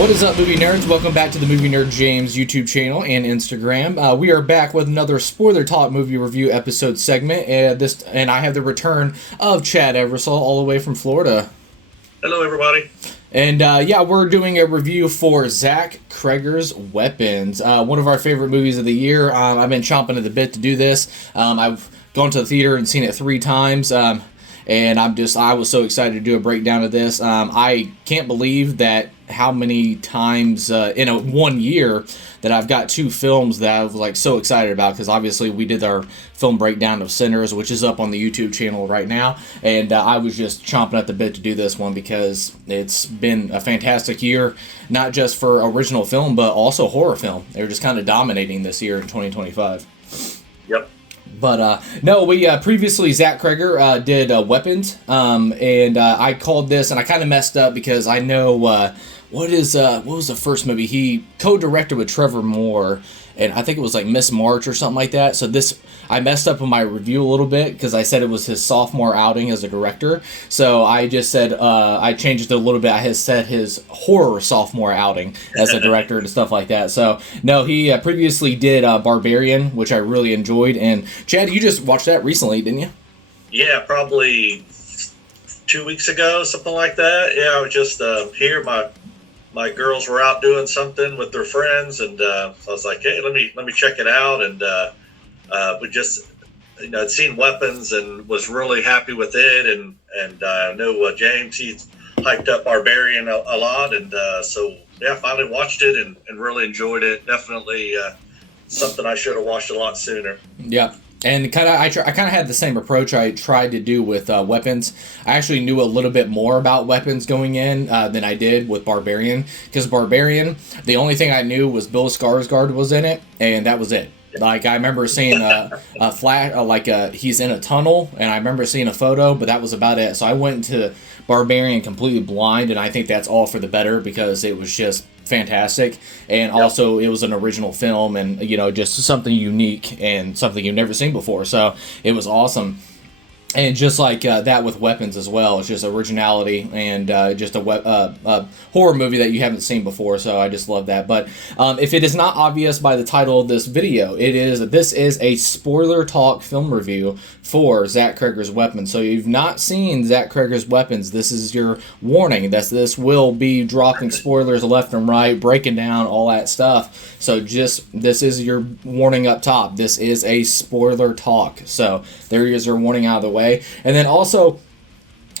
What is up, movie nerds? Welcome back to the Movie Nerd James YouTube channel and Instagram. We are back with another spoiler talk movie review episode segment, and I have the return of Chad Eversole all the way from Florida. Hello, everybody. And yeah, we're doing a review for Zach Cregger's Weapons, one of our favorite movies of the year. I've been chomping at the bit to do this. I've gone to the theater and seen it 3 times. And I was so excited to do a breakdown of this. I can't believe that how many times in one year that I've got 2 films that I was like so excited about, because obviously we did our film breakdown of Sinners, which is up on the YouTube channel right now, and I was just chomping at the bit to do this one because it's been a fantastic year, not just for original film but also horror film. They're just kind of dominating this year in 2025. Yep. But no, we previously, Zach Cregger did Weapons, and I called this, and I kind of messed up because I know what was the first movie he co-directed with Trevor Moore, and I think it was like Miss March or something like that. So I messed up in my review a little bit because I said it was his sophomore outing as a director. So I just said I changed it a little bit. I had said his horror sophomore outing as a director and stuff like that. So no, he previously did Barbarian, which I really enjoyed. And Chad, you just watched that recently, didn't you? Yeah, probably 2 weeks ago, something like that. Yeah, I was just here. My girls were out doing something with their friends, and so I was like, hey, let me check it out. And we just, I'd seen Weapons and was really happy with it. And I know James, he's hyped up Barbarian a lot. And so, yeah, finally watched it and really enjoyed it. Definitely something I should have watched a lot sooner. Yeah. And I kind of had the same approach I tried to do with Weapons. I actually knew a little bit more about Weapons going in than I did with Barbarian, because Barbarian, the only thing I knew was Bill Skarsgård was in it, and that was it. Like, I remember seeing a flash, he's in a tunnel, and I remember seeing a photo, but that was about it. So I went into Barbarian completely blind, and I think that's all for the better because it was just fantastic, and also it was an original film, and just something unique and something you've never seen before, so it was awesome. And just like that with Weapons as well, it's just originality and just a horror movie that you haven't seen before, so I just love that. But if it is not obvious by the title of this video, this is a spoiler talk film review for Zach Cregger's Weapons. So if you've not seen Zach Cregger's Weapons, this is your warning that this will be dropping spoilers left and right, breaking down all that stuff. So this is your warning up top. This is a spoiler talk. So there is your warning out of the way. And then also,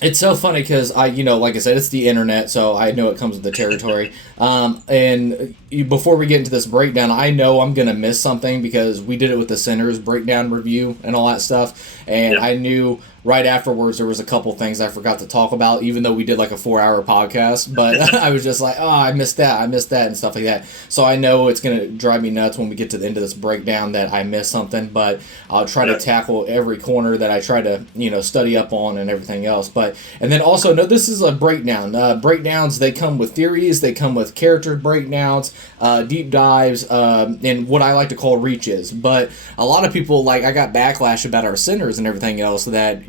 it's so funny because like I said, it's the internet, so I know it comes with the territory. And before we get into this breakdown, I know I'm gonna miss something because we did it with the Sinners breakdown review and all that stuff, and I knew right afterwards there was a couple things I forgot to talk about, even though we did like a 4-hour podcast. But I was just like, oh, I missed that, and stuff like that. So I know it's gonna drive me nuts when we get to the end of this breakdown that I missed something, but I'll try to tackle every corner that I try to study up on and everything else. And then also, no, this is a breakdown. Breakdowns, they come with theories, they come with character breakdowns, deep dives, and what I like to call reaches. But a lot of people, like, I got backlash about our Sinners and everything else that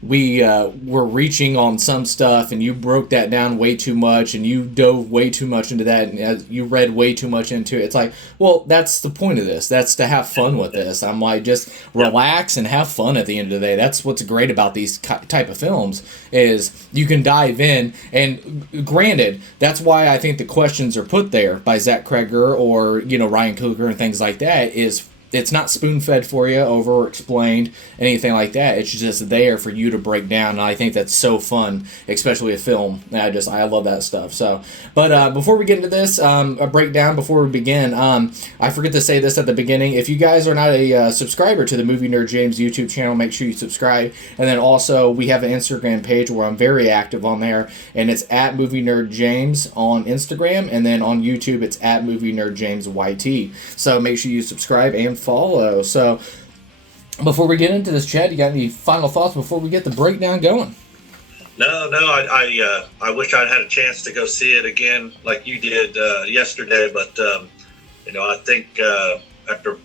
we were reaching on some stuff, and you broke that down way too much, and you dove way too much into that, and you read way too much into it. It's like, well, that's the point of this. That's to have fun with this. I'm like, just relax and have fun at the end of the day. That's what's great about these type of films, is you can dive in, and granted, that's why I think the questions are put there by Zach Cregger or Ryan Coogler and things like that. It's not spoon-fed for you, over-explained, anything like that. It's just there for you to break down, and I think that's so fun, especially a film. I love that stuff. So, but before we get into this, a breakdown before we begin, I forget to say this at the beginning. If you guys are not a subscriber to the Movie Nerd James YouTube channel, make sure you subscribe. And then also, we have an Instagram page where I'm very active on there, and it's at Movie Nerd James on Instagram, and then on YouTube, it's at Movie Nerd James YT. So make sure you subscribe and follow. So before we get into this, Chad, you got any final thoughts before we get the breakdown going? No, I wish I'd had a chance to go see it again like you did yesterday, but I think after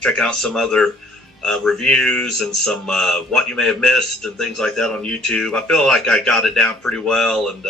checking out some other reviews and some what you may have missed and things like that on YouTube, I feel like I got it down pretty well and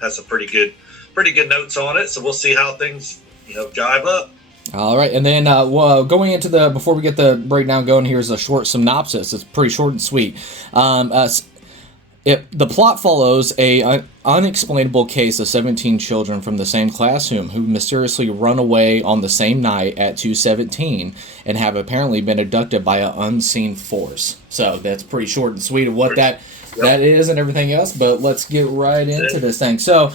has some pretty good pretty good notes on it. So we'll see how things, jive up. All right, and then going into before we get the breakdown going, here's a short synopsis. It's pretty short and sweet. The plot follows a unexplainable case of 17 children from the same classroom who mysteriously run away on the same night at 2:17 and have apparently been abducted by an unseen force. So that's pretty short and sweet of what that is and everything else, but let's get right into this thing. So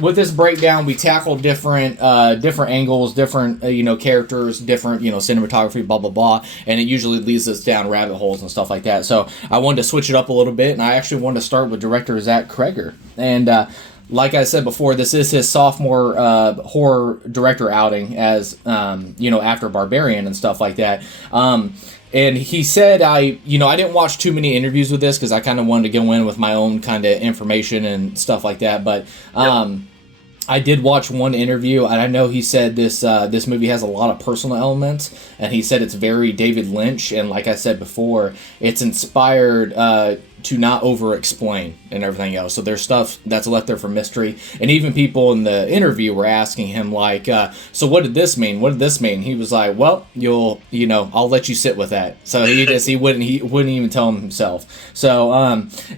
with this breakdown, we tackle different angles, different characters, different cinematography, blah blah blah, and it usually leads us down rabbit holes and stuff like that. So I wanted to switch it up a little bit, and I actually wanted to start with director Zach Cregger. And like I said before, this is his sophomore horror director outing as after Barbarian and stuff like that. And he said, I didn't watch too many interviews with this because I kind of wanted to go in with my own kind of information and stuff like that. But I did watch one interview, and I know he said this movie has a lot of personal elements, and he said it's very David Lynch, and like I said before, it's inspired to not over-explain and everything else. So there's stuff that's left there for mystery, and even people in the interview were asking him like, so what did this mean? What did this mean? He was like, well, I'll let you sit with that. So he wouldn't even tell him himself. So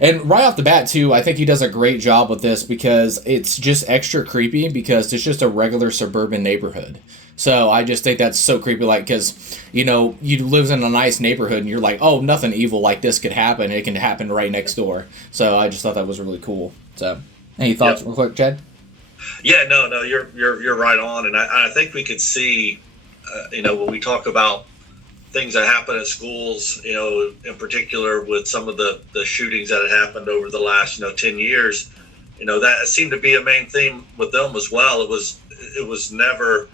and right off the bat too, I think he does a great job with this because it's just extra creepy because it's just a regular suburban neighborhood. So I just think that's so creepy, like, because, you live in a nice neighborhood and you're like, oh, nothing evil like this could happen. It can happen right next door. So I just thought that was really cool. So any thoughts real quick, Chad? Yeah, no, you're right on. And I think we could see, when we talk about things that happen at schools, in particular with some of the shootings that had happened over the last, 10 years, that seemed to be a main theme with them as well. It was never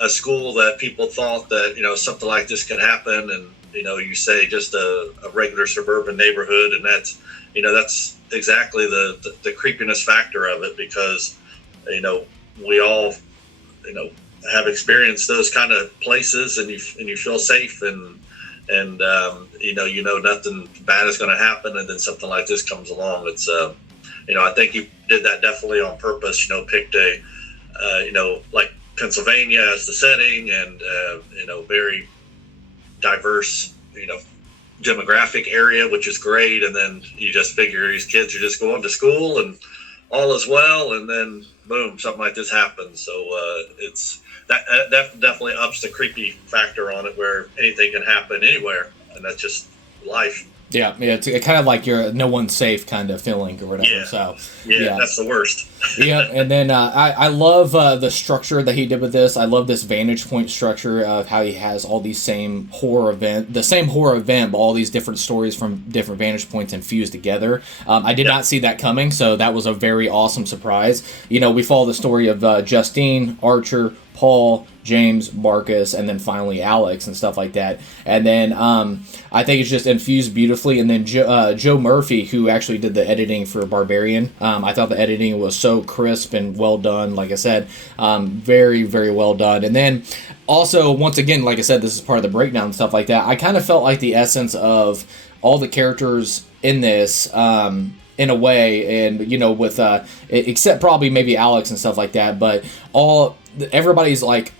a school that people thought that something like this could happen, and you say just a regular suburban neighborhood, and that's exactly the creepiness factor of it, because we all have experienced those kind of places, and you feel safe, and nothing bad is going to happen, and then something like this comes along. It's I think you did that definitely on purpose. Picked a like Pennsylvania as the setting, and very diverse demographic area, which is great. And then you just figure these kids are just going to school and all is well, and then boom, something like this happens. So it's that definitely ups the creepy factor on it, where anything can happen anywhere, and that's just life. Yeah, it's kind of like you're no one's safe kind of feeling or whatever. Yeah. So yeah, that's the worst. Yeah, and then I love the structure that he did with this. I love this vantage point structure of how he has all these the same horror event, but all these different stories from different vantage points infused together. I did not see that coming, so that was a very awesome surprise. We follow the story of Justine, Archer, Paul, James, Marcus, and then finally Alex and stuff like that. And then I think it's just infused beautifully. And then Joe Murphy, who actually did the editing for Barbarian, I thought the editing was so crisp and well done. Like I said, very, very well done. And then also, once again, like I said, this is part of the breakdown and stuff like that. I kind of felt like the essence of all the characters in this, in a way, and with except probably maybe Alex and stuff like that, but everybody's like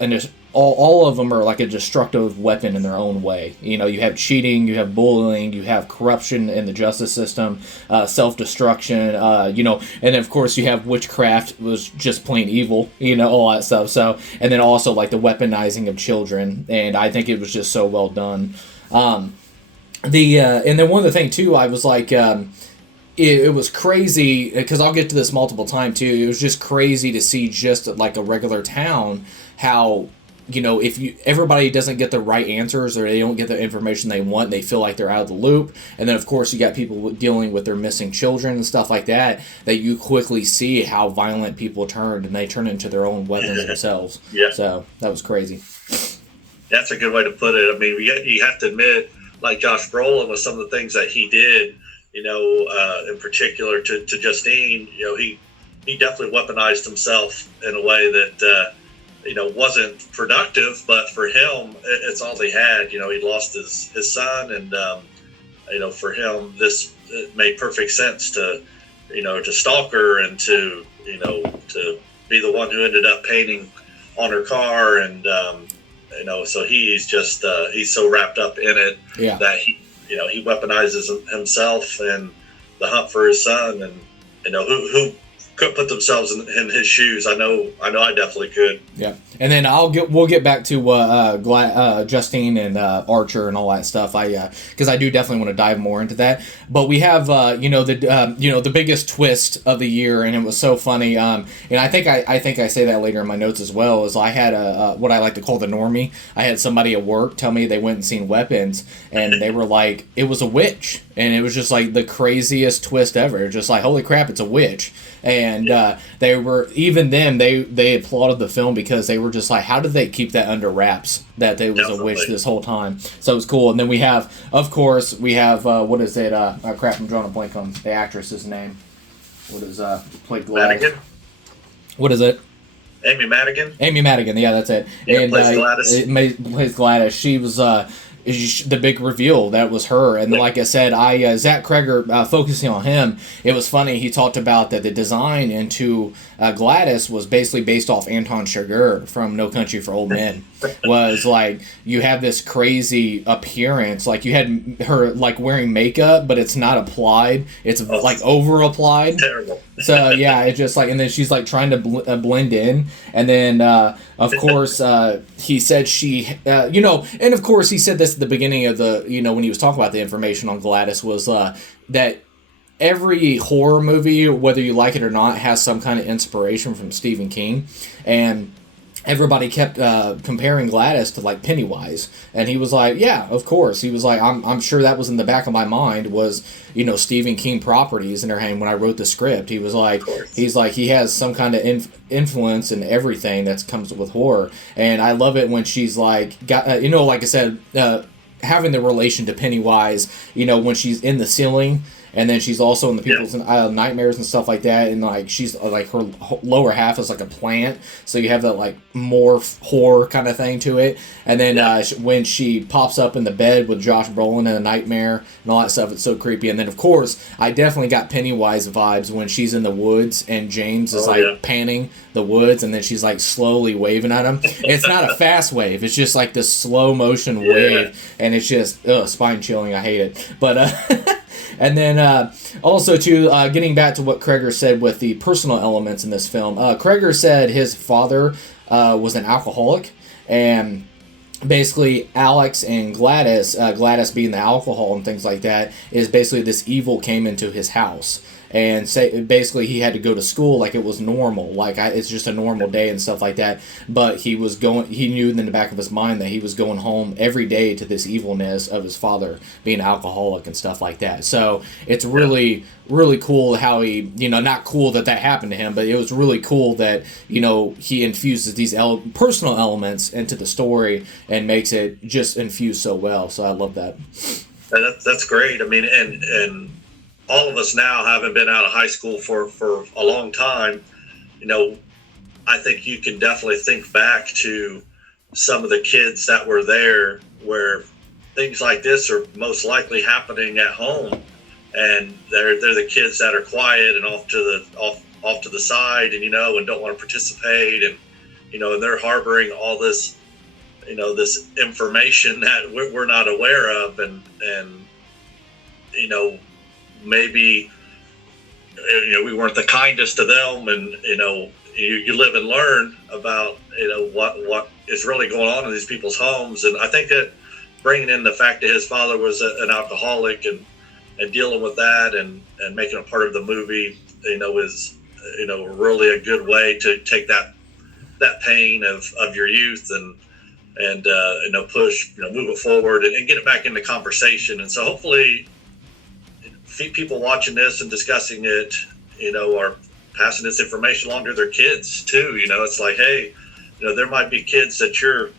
all of them are like a destructive weapon in their own way. You have cheating, you have bullying, you have corruption in the justice system, self-destruction, and then of course you have witchcraft, was just plain evil, all that stuff. So, and then also like the weaponizing of children, and I think it was just so well done. And then one of the things too, I was like, it was crazy, because I'll get to this multiple times too. It was just crazy to see just like a regular town, how, if everybody doesn't get the right answers, or they don't get the information they want, they feel like they're out of the loop. And then of course you got people dealing with their missing children and stuff like that you quickly see how violent people turned, and they turn into their own weapons themselves. Yeah. So that was crazy. That's a good way to put it. I mean, you have to admit, like Josh Brolin, with some of the things that he did, in particular to Justine, he definitely weaponized himself in a way that, wasn't productive, but for him, it's all he had. He lost his son, and, for him, it made perfect sense to stalk her and to be the one who ended up painting on her car, and so he's just he's so wrapped up in it that he weaponizes himself and the hunt for his son, and who could put themselves in his shoes. I know I definitely could. Yeah, and then we'll get back to Justine and Archer and all that stuff. Because I do definitely want to dive more into that. But we have the biggest twist of the year, and it was so funny. And I think I say that later in my notes as well. Is I had what I like to call the normie. I had somebody at work tell me they went and seen Weapons, and they were like, it was a witch, and it was just like the craziest twist ever. Just like, holy crap, it's a witch. And they were, even then, they applauded the film because they were just like, how did they keep that under wraps that there was a witch this whole time? So it was cool. And then we have, of course, what is it? Crap, I'm drawing a blank on the actress's name. What is played Gladys? Madigan? What is it? Amy Madigan? Amy Madigan, yeah, that's it. Yeah, and plays Gladys. Plays Gladys. She was the big reveal that was her. And like I said, Zach Cregger, focusing on him, it was funny. He talked about that the design into Gladys was basically based off Anton Chigurh from No Country for Old Men. Was like, you have this crazy appearance, like you had her like wearing makeup, but it's not applied, it's like over applied. Terrible. So yeah, it's just like, and then she's like trying to blend in, and then of course he said she and of course he said this at the beginning of the when he was talking about the information on Gladys, was that every horror movie, whether you like it or not, has some kind of inspiration from Stephen King. And everybody kept comparing Gladys to like Pennywise, and he was like, yeah, of course. He was like, I'm sure that was in the back of my mind, was Stephen King properties in her hand when I wrote the script. He was like, he has some kind of influence in everything that comes with horror. And I love it when she's like, like I said, having the relation to Pennywise, when she's in the ceiling. And then she's also in the people's nightmares and stuff like that. And like she's like, her lower half is like a plant, so you have that like morph horror kind of thing to it. And then when she pops up in the bed with Josh Brolin in a nightmare and all that stuff, it's so creepy. And then of course I definitely got Pennywise vibes when she's in the woods and James is panning the woods, and then she's like slowly waving at him. It's not a fast wave, it's just like this slow motion wave, and it's just spine chilling. I hate it. But and then also, too, getting back to what Cregger said with the personal elements in this film, Cregger said his father was an alcoholic, and basically Alex and Gladys, Gladys being the alcohol and things like that, is basically this evil came into his house. And basically he had to go to school like it was normal, like it's just a normal day and stuff like that. But he knew in the back of his mind that he was going home every day to this evilness of his father being an alcoholic and stuff like that. So it's really, really cool how he, not cool that happened to him, but it was really cool that, he infuses these personal elements into the story and makes it just infuse so well. So I love that. That's great. I mean, and all of us now, having been out of high school for a long time, I think you can definitely think back to some of the kids that were there where things like this are most likely happening at home, and they're the kids that are quiet and off to the side, and and don't want to participate, and and they're harboring all this this information that we're not aware of, and maybe we weren't the kindest to them, and you live and learn about what is really going on in these people's homes. And I think that bringing in the fact that his father was an alcoholic and dealing with that and making it part of the movie is really a good way to take that pain of your youth and push move it forward and get it back into conversation. And so hopefully people watching this and discussing it, are passing this information along to their kids too. It's like, hey, there might be kids that you're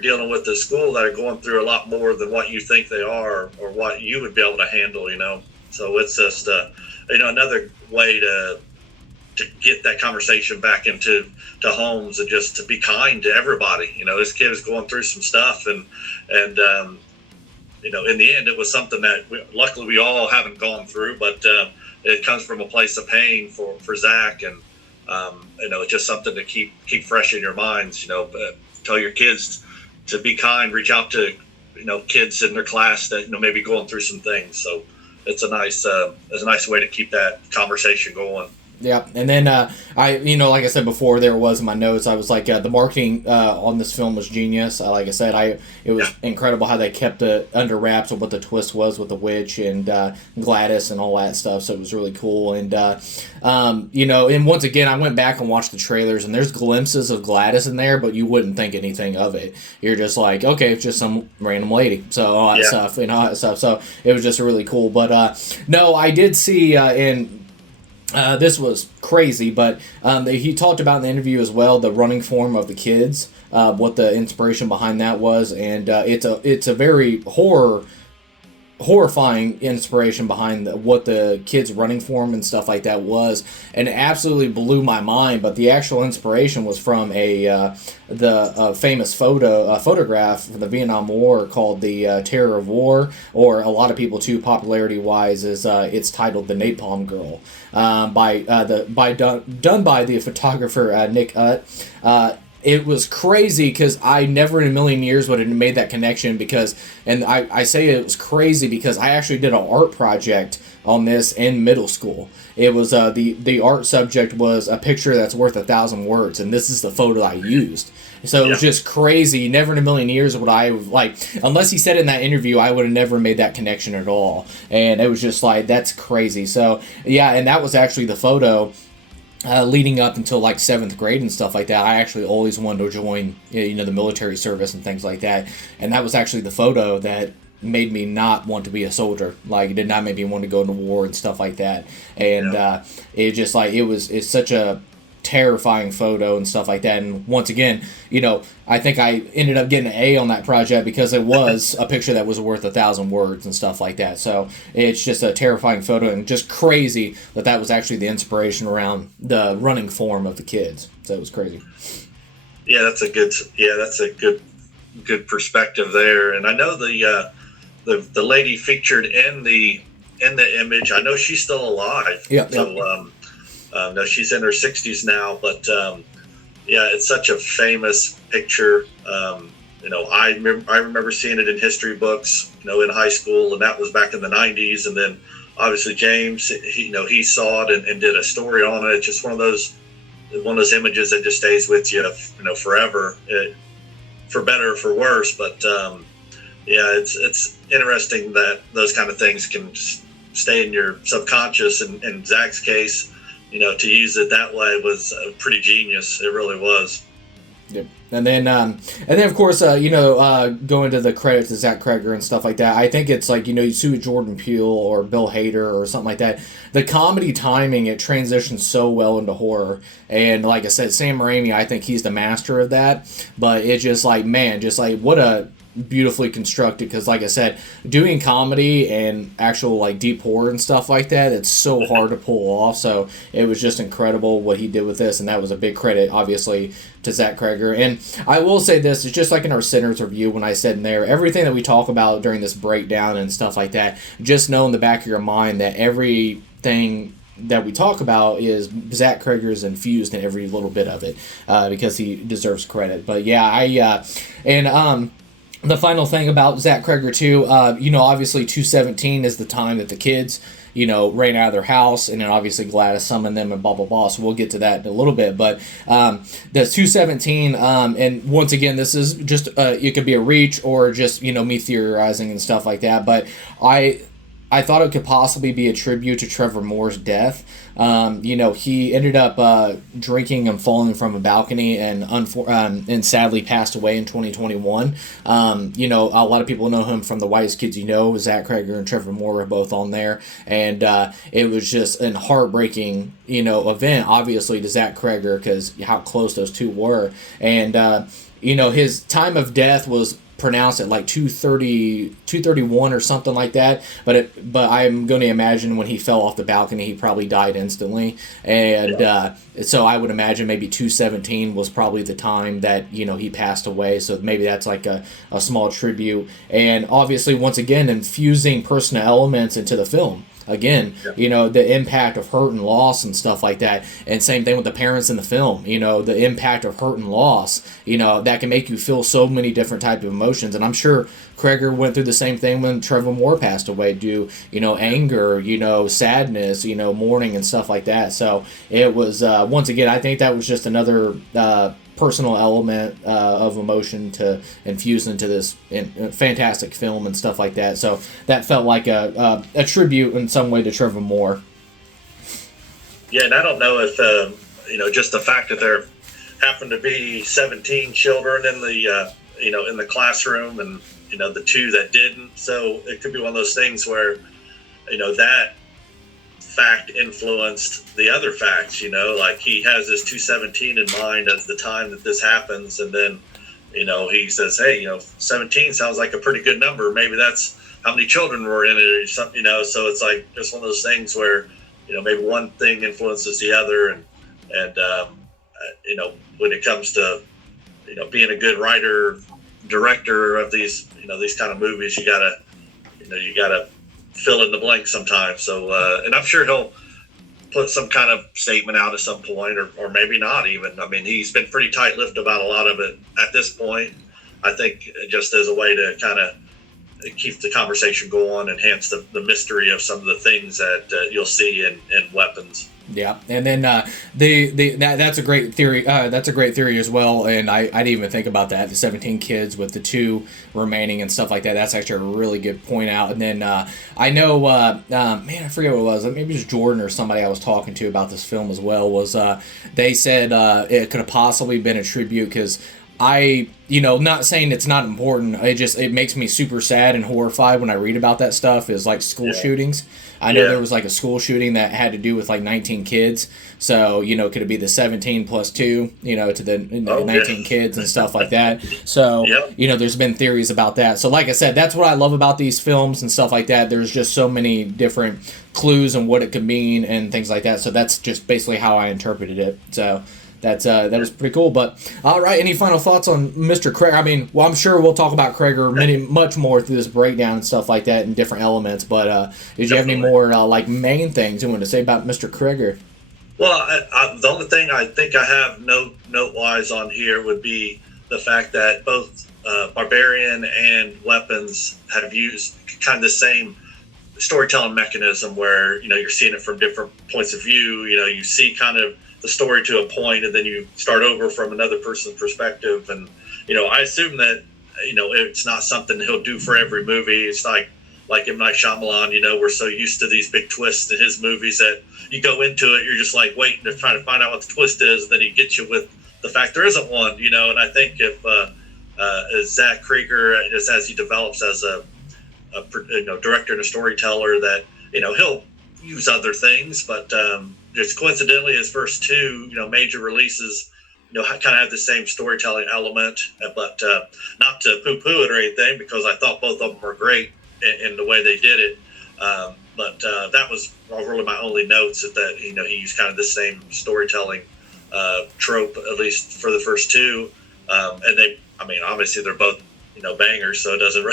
dealing with at school that are going through a lot more than what you think they are or what you would be able to handle. So it's just another way to get that conversation back into homes, and just to be kind to everybody. This kid is going through some stuff, and in the end, it was something that luckily we all haven't gone through, but it comes from a place of pain for Zach, and It's just something to keep fresh in your minds. Tell your kids to be kind, reach out to kids in their class that maybe going through some things. So it's a nice way to keep that conversation going. Yeah, and then like I said before, there was in my notes. I was like, the marketing on this film was genius. Like I said, it was incredible how they kept it under wraps of what the twist was with the witch and Gladys and all that stuff. So it was really cool. And and once again, I went back and watched the trailers, and there's glimpses of Gladys in there, but you wouldn't think anything of it. You're just like, okay, it's just some random lady. So all that stuff, all that stuff. So it was just really cool. But no, I did see this was crazy, but he talked about in the interview as well the running form of the kids, what the inspiration behind that was, and it's a very horrifying inspiration behind what the kids running form and stuff like that was, and it absolutely blew my mind. But the actual inspiration was from the famous photograph from the Vietnam War called the Terror of War, or a lot of people too, popularity wise, is it's titled the Napalm Girl, done by the photographer Nick Ut. It was crazy because I never in a million years would have made that connection and I say it was crazy because I actually did an art project on this in middle school. It was the art subject was a picture that's worth 1,000 words, and this is the photo I used. So it was just crazy. Never in a million years would I unless he said in that interview, I would have never made that connection at all. And it was just like, that's crazy. So yeah, and that was actually the photo. Leading up until like 7th grade and stuff like that, I actually always wanted to join, the military service and things like that. And that was actually the photo that made me not want to be a soldier. Like, it did not make me want to go into war and stuff like that. And it just like, it's such a terrifying photo and stuff like that. And once again, I think I ended up getting an A on that project because it was a picture that was worth 1,000 words and stuff like that. So it's just a terrifying photo, and just crazy that was actually the inspiration around the running form of the kids. So it was crazy. Yeah, that's a good perspective there. And I know the lady featured in the image, I know she's still alive. Yeah. So no, she's in her 60s now, but it's such a famous picture. I remember seeing it in history books, in high school, and that was back in the 90s. And then obviously James, he saw it and did a story on it. It's just one of those images that just stays with you, forever, for better or for worse. But it's interesting that those kind of things can stay in your subconscious. And in Zach's case, to use it that way was pretty genius. It really was. Yep. And then of course, going to the credits to Zach Cregger and stuff like that, I think it's like, you see Jordan Peele or Bill Hader or something like that. The comedy timing, it transitions so well into horror. And like I said, Sam Raimi, I think he's the master of that. But it's just like, man, just like what a beautifully constructed, because like I said, doing comedy and actual like deep horror and stuff like that, it's so hard to pull off. So it was just incredible what he did with this, and that was a big credit obviously to Zach Cregger. And I will say this, it's just like in our Sinners review when I said in there, everything that we talk about during this breakdown and stuff like that, just know in the back of your mind that everything that we talk about is Zach Cregger's infused in every little bit of it, because he deserves credit. But yeah, the final thing about Zach Cregger too, obviously 2/17 is the time that the kids, ran out of their house, and then obviously Gladys summoned them and blah, blah, blah. So we'll get to that in a little bit. But the 2/17, and once again, this is just, it could be a reach or just, me theorizing and stuff like that. But I thought it could possibly be a tribute to Trevor Moore's death. He ended up drinking and falling from a balcony and sadly passed away in 2021. A lot of people know him from The Whitest Kids You Know. Zach Cregger and Trevor Moore were both on there. And it was just an heartbreaking, event, obviously, to Zach Cregger because how close those two were. And, his time of death was pronounced at like 2:31 or something like that, but I'm going to imagine when he fell off the balcony he probably died instantly, and so I would imagine maybe 2:17 was probably the time that he passed away, so maybe that's like a small tribute. And obviously once again infusing personal elements into the film. again, you know, the impact of hurt and loss and stuff like that. And same thing with the parents in the film, you know, the impact of hurt and loss, you know, that can make you feel so many different types of emotions. And I'm sure Cregger went through the same thing when Trevor Moore passed away, due, you know, anger, you know, sadness, you know, mourning and stuff like that. So it was, once again, I think that was just another personal element of emotion to infuse into this fantastic film and stuff like that. So that felt like a tribute in some way to Trevor Moore. Yeah, and I don't know if, you know, just the fact that there happened to be 17 children in the, you know, in the classroom, and, you know, the 2 that didn't. So it could be one of those things where, you know, that fact influenced the other facts, you know, like he has this 217 in mind at the time that this happens. And then, you know, he says, hey, you know, 17 sounds like a pretty good number. Maybe that's how many children were in it or something, you know? So it's like just one of those things where, you know, maybe one thing influences the other. And you know, when it comes to, you know, being a good writer, director of these, you know, these kind of movies, you gotta fill in the blank sometimes. So, and I'm sure he'll put some kind of statement out at some point, or maybe not even. I mean, he's been pretty tight-lipped about a lot of it at this point. I think just as a way to kind of keep the conversation going, enhance the mystery of some of the things that you'll see in Weapons. Yeah, and then that's a great theory. That's a great theory as well, and I didn't even think about that. The 17 kids with the 2 remaining and stuff like that. That's actually a really good point out. And then I know, man, I forget what it was. Maybe it was Jordan or somebody I was talking to about this film as well. Was they said it could have possibly been a tribute, because you know, not saying it's not important. It makes me super sad and horrified when I read about that stuff. Is like school shootings. I know there was like a school shooting that had to do with like 19 kids. So, you know, could it be the 17 plus 2, you know, to the 19 kids and stuff like that. So, you know, there's been theories about that. So, like I said, that's what I love about these films and stuff like that. There's just so many different clues and what it could mean and things like that. So that's just basically how I interpreted it. So that was pretty cool. But all right, any final thoughts on Mr. Cregger? I mean, well, I'm sure we'll talk about Cregger much more through this breakdown and stuff like that in different elements. But did you have any more like main things you want to say about Mr. Cregger? Well, the only thing I think I have note-wise on here would be the fact that both Barbarian and Weapons have used kind of the same storytelling mechanism, where, you know, you're seeing it from different points of view. You know, you see kind of the story to a point, and then you start over from another person's perspective. And, you know, I assume that, you know, it's not something he'll do for every movie. It's like M. Night Shyamalan, you know, we're so used to these big twists in his movies that you go into it, you're just like waiting to try to find out what the twist is, and then he gets you with the fact there isn't one, you know. And I think if as Zach Cregger, just as he develops as a you know, director and a storyteller, that, you know, he'll use other things, but just coincidentally, his first 2, you know, major releases, you know, kind of have the same storytelling element, but not to poo-poo it or anything, because I thought both of them were great in the way they did it. But that was really my only notes, that you know, he used kind of the same storytelling trope, at least for the first 2. And they, I mean, obviously they're both, you know, bangers, so it doesn't.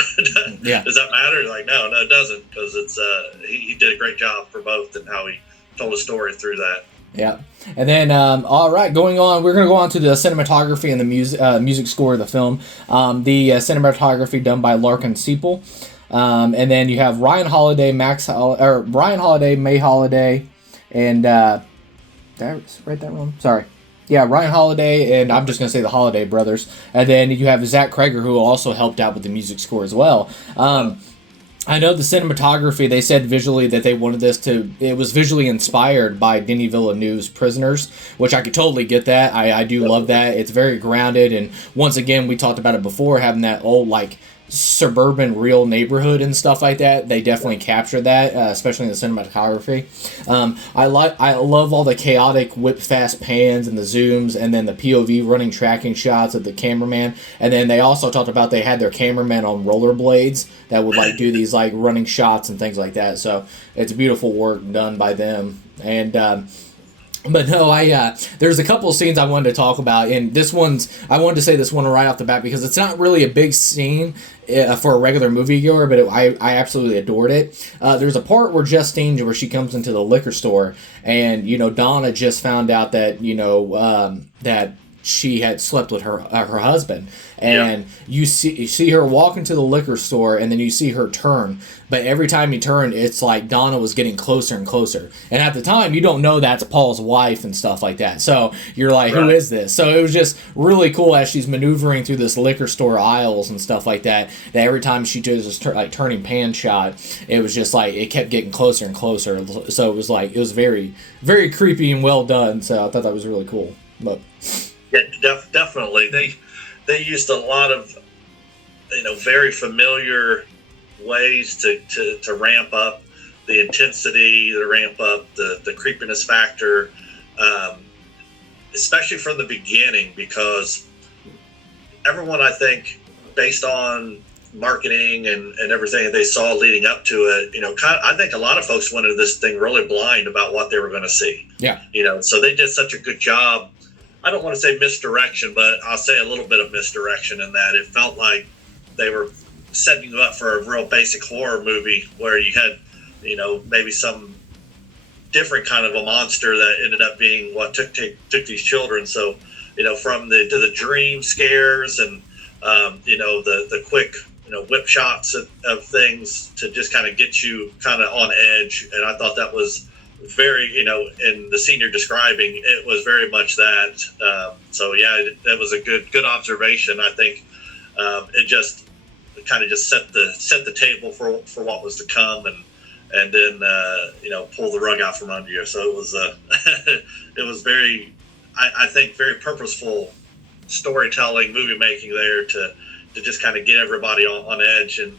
Does that matter? Like, no, it doesn't, because it's he did a great job for both, and how he told a story through that. Yeah. And then, all right, we're going to go on to the cinematography and the music score of the film. The cinematography done by Larkin Seiple. And then you have Ryan Holladay, May Holladay, and did I write that wrong? Sorry. Yeah, Ryan Holladay, and I'm just going to say the Holladay brothers. And then you have Zach Cregger, who also helped out with the music score as well. I know the cinematography, they said visually that they wanted it was visually inspired by Denis Villeneuve's Prisoners, which I could totally get that. I do love that. It's very grounded, and once again, we talked about it before, having that old, like, suburban real neighborhood and stuff like that. They definitely capture that, especially in the cinematography. I love all the chaotic whip fast pans and the zooms, and then the POV running tracking shots of the cameraman. And then they also talked about they had their cameraman on rollerblades that would like do these like running shots and things like that. So it's beautiful work done by them. And But no, there's a couple of scenes I wanted to talk about, and I wanted to say this one right off the bat because it's not really a big scene for a regular moviegoer, but I absolutely adored it. There's a part where Justine, where she comes into the liquor store, and Donna just found out that that she had slept with her husband, and you see her walk into the liquor store, and then you see her turn. But every time you turn, it's like Donna was getting closer and closer. And at the time, you don't know that's Paul's wife and stuff like that. So you're like, who is this? So it was just really cool as she's maneuvering through this liquor store aisles and stuff like that. That every time she did this turning pan shot, it was just like it kept getting closer and closer. So it was very, very creepy and well done. So I thought that was really cool. But yeah, definitely. They used a lot of very familiar ways to ramp up the intensity, to ramp up the creepiness factor, especially from the beginning, because everyone, I think, based on marketing and everything they saw leading up to it, I think a lot of folks went into this thing really blind about what they were going to see. Yeah. So they did such a good job. I don't want to say misdirection, but I'll say a little bit of misdirection in that it felt like they were setting you up for a real basic horror movie where you had, maybe some different kind of a monster that ended up being what took these children. So, from the dream scares and, the quick, whip shots of things to just kind of get you kind of on edge. And I thought that was very, in the scene you're describing, it was very much that. So yeah, that was a good observation. I think it just kind of just set the table for what was to come, and then pull the rug out from under you. So it was it was very, I think, very purposeful storytelling, movie making there to just kind of get everybody on edge and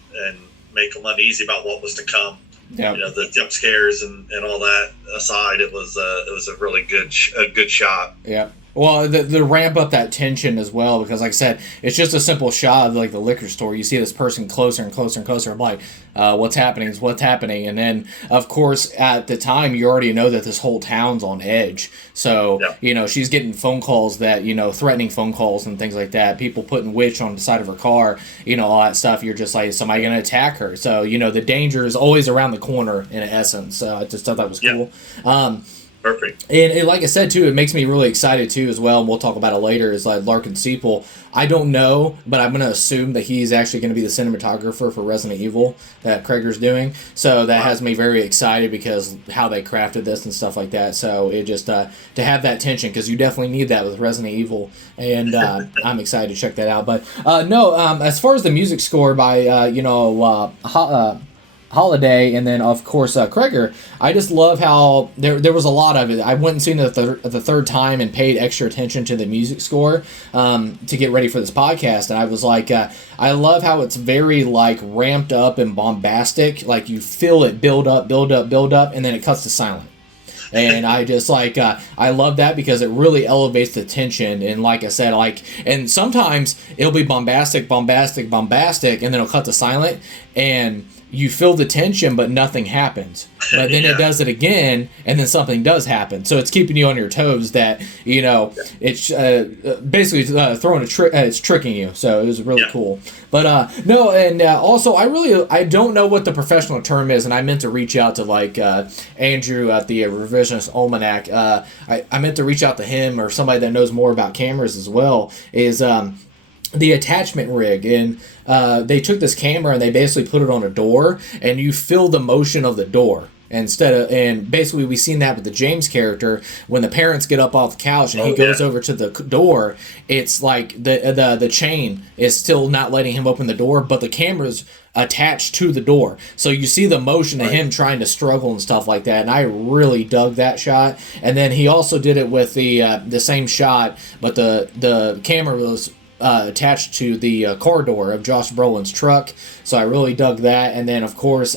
make them uneasy about what was to come. Yeah. The jump scares and all that aside, it was a really good shot. Yeah. Well, the ramp up that tension as well, because like I said, it's just a simple shot of like the liquor store. You see this person closer and closer and closer. I'm like, what's happening? What's happening? And then, of course, at the time, you already know that this whole town's on edge. So, she's getting phone calls that, threatening phone calls and things like that. People putting witch on the side of her car, all that stuff. You're just like, is somebody going to attack her? So, the danger is always around the corner in essence. So I just thought that was cool. Perfect. And like I said, too, it makes me really excited, too, as well, and we'll talk about it later, is like Larkin Seiple. I don't know, but I'm going to assume that he's actually going to be the cinematographer for Resident Evil that Cregger's doing. So that has me very excited because how they crafted this and stuff like that. So it just, to have that tension, because you definitely need that with Resident Evil, and I'm excited to check that out. But, as far as the music score by, Holladay, and then of course Cregger, I just love how there was a lot of it. I went and seen it the third time and paid extra attention to the music score to get ready for this podcast, and I was like, I love how it's very like ramped up and bombastic, like you feel it build up, and then it cuts to silent. And I just like, I love that because it really elevates the tension. And like I said, and sometimes it'll be bombastic, and then it'll cut to silent, and you feel the tension, but nothing happens. But then it does it again, and then something does happen. So it's keeping you on your toes that, it's basically throwing a trick, it's tricking you. So it was really cool. But also I don't know what the professional term is, and I meant to reach out to Andrew at the Revisionist Almanac. I meant to reach out to him or somebody that knows more about cameras as well, is the attachment rig, and they took this camera and they basically put it on a door, and you feel the motion of the door and basically we seen that with the James character when the parents get up off the couch and he goes over to the door. It's like the chain is still not letting him open the door, but the camera's attached to the door, so you see the motion of him trying to struggle and stuff like that, and I really dug that shot. And then he also did it with the same shot, but the camera was attached to the car door of Josh Brolin's truck, so I really dug that. And then of course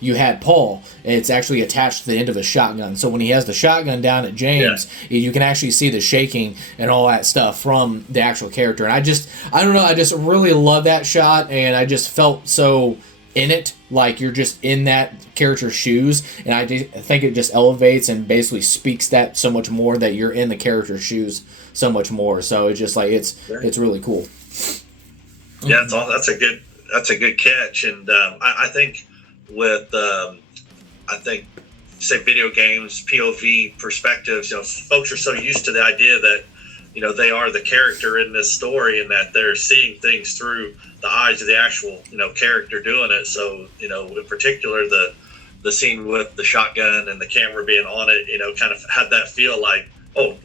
you had Paul, it's actually attached to the end of a shotgun, so when he has the shotgun down at James, you can actually see the shaking and all that stuff from the actual character. And I just really love that shot, and I just felt so in it, like you're just in that character's shoes, and I think it just elevates and basically speaks that so much more, that you're in the character's shoes so much more. So it's just like it's really cool. Yeah, that's a good catch, and I think with say video games POV perspectives, folks are so used to the idea that they are the character in this story, and that they're seeing things through the eyes of the actual character doing it. So in particular the scene with the shotgun and the camera being on it, kind of had that feel like, oh,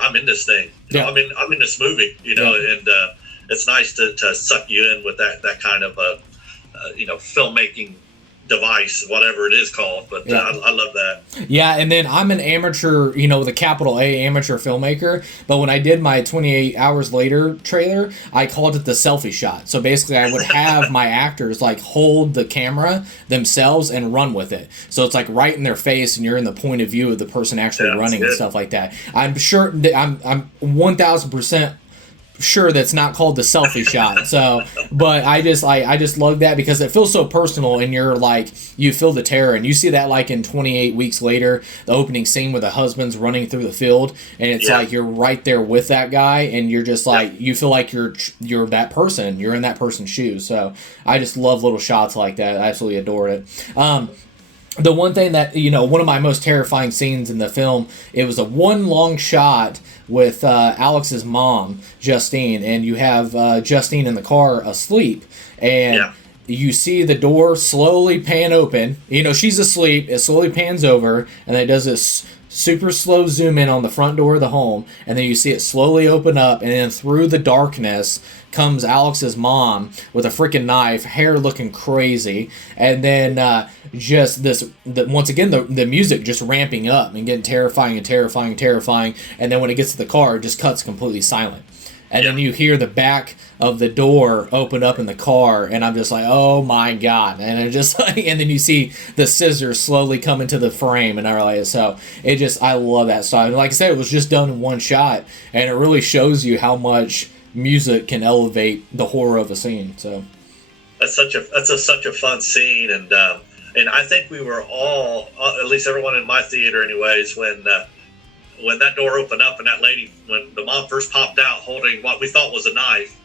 I'm in this thing. I'm in this movie. And it's nice to suck you in with that kind of filmmaking device, whatever it is called, but I love that. Yeah, and then I'm an amateur, with a capital A, amateur filmmaker, but when I did my 28 Hours Later trailer, I called it the selfie shot. So basically I would have my actors like hold the camera themselves and run with it. So it's like right in their face, and you're in the point of view of the person actually running and stuff like that. I'm sure that I'm 1000% sure that's not called the selfie shot. So, but I just love that because it feels so personal, and you're like, you feel the terror, and you see that like in 28 Weeks Later, the opening scene where the husband's running through the field, and it's like you're right there with that guy, and you're just like you feel like you're that person, you're in that person's shoes. So I just love little shots like that. I absolutely adore it. The one thing that, one of my most terrifying scenes in the film, it was a one long shot with Alex's mom, Justine, and you have Justine in the car asleep, and you see the door slowly pan open. She's asleep, it slowly pans over, and then it does this super slow zoom in on the front door of the home, and then you see it slowly open up, and then through the darkness comes Alex's mom with a freaking knife, hair looking crazy, and then just once again the music just ramping up and getting terrifying, and then when it gets to the car, it just cuts completely silent. And then you hear the back of the door open up in the car, and I'm just like, oh my god! And it just like, and then you see the scissors slowly come into the frame, and I realize I love that style. And like I said, it was just done in one shot, and it really shows you how much music can elevate the horror of a scene. So that's such a fun scene, and I think we were all, at least everyone in my theater, anyways, when that door opened up and that lady, when the mom first popped out holding what we thought was a knife,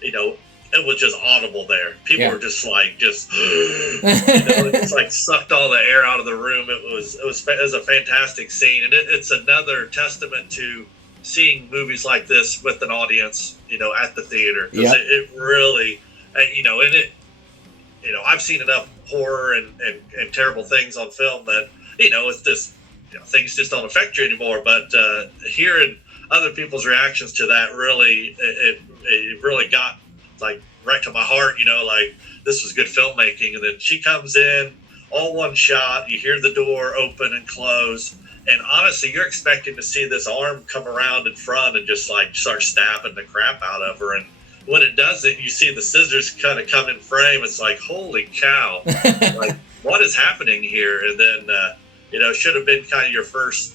it was just audible there. People were just like, it's like sucked all the air out of the room. It was a fantastic scene, and it's another testament to seeing movies like this with an audience, at the theater, because it really, I've seen enough horror and terrible things on film that it's just. Things just don't affect you anymore, but hearing other people's reactions to that really, it really got like right to my heart. Like this was good filmmaking. And then she comes in, all one shot. You hear the door open and close, and honestly, you're expecting to see this arm come around in front and just like start stabbing the crap out of her. And when it doesn't, you see the scissors kind of come in frame. It's like, holy cow! Like what is happening here? And then. It should have been kind of your first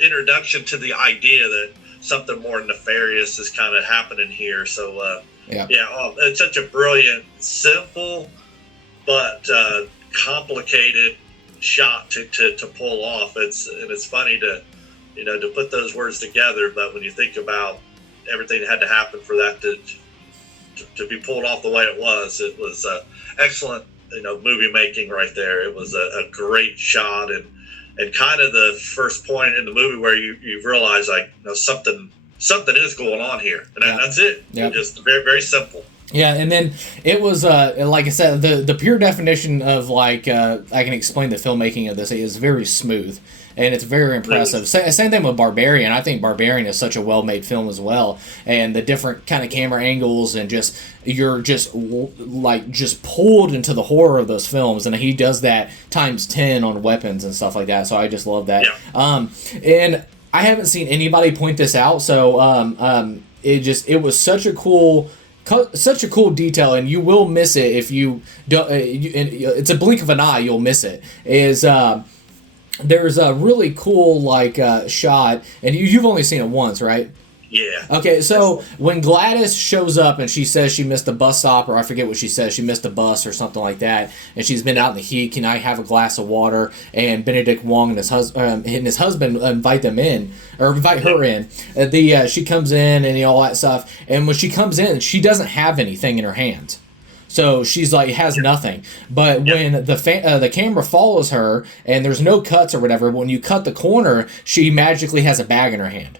introduction to the idea that something more nefarious is kind of happening here. So, it's such a brilliant, simple, but complicated shot to pull off. It's funny to put those words together, but when you think about everything that had to happen for that to be pulled off the way it was excellent. Movie making right there. It was a great shot, and kind of the first point in the movie where you realize like something is going on here, and that's it. Just very, very simple. Yeah, and then it was like I said, the pure definition of like I can explain the filmmaking of this is very smooth, and it's very impressive. Same thing with Barbarian. I think Barbarian is such a well-made film as well, and the different kind of camera angles, and just you're just pulled into the horror of those films, and he does that times 10 on weapons and stuff like that. So I just love that. And I haven't seen anybody point this out, so it was such a cool detail, and you will miss it if you don't. It's a blink of an eye, you'll miss it. There's a really cool shot, and you've only seen it once, right? Yeah. Okay, so when Gladys shows up and she says she missed a bus stop, or I forget what she says, she missed a bus or something like that, and she's been out in the heat, can I have a glass of water? And Benedict Wong and his husband invite them in, or invite her in. She comes in and all that stuff, and when she comes in, she doesn't have anything in her hands. So she's like, has nothing. But when the camera follows her and there's no cuts or whatever, when you cut the corner, she magically has a bag in her hand.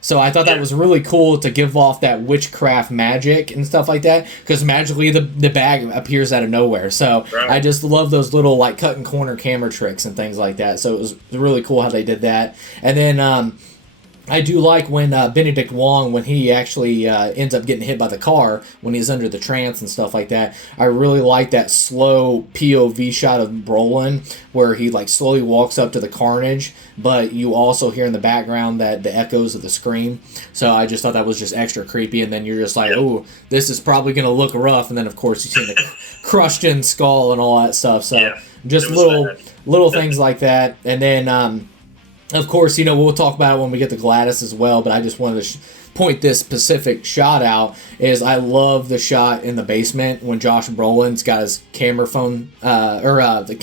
So I thought that was really cool to give off that witchcraft magic and stuff like that, because magically the bag appears out of nowhere. So I just love those little like cut and corner camera tricks and things like that. So it was really cool how they did that. And then I do like when Benedict Wong, when he actually ends up getting hit by the car, when he's under the trance and stuff like that. I really like that slow POV shot of Brolin, where he like slowly walks up to the carnage, but you also hear in the background that the echoes of the scream. So I just thought that was just extra creepy, and then you're just like, oh, this is probably going to look rough, and then of course you see the crushed in skull and all that stuff. So just little things like that. And then of course, we'll talk about it when we get to Gladys as well, but I just wanted to point this specific shot out. Is I love the shot in the basement when Josh Brolin's got his camera phone, the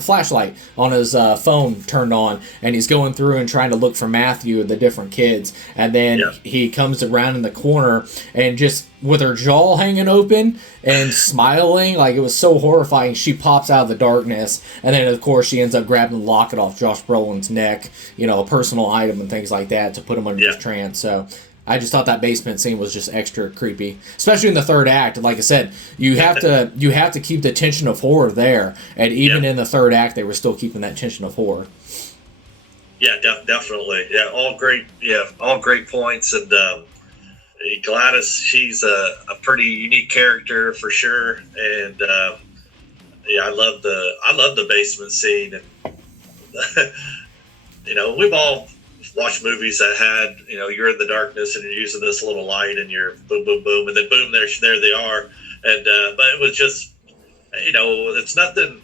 flashlight on his phone turned on, and he's going through and trying to look for Matthew and the different kids, and then he comes around in the corner and just with her jaw hanging open and smiling, like it was so horrifying, she pops out of the darkness, and then of course she ends up grabbing the locket off Josh Brolin's neck, a personal item and things like that to put him under his trance. So I just thought that basement scene was just extra creepy, especially in the third act. Like I said, you have to keep the tension of horror there, and even in the third act, they were still keeping that tension of horror. Yeah, definitely. Yeah, all great points. And Gladys, she's a pretty unique character for sure. And I love the basement scene. And we've all watched movies that had, you're in the darkness and you're using this little light and you're boom, boom, boom, and then boom, there they are. And but it was just, it's nothing,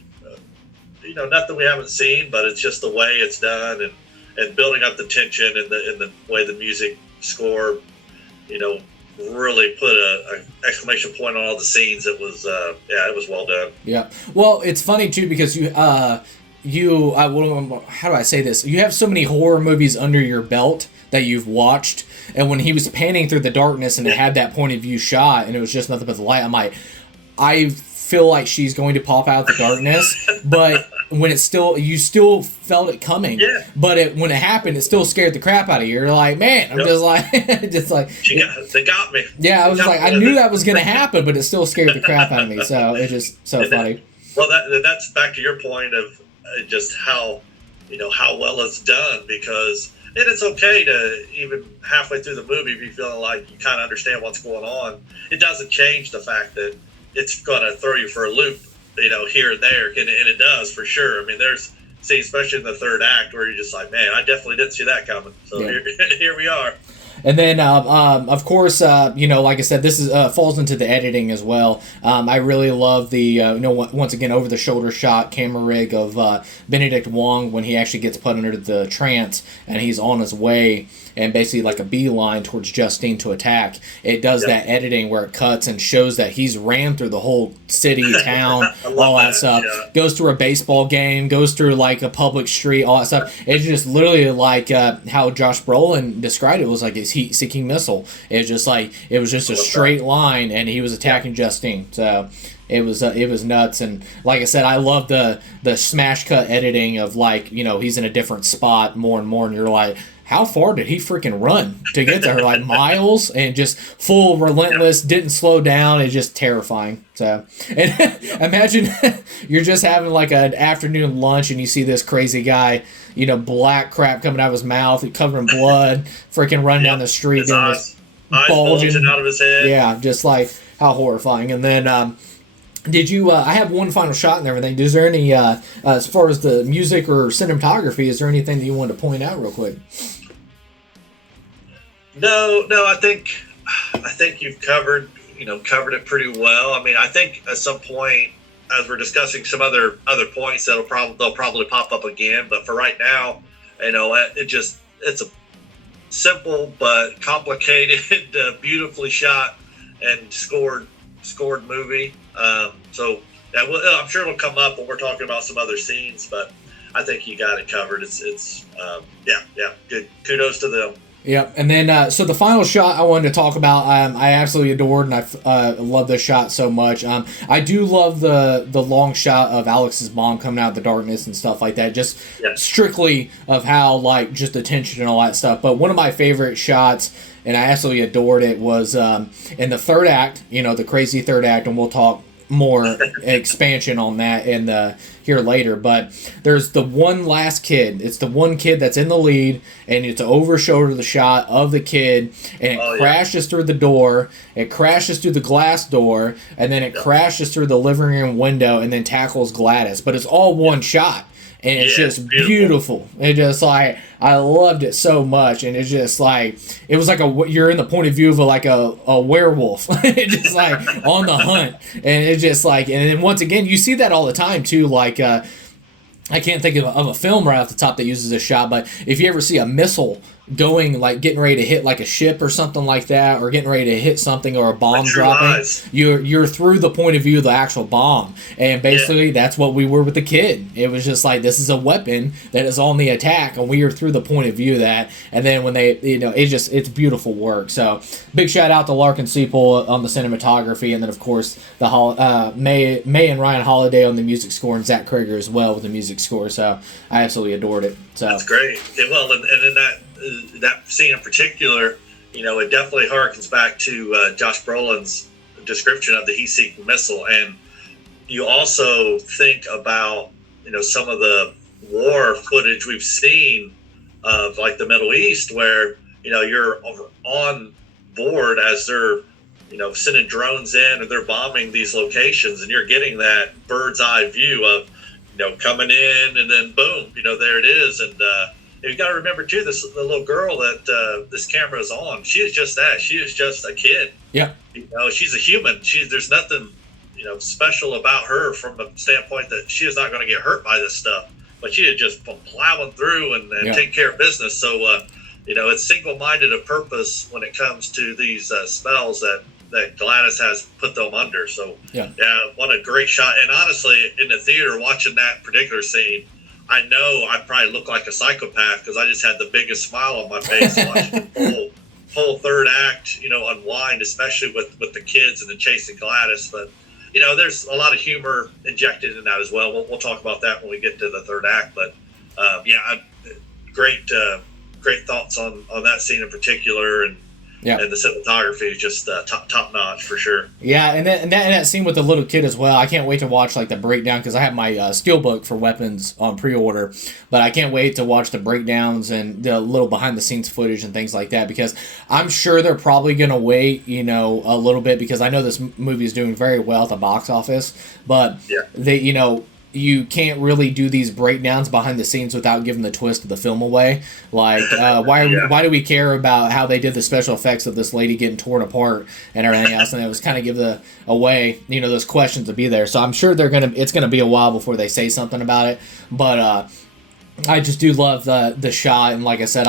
nothing we haven't seen, but it's just the way it's done and building up the tension and the way the music score, really put a exclamation point on all the scenes. It was it was well done. Yeah. Well, it's funny too because how do I say this? You have so many horror movies under your belt that you've watched, and when he was panning through the darkness and it had that point of view shot and it was just nothing but the light, I'm like, I feel like she's going to pop out of the darkness, but when you still felt it coming. Yeah. But when it happened, it still scared the crap out of you. You're like, man, I'm just like they got me. Yeah, I was just like, I knew that was going to happen, but it still scared the crap out of me. So it's just so funny. Well, that's back to your point of just how well it's done, because it's okay to even halfway through the movie if you feel like you kind of understand what's going on. It doesn't change the fact that it's going to throw you for a loop, here and there, and it does for sure. I mean, there's scenes, especially in the third act, where you're just like, man, I definitely didn't see that coming. So here we are. And then, of course, like I said, this is falls into the editing as well. I really love the, once again, over-the-shoulder shot camera rig of Benedict Wong when he actually gets put under the trance and he's on his way and basically like a beeline towards Justine to attack. It does that editing where it cuts and shows that he's ran through the whole city, town, all that stuff. Yeah. Goes through a baseball game, goes through like a public street, all that stuff. It's just literally like how Josh Brolin described it. Was like his heat-seeking missile. It was just a straight line, and he was attacking Justine. So it was nuts. And like I said, I love the smash cut editing of like, he's in a different spot more and more, and you're like, how far did he freaking run to get to her? Like miles, and just full relentless, didn't slow down. It's just terrifying. So, and imagine you're just having like an afternoon lunch and you see this crazy guy, black crap coming out of his mouth, covered in blood, freaking running down the street. His eyes bulging out of his head. Yeah, just like how horrifying. And then, did you, I have one final shot and everything. Is there any, as far as the music or cinematography, is there anything that you wanted to point out real quick? No, I think you've covered it pretty well. I mean, I think at some point, as we're discussing some other points, they'll probably pop up again. But for right now, it's simple but complicated, beautifully shot and scored movie. So yeah, I'm sure it'll come up when we're talking about some other scenes, but I think you got it covered. It's yeah, good. Kudos to them. Yep, and then so the final shot I wanted to talk about, I absolutely adored, and I love this shot so much. I do love the long shot of Alex's mom coming out of the darkness and stuff like that, just strictly of how, like, just the tension and all that stuff. But one of my favorite shots, and I absolutely adored it, was in the third act, the crazy third act, and we'll talk more expansion on that in the here later, but there's the one last kid. It's the one kid that's in the lead, and it's over shoulder the shot of the kid, and it crashes through the door, it crashes through the glass door, and then it crashes through the living room window and then tackles Gladys, but it's all one shot. And it's just beautiful. It just, like, I loved it so much, and it's just like, it was like you're in the point of view of a werewolf. It's just like on the hunt, and it's just like, and then once again you see that all the time too. Like I can't think of a film right off the top that uses this shot, but if you ever see a missile going, like, getting ready to hit like a ship or something like that, or getting ready to hit something, or a bomb dropping, you're through the point of view of the actual bomb, and basically that's what we were with the kid. It was just like, this is a weapon that is on the attack, and we are through the point of view of that. And then when they, it's beautiful work. So big shout out to Larkin Seiple on the cinematography, and then of course the May and Ryan Holladay on the music score, and Zach Cregger as well with the music score. So I absolutely adored it. So that's great. Well, and in that scene in particular, it definitely harkens back to Josh Brolin's description of the heat-seeking missile, and you also think about some of the war footage we've seen of, like, the Middle East, where you're on board as they're sending drones in, and they're bombing these locations, and you're getting that bird's eye view of coming in, and then boom, there it is. And you got to remember too, the little girl that this camera is on, she is just that. She is just a kid. Yeah. She's a human. There's nothing special about her from the standpoint that she is not going to get hurt by this stuff. But she is just plowing through and taking care of business. So it's single-minded of purpose when it comes to these spells that Gladys has put them under. So yeah, what a great shot. And honestly, in the theater watching that particular scene, I know I probably look like a psychopath because I just had the biggest smile on my face watching the whole third act, unwind, especially with the kids and the chasing Gladys. But there's a lot of humor injected in that as well. We'll talk about that when we get to the third act. But great thoughts on that scene in particular, and the cinematography is just top notch for sure. Yeah, and that scene with the little kid as well. I can't wait to watch, like, the breakdown, because I have my steelbook for Weapons on pre-order, but I can't wait to watch the breakdowns and the little behind the scenes footage and things like that, because I'm sure they're probably gonna wait a little bit, because I know this movie is doing very well at the box office, but they you can't really do these breakdowns behind the scenes without giving the twist of the film away. Like, why do we care about how they did the special effects of this lady getting torn apart and everything else? And it was kind of give away, those questions to be there. So I'm sure it's gonna be a while before they say something about it. But I just do love the shot, and like I said,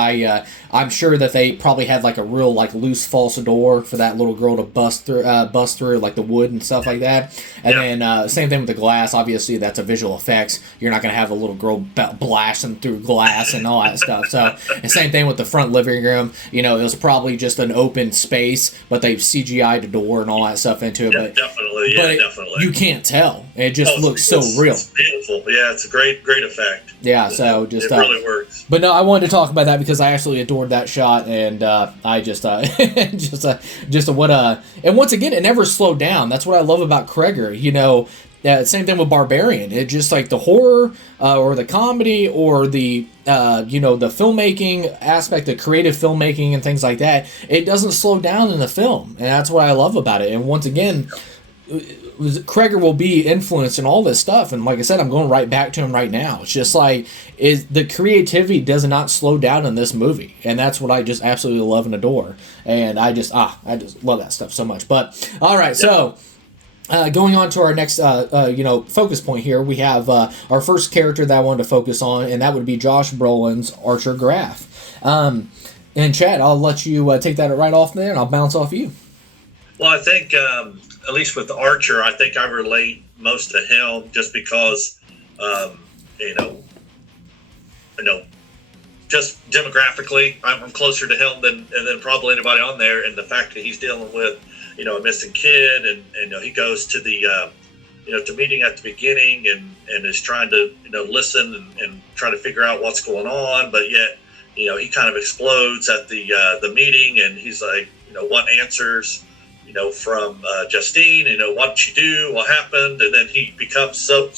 I'm sure that they probably had, like, a real, like, loose false door for that little girl to bust through like the wood and stuff like that. And then same thing with the glass. Obviously, that's a visual effects. You're not gonna have a little girl blasting through glass and all that stuff. So, and same thing with the front living room. It was probably just an open space, but they've CGI'd a door and all that stuff into it. Yeah, definitely. You can't tell. It just looks so real. It's beautiful. Yeah, it's a great effect. Yeah. So it really works. But no, I wanted to talk about that because I absolutely adored that shot, and I just what and once again, it never slowed down. That's what I love about Cregger. Same thing with Barbarian. It just, like, the horror or the comedy or the the filmmaking aspect, the creative filmmaking and things like that. It doesn't slow down in the film, and that's what I love about it. And once again, Cregger will be influenced in all this stuff, and like I said, I'm going right back to him right now. It's just like, the creativity does not slow down in this movie, and that's what I just absolutely love and adore. And I just love that stuff so much. But all right, so going on to our next focus point here, we have our first character that I wanted to focus on, and that would be Josh Brolin's Archer Graf. And Chad, I'll let you take that right off there, and I'll bounce off you. Well, I think at least with Archer, I think I relate most to him just because, you know, just demographically, I'm closer to him than probably anybody on there, and the fact that he's dealing with, you know, a missing kid, and you know, he goes to the, you know, to meeting at the beginning, and is trying to, you know, listen and try to figure out what's going on, but yet, you know, he kind of explodes at the meeting, and he's like, you know, want answers, you know, from Justine, you know, what did she do, what happened, and then he becomes so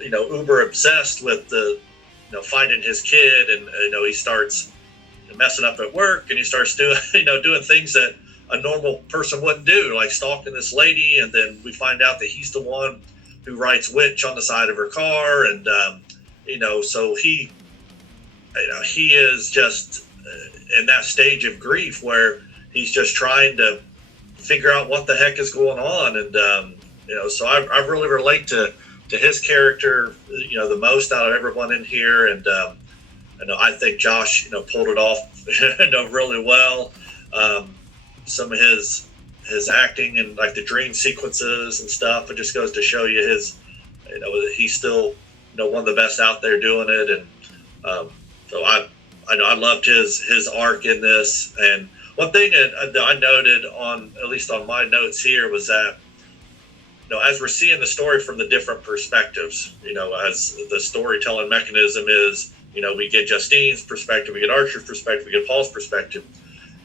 you know, uber obsessed with the, you know, finding his kid, and you know, he starts messing up at work, and he starts doing, you know, doing things that a normal person wouldn't do, like stalking this lady, and then we find out that he's the one who writes witch on the side of her car, and you know, so he, you know, he is just in that stage of grief where he's just trying to figure out what the heck is going on, and you know, so I really relate to his character, you know, the most out of everyone in here, and you know, I think Josh, you know, pulled it off, you know, really well. Some of his acting and like the dream sequences and stuff, it just goes to show you his, you know, he's still, you know, one of the best out there doing it, and so I know I loved his arc in this. And one thing that I noted on, at least on my notes here, was that, you know, as we're seeing the story from the different perspectives, you know, as the storytelling mechanism is, you know, we get Justine's perspective, we get Archer's perspective, we get Paul's perspective.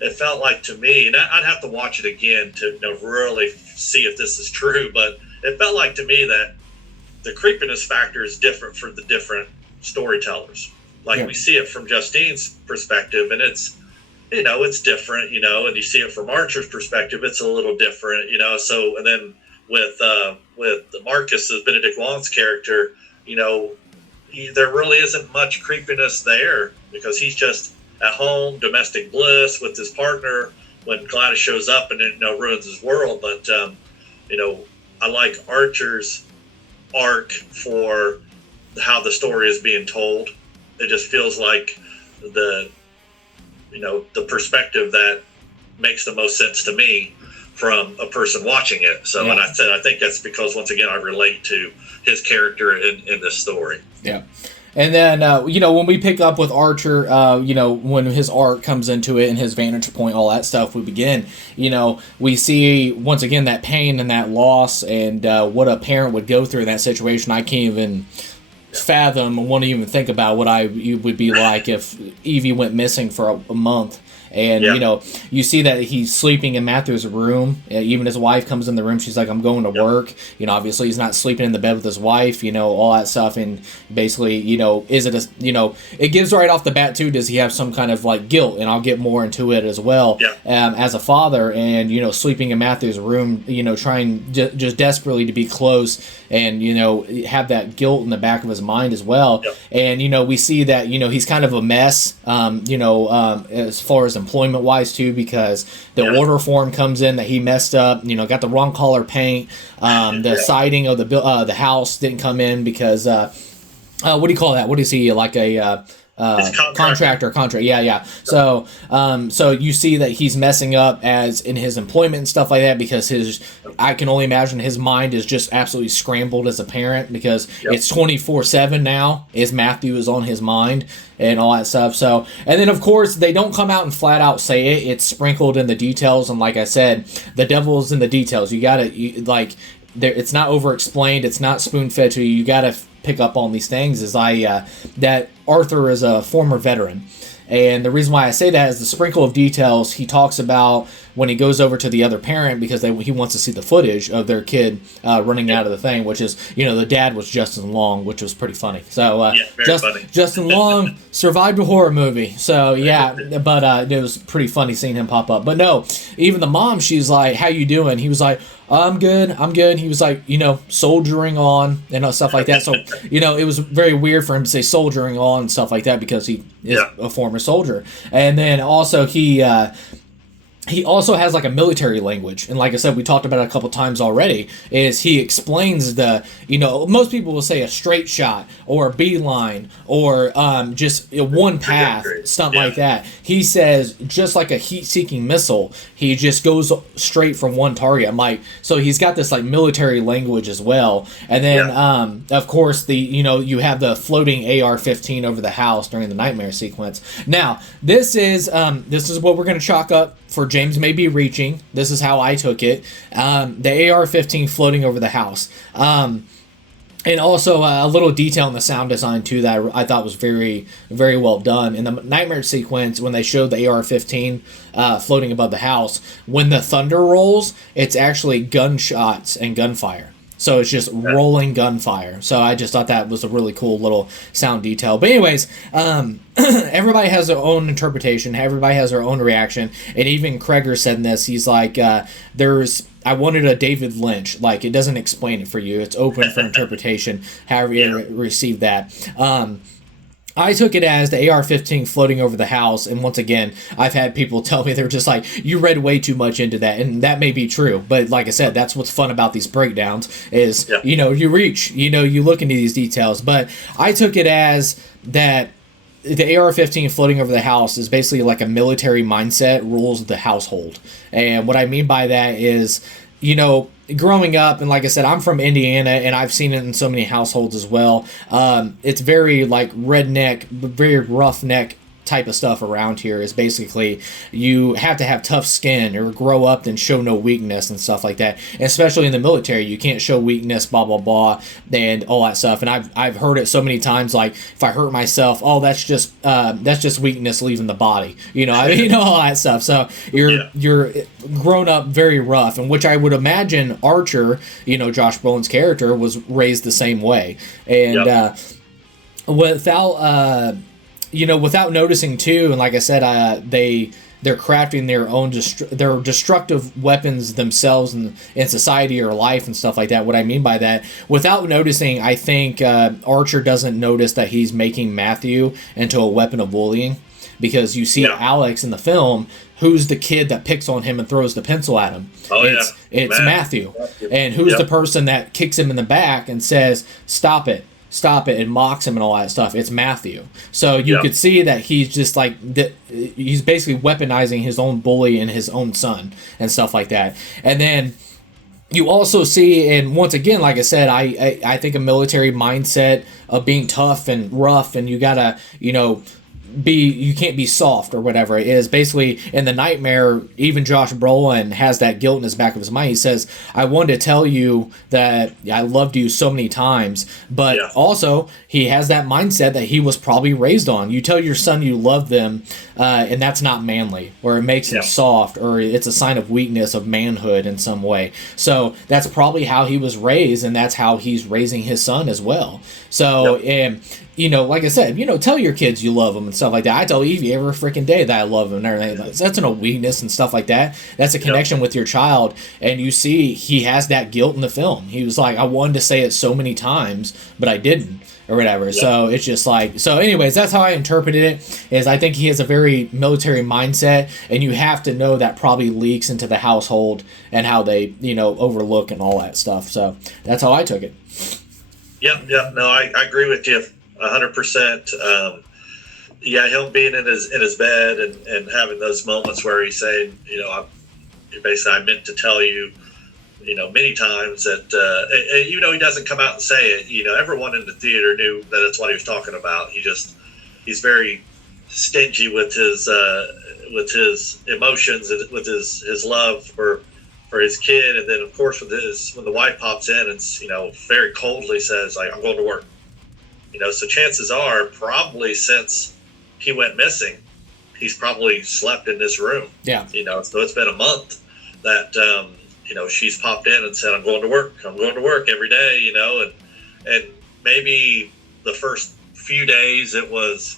It felt like to me, and I'd have to watch it again to, you know, really see if this is true, but it felt like to me that the creepiness factor is different for the different storytellers. Like, we see it from Justine's perspective, and it's, you know, it's different, you know, and you see it from Archer's perspective, it's a little different, you know. So, and then with Marcus, as Benedict Wong's character, you know, there really isn't much creepiness there because he's just at home, domestic bliss with his partner when Gladys shows up and it, you know, ruins his world. But you know, I like Archer's arc for how the story is being told. It just feels like the, you know, the perspective that makes the most sense to me from a person watching it. So, yeah. And I said, I think that's because, once again, I relate to his character in this story. Yeah. And then, you know, when we pick up with Archer, you know, when his arc comes into it and his vantage point, all that stuff, we begin, you know, we see, once again, that pain and that loss and what a parent would go through in that situation. I can't even fathom, won't even think about what it would be like if Evie went missing for a month. And, you know, you see that he's sleeping in Matthew's room. Even his wife comes in the room. She's like, I'm going to work. You know, obviously he's not sleeping in the bed with his wife, you know, all that stuff. And basically, you know, is it you know, it gives right off the bat, too, does he have some kind of, like, guilt? And I'll get more into it as well. As a father and, you know, sleeping in Matthew's room, you know, trying just desperately to be close and, you know, have that guilt in the back of his mind as well. And, you know, we see that, you know, he's kind of a mess, you know, as far as employment wise too, because the order form comes in that he messed up, you know, got the wrong color paint, the siding of the house didn't come in because what do you call that, what is he, like a contract. So so you see that he's messing up as in his employment and stuff like that, because I can only imagine his mind is just absolutely scrambled as a parent, because it's 24/7 now, is Matthew is on his mind and all that stuff. So, and then of course they don't come out and flat out say it, it's sprinkled in the details, and like I said, the devil's in the details. You gotta like, it's not over explained, it's not spoon fed to you. You gotta pick up on these things. Is that Arthur is a former veteran, and the reason why I say that is the sprinkle of details he talks about when he goes over to the other parent, because he wants to see the footage of their kid running out of the thing, which is, you know, the dad was Justin Long, which was pretty funny. So funny. Justin Long survived a horror movie, so but it was pretty funny seeing him pop up. But no, even the mom, she's like, how you doing? He was like, I'm good. He was like, you know, soldiering on and stuff like that. So, you know, it was very weird for him to say soldiering on and stuff like that, because he is a former soldier. And then also he he also has like a military language, and like I said, we talked about it a couple times already, is he explains the, most people will say a straight shot or a beeline or just one path, something like that. He says just like a heat-seeking missile, he just goes straight from one target. I'm like, so he's got this like military language as well. And then of course you have the floating AR-15 over the house during the nightmare sequence. Now this is what we're going to chalk up for James May Be Reaching. This is how I took it. The AR-15 floating over the house. And also a little detail in the sound design too that I thought was very, very well done. In the nightmare sequence, when they showed the AR-15 floating above the house, when the thunder rolls, it's actually gunshots and gunfire. So it's just rolling gunfire. So I just thought that was a really cool little sound detail. But anyways, everybody has their own interpretation. Everybody has their own reaction. And even Cregger said in this, he's like, I wanted a David Lynch. Like, it doesn't explain it for you. It's open for interpretation, however you receive that. I took it as the AR-15 floating over the house, and once again, I've had people tell me they're just like, you read way too much into that, and that may be true, but like I said, that's what's fun about these breakdowns is, you reach, you look into these details, but I took it as that the AR-15 floating over the house is basically like a military mindset rules the household, and what I mean by that is, growing up, and like I said, I'm from Indiana, and I've seen it in so many households as well. It's very like redneck, very roughneck type of stuff around here. Is basically you have to have tough skin or grow up and show no weakness and stuff like that. And especially in the military, you can't show weakness, blah blah blah, and all that stuff. And I've heard it so many times, like if I hurt myself, oh that's just weakness leaving the body, all that stuff. So you're grown up very rough, and which I would imagine Archer, Josh Brolin's character, was raised the same way, and without noticing too, and like I said, they're crafting their own their destructive weapons themselves in society or life and stuff like that. What I mean by that, without noticing, I think Archer doesn't notice that he's making Matthew into a weapon of bullying, because you see Alex in the film, who's the kid that picks on him and throws the pencil at him. It's Matthew. And who's the person that kicks him in the back and says, stop it, and mocks him and all that stuff? It's Matthew. So you could see that he's just like, he's basically weaponizing his own bully and his own son and stuff like that. And then you also see, and once again, like I said, I think a military mindset of being tough and rough, and you gotta, you can't be soft or whatever it is. Basically, in the nightmare, even Josh Brolin has that guilt in his back of his mind. He says, I wanted to tell you that I loved you so many times, but also he has that mindset that he was probably raised on. You tell your son you love them, and that's not manly, or it makes him soft, or it's a sign of weakness, of manhood in some way. So that's probably how he was raised, and that's how he's raising his son as well. So, like I said, tell your kids you love them and stuff like that. I tell Evie every freaking day that I love them and everything. That's no weakness and stuff like that. That's a connection with your child. And you see, he has that guilt in the film. He was like, I wanted to say it so many times, but I didn't, or whatever. So it's just like, so anyways, that's how I interpreted it, is I think he has a very military mindset, and you have to know that probably leaks into the household and how they, overlook and all that stuff. So that's how I took it. No, I agree with you 100%. Him being in his bed and having those moments where he's saying, basically, I meant to tell you, many times that, even though he doesn't come out and say it, everyone in the theater knew that that's what he was talking about. He's very stingy with his emotions and with his love for his kid. And then of course when the wife pops in and, very coldly says, like, I'm going to work. So chances are, probably since he went missing, he's probably slept in this room. So it's been a month that, she's popped in and said, I'm going to work every day, and maybe the first few days it was,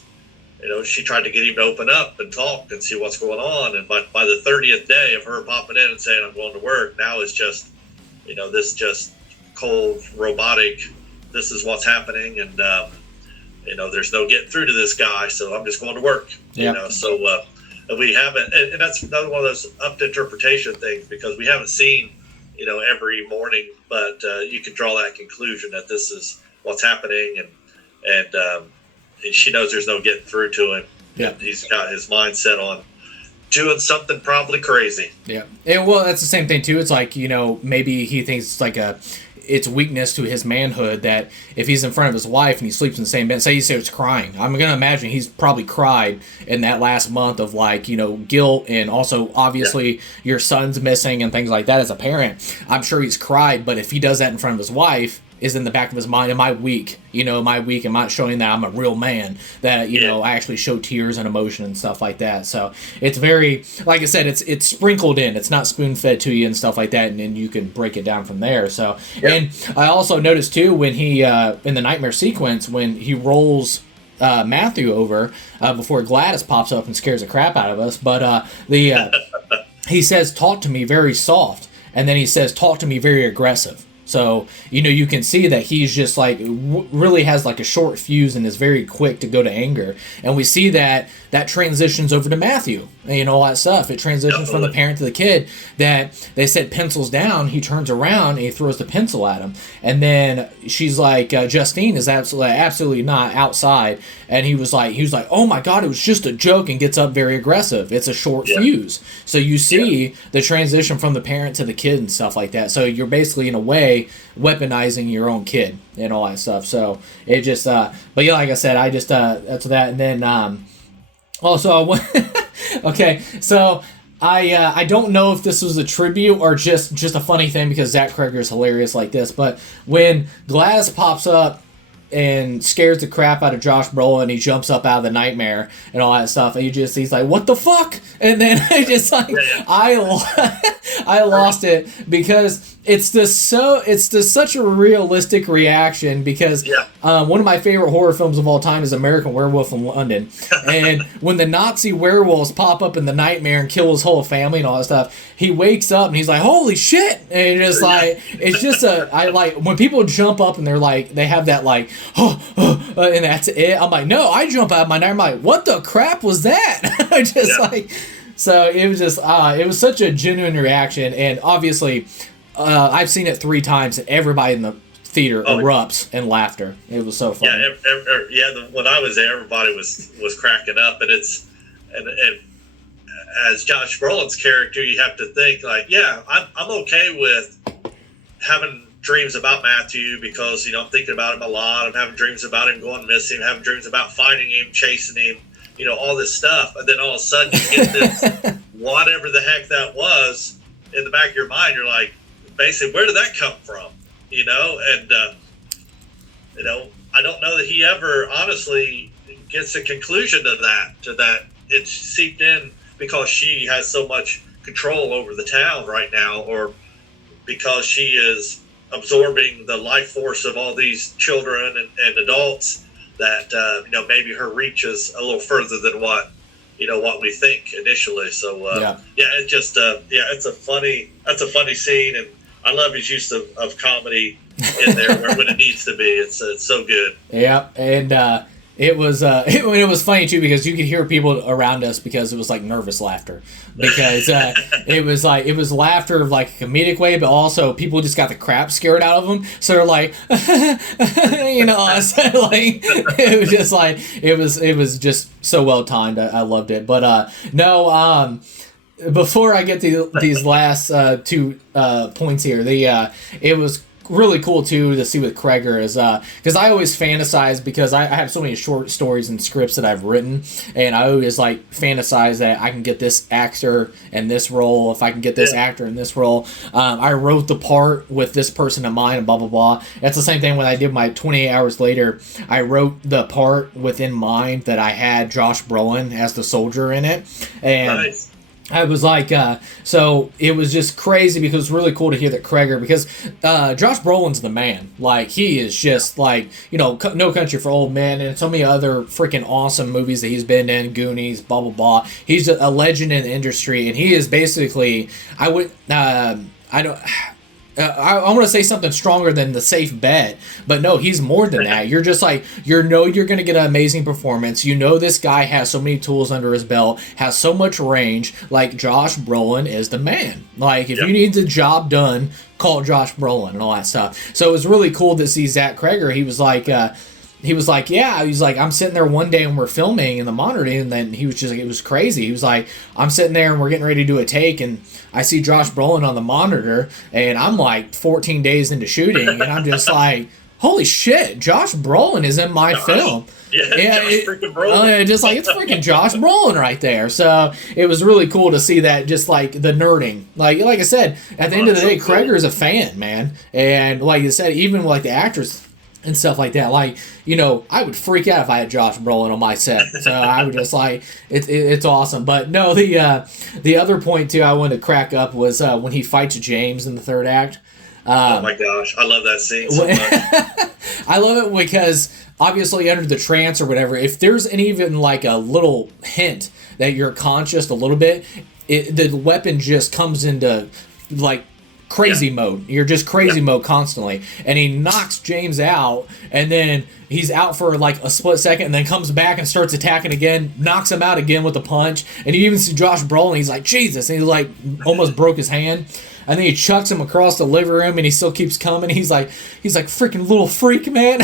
she tried to get him to open up and talk and see what's going on. And by the 30th day of her popping in and saying, I'm going to work, now it's just, this just cold, robotic, this is what's happening, and there's no getting through to this guy, so I'm just going to work. So And we haven't, and that's another one of those up to interpretation things, because we haven't seen, every morning, but you can draw that conclusion that this is what's happening, and she knows there's no getting through to him. Yeah, he's got his mind set on doing something probably crazy. Yeah, and well, that's the same thing too. It's like, maybe he thinks it's like it's weakness to his manhood that if he's in front of his wife and he sleeps in the same bed, say he starts crying. I'm gonna imagine he's probably cried in that last month of guilt, and also obviously your son's missing and things like that. As a parent, I'm sure he's cried. But if he does that in front of his wife, is in the back of his mind, am I weak? Am I weak? Am I showing that I'm a real man? That, I actually show tears and emotion and stuff like that. So it's very, like I said, it's sprinkled in. It's not spoon-fed to you and stuff like that, and then you can break it down from there. So, and I also noticed, too, when he, in the nightmare sequence, when he rolls Matthew over before Gladys pops up and scares the crap out of us, but he says, talk to me very soft, and then he says, talk to me very aggressive. So, you can see that he's just really has a short fuse and is very quick to go to anger. And we see that transitions over to Matthew, all that stuff. It transitions from the parent to the kid, that they said pencils down. He turns around and he throws the pencil at him. And then she's like, Justine is absolutely not outside. And he was like, oh my God, it was just a joke, and gets up very aggressive. It's a short fuse. So you see the transition from the parent to the kid and stuff like that. So you're basically, in a way, weaponizing your own kid and all that stuff. So it just, but yeah, like I said, I just, that's that. And then, also, okay, so I don't know if this was a tribute or just a funny thing, because Zach Cregger is hilarious like this, but when Gladys pops up and scares the crap out of Josh Brolin, he jumps up out of the nightmare and all that stuff, and he's like, what the fuck? And then I just I lost it, because it's just such a realistic reaction, because one of my favorite horror films of all time is American Werewolf in London, and when the Nazi werewolves pop up in the nightmare and kill his whole family and all that stuff, he wakes up and he's like, holy shit, and it's just I like when people jump up and they're like, they have that and that's it. I'm like, no, I jump out of my nightmare, I'm like, what the crap was that? So it was just, it was such a genuine reaction, and obviously, I've seen it 3 times, and everybody in the theater erupts in laughter. It was so funny. When I was there, everybody was cracking up, and and as Josh Brolin's character, you have to think I'm okay with having dreams about Matthew, because I'm thinking about him a lot. I'm having dreams about him going missing, having dreams about finding him, chasing him, all this stuff, and then all of a sudden you get this whatever the heck that was in the back of your mind. You're like, basically, where did that come from? And I don't know that he ever honestly gets a conclusion to that. It's seeped in because she has so much control over the town right now, or because she is absorbing the life force of all these children and adults, that maybe her reach is a little further than what we think initially. So it's just that's a funny scene, and I love his use of comedy in there when it needs to be. It's so good. Yeah, and it was it was funny too, because you could hear people around us, because it was like nervous laughter, because it was laughter of a comedic way, but also people just got the crap scared out of them, so they're like it was just so well timed. I loved it. But before I get to these last 2 points here, it was really cool too to see with Cregger is because I always fantasize, because I have so many short stories and scripts that I've written, and I always fantasize that I can get this actor in this role, if I can get this actor in this role. I wrote the part with this person in mind, and blah blah blah. That's the same thing when I did my 28 Hours Later. I wrote the part within mind that I had Josh Brolin as the soldier in it, and nice. I was so it was just crazy, because it was really cool to hear that Cregger, because Josh Brolin's the man. He is just No Country for Old Men and so many other freaking awesome movies that he's been in, Goonies, blah, blah, blah. He's a legend in the industry, and he is basically, I want to say something stronger than the safe bet, but no, he's more than that. You're just like, you're going to get an amazing performance. You know this guy has so many tools under his belt, has so much range. Like, Josh Brolin is the man. Like, if you need the job done, call Josh Brolin and all that stuff. So it was really cool to see Zach Cregger. He was like, I'm sitting there one day and we're filming in the monitoring, and then he was just like, it was crazy. He was like, I'm sitting there and we're getting ready to do a take, and I see Josh Brolin on the monitor, and I'm like 14 days into shooting, and I'm just like, holy shit, Josh Brolin is in my film. Yeah, freaking Brolin. Just like, it's freaking Josh Brolin right there. So it was really cool to see that, just like the nerding. Like I said, at the end of the day, Cregger is a fan, man. And like you said, even like the actors and stuff like that, like, you know, I would freak out if I had Josh Brolin on my set. So I would just like, it's awesome. But no, the other point too I wanted to crack up was when he fights James in the third act. Oh my gosh, I love that scene so much. I love it because obviously under the trance or whatever, if there's even like a little hint that you're conscious a little bit, the weapon just comes into like crazy mode. You're just crazy mode constantly. And he knocks James out, and then he's out for like a split second, and then comes back and starts attacking again, knocks him out again with a punch. And you even see Josh Brolin, he's like, Jesus, and he like almost broke his hand. And then he chucks him across the living room, and he still keeps coming. He's like freaking little freak, man.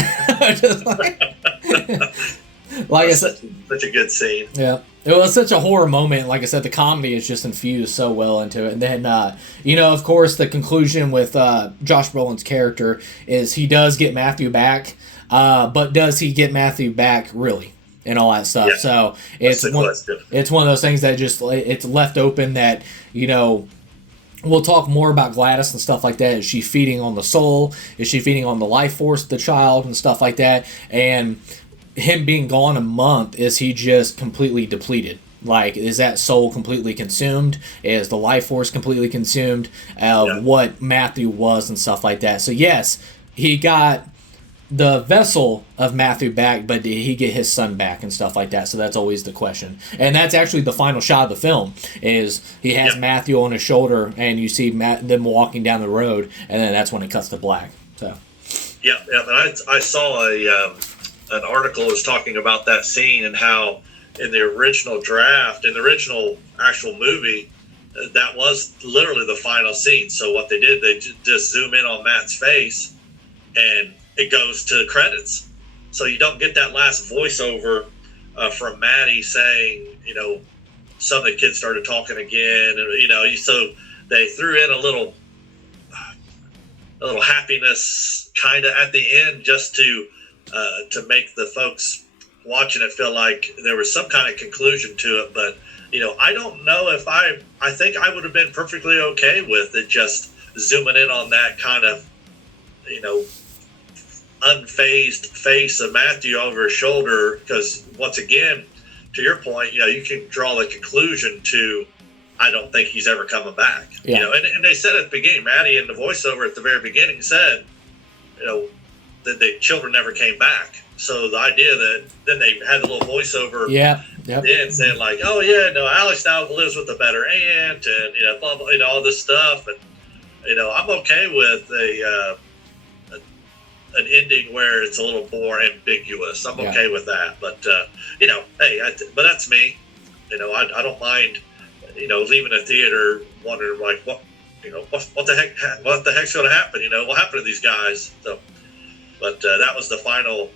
Just like I said, such a good scene. Yeah. It was such a horror moment. Like I said, the comedy is just infused so well into it. And then, you know, of course, the conclusion with Josh Brolin's character is he does get Matthew back, but does he get Matthew back really? And all that stuff. Yeah. So it's one of those things that just, it's left open that, you know, we'll talk more about Gladys and stuff like that. Is she feeding on the soul? Is she feeding on the life force of the child and stuff like that? And him being gone a month, is he just completely depleted? Like, is that soul completely consumed? Is the life force completely consumed of what Matthew was and stuff like that? So yes, he got the vessel of Matthew back, but did he get his son back and stuff like that? So that's always the question. And that's actually the final shot of the film, is he has Matthew on his shoulder, and you see them walking down the road, and then that's when it cuts to black. So and I saw an article was talking about that scene and how in the original draft, in the original actual movie, that was literally the final scene. So what they did, they just zoom in on Matt's face, and it goes to credits. So you don't get that last voiceover from Maddie saying, you know, some of the kids started talking again, and you know, so they threw in a little happiness kind of at the end, just to make the folks watching it feel like there was some kind of conclusion to it. But you know, I don't know if I think I would have been perfectly okay with it just zooming in on that kind of, you know, unfazed face of Matthew over his shoulder, because once again, to your point, you know, you can draw the conclusion to, I don't think he's ever coming back. You know, and they said at the beginning, Maddie in the voiceover at the very beginning said, you know, that the children never came back. So the idea that then they had the little voiceover then saying like, oh yeah, no, Alex now lives with a better aunt, and you know, blah, blah, you know, all this stuff. And you know, I'm okay with an ending where it's a little more ambiguous. I'm okay with that. But you know, hey, but that's me. You know, I don't mind, you know, leaving a theater wondering like, what, you know, what the heck's going to happen? You know, what happened to these guys? So, but that was the final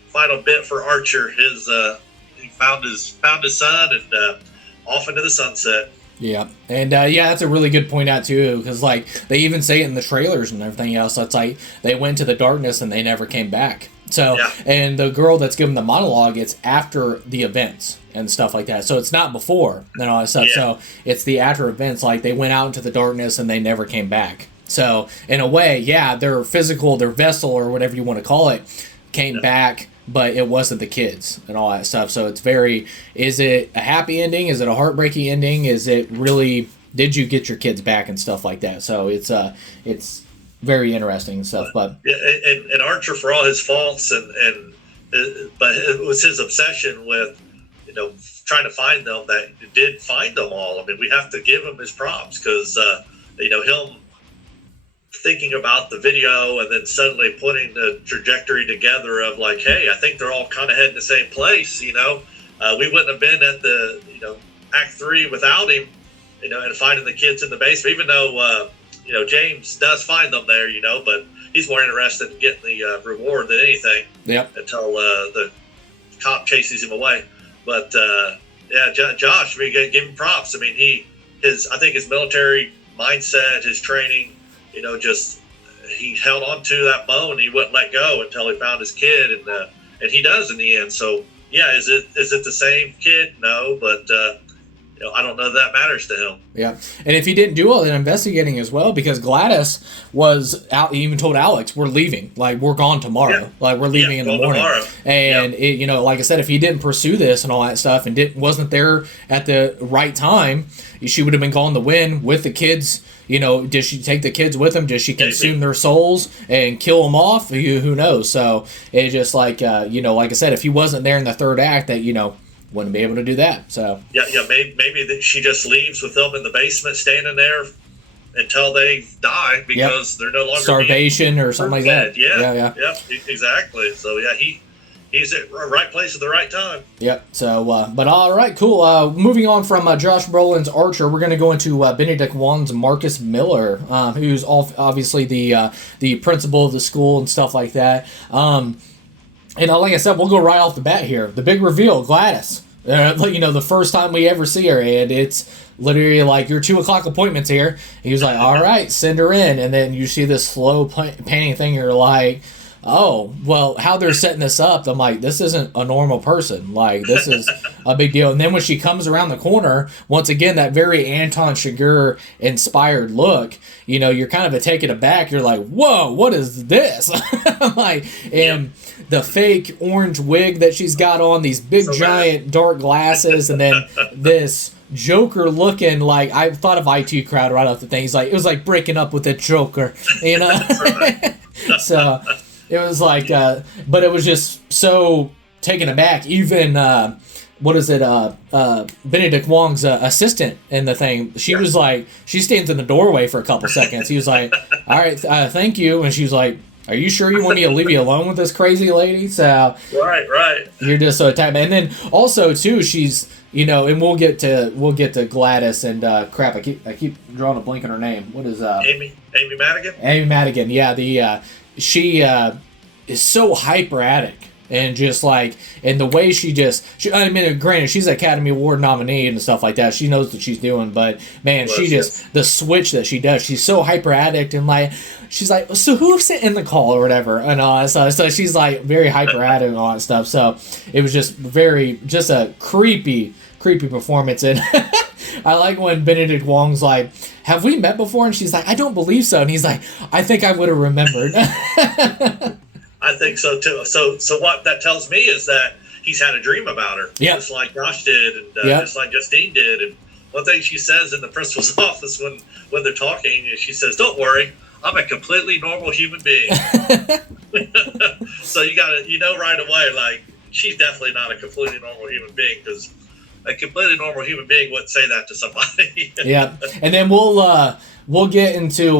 bit for Archer. He found his son, and off into the sunset. Yeah, and that's a really good point out too, because like they even say it in the trailers and everything else. So it's like they went to the darkness and they never came back. So and the girl that's giving the monologue, it's after the events and stuff like that. So it's not before and all that stuff. Yeah. So it's the after events, like they went out into the darkness and they never came back. So in a way, their physical, their vessel or whatever you want to call it, came back, but it wasn't the kids and all that stuff. So it's very, is it a happy ending? Is it a heartbreaking ending? Is it really, did you get your kids back and stuff like that? So it's very interesting and stuff. But and Archer, for all his faults but it was his obsession with, you know, trying to find them, that did find them all. I mean, we have to give him his props, because you know, thinking about the video and then suddenly putting the trajectory together of like, hey, I think they're all kind of heading the same place. We wouldn't have been at the Act 3 without him, and finding the kids in the basement, even though James does find them there, but he's more interested in getting the reward than anything. Yep. Until the cop chases him away. But Josh, we give him props. I mean, I think his military mindset, his training, he held on to that bone. He wouldn't let go until he found his kid, and he does in the end. So yeah, is it the same kid? No, but I don't know that matters to him. Yeah, and if he didn't do all that investigating as well, because Gladys was out, he even told Alex, "We're leaving. Like, we're gone tomorrow. Yeah. Like, we're leaving in the morning." Tomorrow. And like I said, if he didn't pursue this and all that stuff, and wasn't there at the right time, she would have been gone to win with the kids. Did she take the kids with him? Did she consume their souls and kill them off? Who knows? So it's just like like I said, if he wasn't there in the third act, that wouldn't be able to do that. So maybe she just leaves with them in the basement, standing there until they die because they're no longer starvation or something like that. Yeah, exactly. So he's at the right place at the right time. Yep. So, but all right, cool. Moving on from Josh Brolin's Archer, we're going to go into Benedict Wong's Marcus Miller, who's obviously the principal of the school and stuff like that. And like I said, we'll go right off the bat here. The big reveal, Gladys. The first time we ever see her, and it's literally like, your 2:00 appointment's here. He was like, all right, send her in. And then you see this slow painting thing, you're like, oh, well, how they're setting this up, I'm like, this isn't a normal person. Like, this is a big deal. And then when she comes around the corner, once again, that very Anton Chigurh inspired look, you're kind of taken aback. You're like, whoa, what is this? The fake orange wig that she's got on, these big, giant, dark glasses, and then this Joker looking like, I thought of IT Crowd right off the thing. He's like, it was like breaking up with the Joker, So it was like, but it was just so taken aback. Even, Benedict Wong's assistant in the thing, she was like, she stands in the doorway for a couple seconds. He was like, all right, thank you. And she was like, are you sure you want me to leave you alone with this crazy lady? So right. You're just so attacked. And then also too, she's and we'll get to Gladys and crap. I keep drawing a blank on her name. What is Amy Madigan? Amy Madigan. Yeah, she is so hyper-addict. And just like, and the way granted, she's an Academy Award nominee and stuff like that. She knows what she's doing, but man, the switch that she does, she's so hyper addict and like, she's like, so who's in the call or whatever and all that stuff. So she's like very hyper addict and all that stuff. So it was just a creepy performance. And I like when Benedict Wong's like, have we met before? And she's like, I don't believe so. And he's like, I think I would have remembered. I think so too. So what that tells me is that he's had a dream about her, just like Josh did, and just like Justine did. And one thing she says in the principal's office when they're talking, is she says, "Don't worry, I'm a completely normal human being." So you gotta, right away, like, she's definitely not a completely normal human being, because a completely normal human being wouldn't say that to somebody. Yeah, and then we'll get into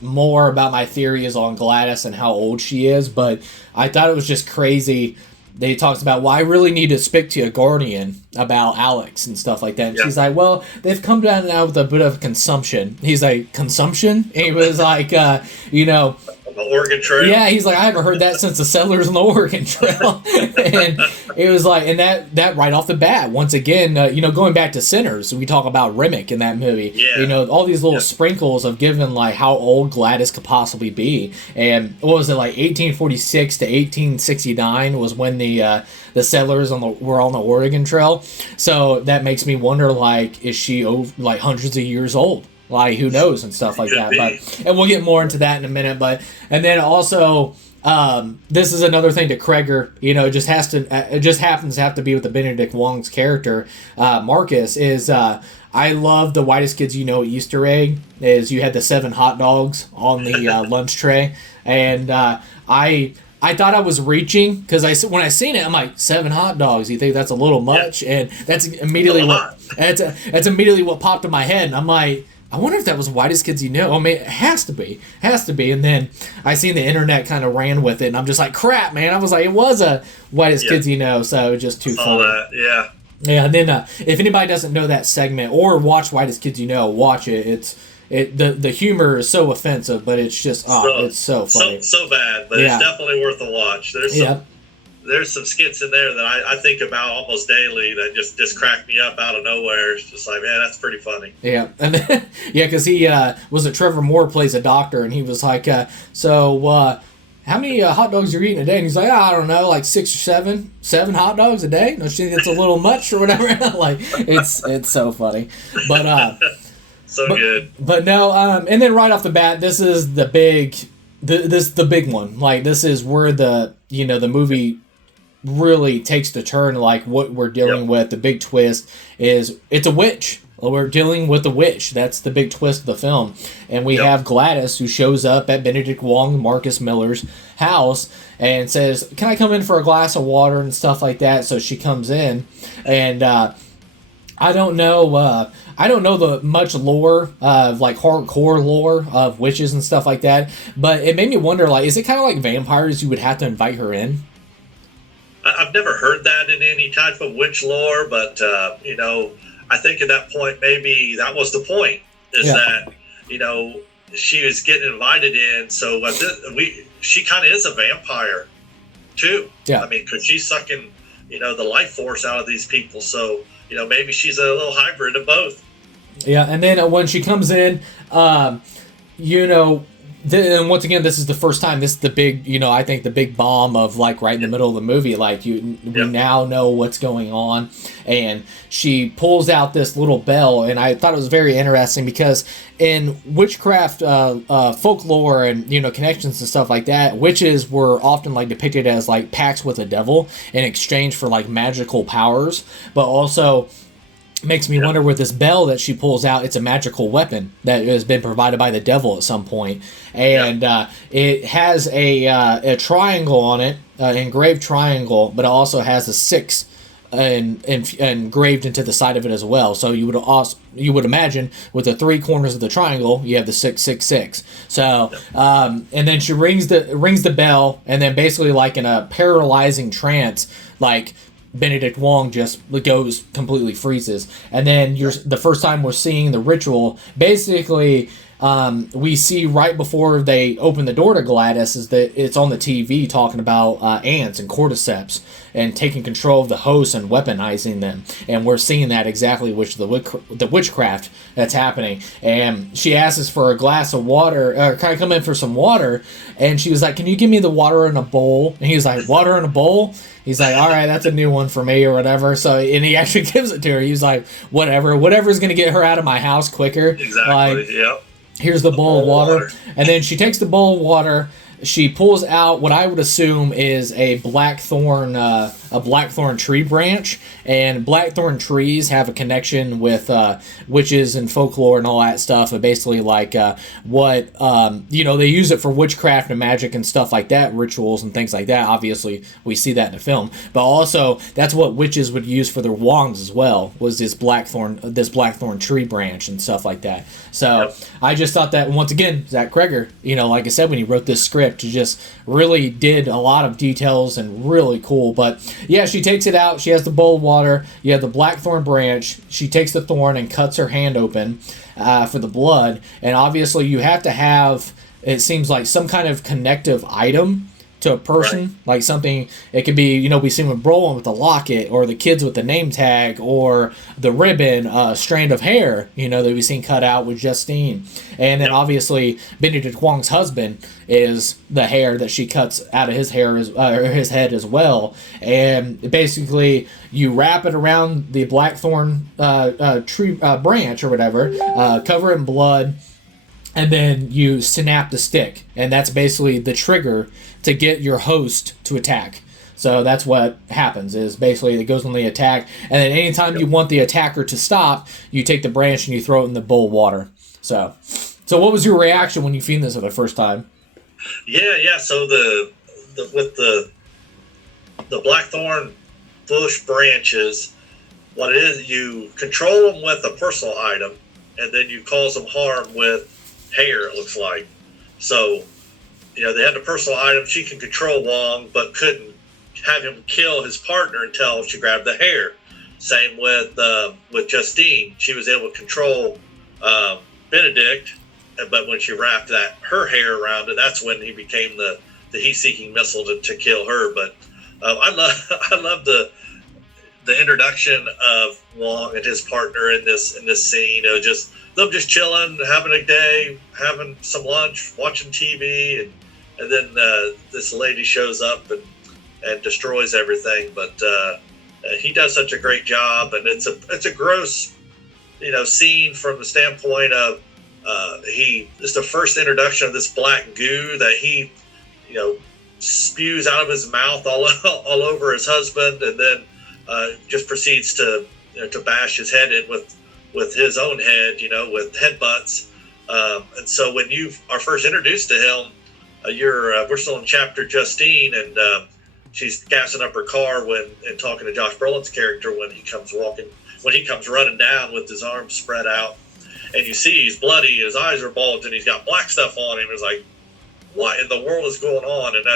more about my theories on Gladys and how old she is, but I thought it was just crazy. They talks about, well, I really need to speak to a guardian about Alex and stuff like that. And she's like, well, they've come down now with a bit of consumption. He's like, consumption? And he was like, the Oregon Trail. Yeah, he's like, I haven't heard that since the settlers on the Oregon Trail. And it was like, and that right off the bat, once again, going back to Sinners, we talk about Remick in that movie. Yeah. All these little sprinkles of giving like how old Gladys could possibly be. And what was it, like 1846 to 1869 was when the settlers were on the Oregon Trail. So that makes me wonder, like, is she like hundreds of years old? Like, who knows and stuff like that. But and we'll get more into that in a minute. And then also, this is another thing to Cregger. It just happens to have to be with the Benedict Wong's character, Marcus. Is I love the Whitest Kids You Know Easter egg. Is you had the 7 hot dogs on the lunch tray, and I thought I was reaching, because when I seen it, I'm like, 7 hot dogs. You think that's a little much? Yeah. And that's immediately that's immediately what popped in my head. And I'm like, I wonder if that was Whitest Kids You Know. I mean, it has to be. And then I seen the internet kind of ran with it, and I'm just like, crap, man. I was like, it was a Whitest Kids You Know, so just too funny. Yeah. Yeah, and then if anybody doesn't know that segment or watch Whitest Kids You Know, watch it. The humor is so offensive, but it's just it's so funny. So bad, but it's definitely worth a watch. There's some skits in there that I think about almost daily that just crack me up out of nowhere. It's just like, man, that's pretty funny. Yeah, and then, because he was it Trevor Moore plays a doctor, and he was like, so how many hot dogs are you eating a day? And he's like, I don't know, like 6 or 7 hot dogs a day. Don't you think it's a little much or whatever? Like, it's so funny, but good. But no, and then right off the bat, this is the big one. Like, this is where the movie really takes the turn. Like, what we're dealing with, the big twist is it's a witch. We're dealing with a witch. That's the big twist of the film. And we have Gladys, who shows up at Benedict Wong, Marcus Miller's house, and says, can I come in for a glass of water and stuff like that? So she comes in, and I don't know the much lore of like hardcore lore of witches and stuff like that, but it made me wonder, like, is it kind of like vampires? You would have to invite her in. I've never heard that in any type of witch lore, but I think at that point maybe that was the point. That she was getting invited in, so she kind of is a vampire too. Yeah, I mean, because she's sucking the life force out of these people, so maybe she's a little hybrid of both. Yeah, and then when she comes in, and once again, this is the first time. This is the big, I think the big bomb of like right in the middle of the movie. Like we now know what's going on, and she pulls out this little bell, and I thought it was very interesting because in witchcraft folklore and connections and stuff like that, witches were often like depicted as like pacts with the devil in exchange for like magical powers, but also makes me wonder with this bell that she pulls out, it's a magical weapon that has been provided by the devil at some point. And it has a triangle on it, engraved triangle, but it also has a 6 engraved into the side of it as well. So you would imagine with the 3 corners of the triangle, you have the 666. So and then she rings the bell, and then basically like in a paralyzing trance, like Benedict Wong just goes completely freezes. And then the first time we're seeing the ritual, basically we see right before they open the door to Gladys is that it's on the TV talking about ants and cordyceps and taking control of the hosts and weaponizing them. And we're seeing that exactly which the witchcraft that's happening. And she asks for a glass of water, or can I come in for some water? And she was like, can you give me the water in a bowl? And he's like, water in a bowl? He's like, all right, that's a new one for me or whatever. So, and he actually gives it to her. He's like, whatever's going to get her out of my house quicker. Exactly, Here's the bowl of water. And then she takes the bowl of water. She pulls out what I would assume is a blackthorn tree branch, and blackthorn trees have a connection with witches and folklore and all that stuff. And basically, like they use it for witchcraft and magic and stuff like that, rituals and things like that. Obviously, we see that in the film, but also that's what witches would use for their wands as well. Was this blackthorn tree branch and stuff like that. So I just thought that once again, Zach Cregger, like I said, when he wrote this script, he just really did a lot of details and really cool. But yeah, she takes it out. She has the bowl of water. You have the blackthorn branch. She takes the thorn and cuts her hand open for the blood. And obviously you have to have, it seems like, some kind of connective item to a person, like something. It could be, we seen with Brolin with the locket, or the kids with the name tag, or the ribbon, strand of hair, that we've seen cut out with Justine. And then obviously Benedict Wong's husband is the hair that she cuts out of his hair, or his head as well. And basically you wrap it around the blackthorn tree branch or whatever, cover it in blood, and then you snap the stick, and that's basically the trigger to get your host to attack. So that's what happens, is basically it goes on the attack, and then anytime you want the attacker to stop, you take the branch and you throw it in the bowl of water. So what was your reaction when you seen this for the first time? Yeah. So with the blackthorn bush branches, what it is, you control them with a personal item, and then you cause them harm with hair, it looks like. So, they had the personal item. She can control Wong, but couldn't have him kill his partner until she grabbed the hair. Same with Justine. She was able to control Benedict, but when she wrapped her hair around it, that's when he became the heat-seeking missile to kill her. But I love the introduction of Wong and his partner in this scene. Just them just chilling, having a day, having some lunch, watching TV, and then this lady shows up and destroys everything. But he does such a great job, and it's a gross scene from the standpoint of it's the first introduction of this black goo that he spews out of his mouth all over his husband, and then just proceeds to bash his head in with his own head, with headbutts. And so when you are first introduced to him, we're still in chapter Justine, and she's gassing up her car and talking to Josh Brolin's character when he comes running down with his arms spread out, and you see he's bloody, his eyes are bulged, and he's got black stuff on him. It's like, what in the world is going on? And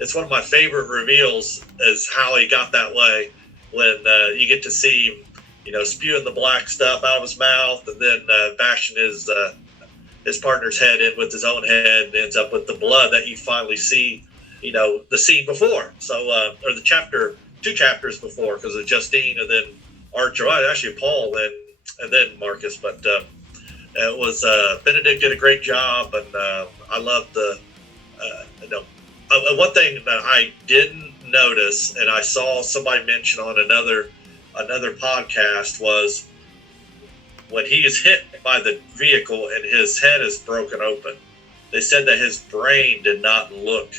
it's one of my favorite reveals is how he got that way, when you get to see him, spewing the black stuff out of his mouth, and then bashing his partner's head in with his own head, and ends up with the blood that you finally see, the scene before. So, or the two chapters before, because of Justine and then Archer, actually Paul, and then Marcus. But it was Benedict did a great job, and I love one thing that I didn't notice, and I saw somebody mention on another podcast, was when he is hit by the vehicle and his head is broken open. They said that his brain did not look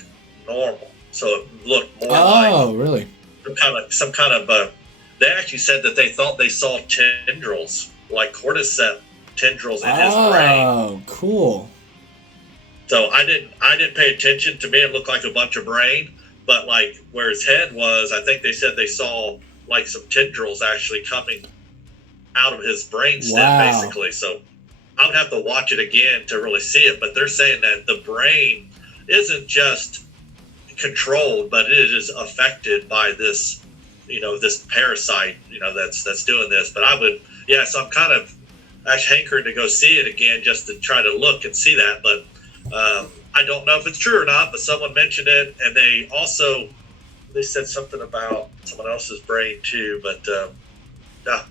normal, so it looked more really some kind of. They actually said that they thought they saw tendrils, like cordyceps tendrils in his brain. Oh, cool. So I didn't pay attention. To me, it looked like a bunch of brain, but like where his head was, I think they said they saw like some tendrils actually coming out of his brain stem, basically. So I would have to watch it again to really see it. But they're saying that the brain isn't just controlled, but it is affected by this, this parasite, that's doing this. But so I'm kind of actually hankering to go see it again just to try to look and see that. But I don't know if it's true or not, but someone mentioned it, and they said something about someone else's brain too. But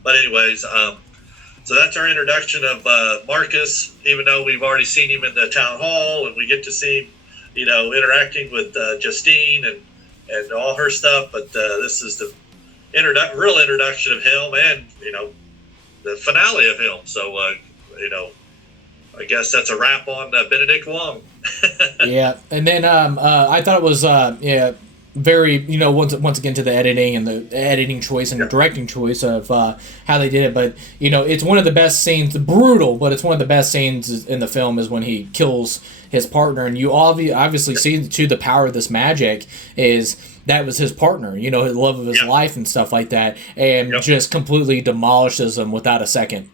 anyways, so that's our introduction of Marcus. Even though we've already seen him in the town hall, and we get to see him, interacting with Justine and all her stuff. But this is the real introduction of him, and the finale of him. So I guess that's a wrap on Benedict Wong. Yeah, and then I thought it was very, once again to the editing and the editing choice and the directing choice of how they did it. But it's one of the best scenes, brutal, but it's one of the best scenes in the film is when he kills his partner, and you obviously see to the power of this magic is that was his partner, his love of his life and stuff like that, and just completely demolishes him without a second.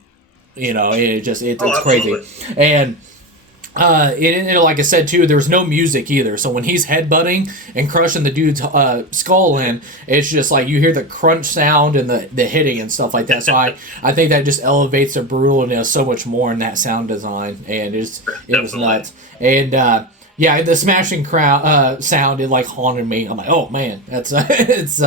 It's crazy. And like I said too, there's no music either. So when he's headbutting and crushing the dude's skull in, it's just like you hear the crunch sound and the hitting and stuff like that. So I think that just elevates the brutalness so much more in that sound design, and it was nuts. And the smashing sound, it like haunted me. I'm like, oh man, that's it's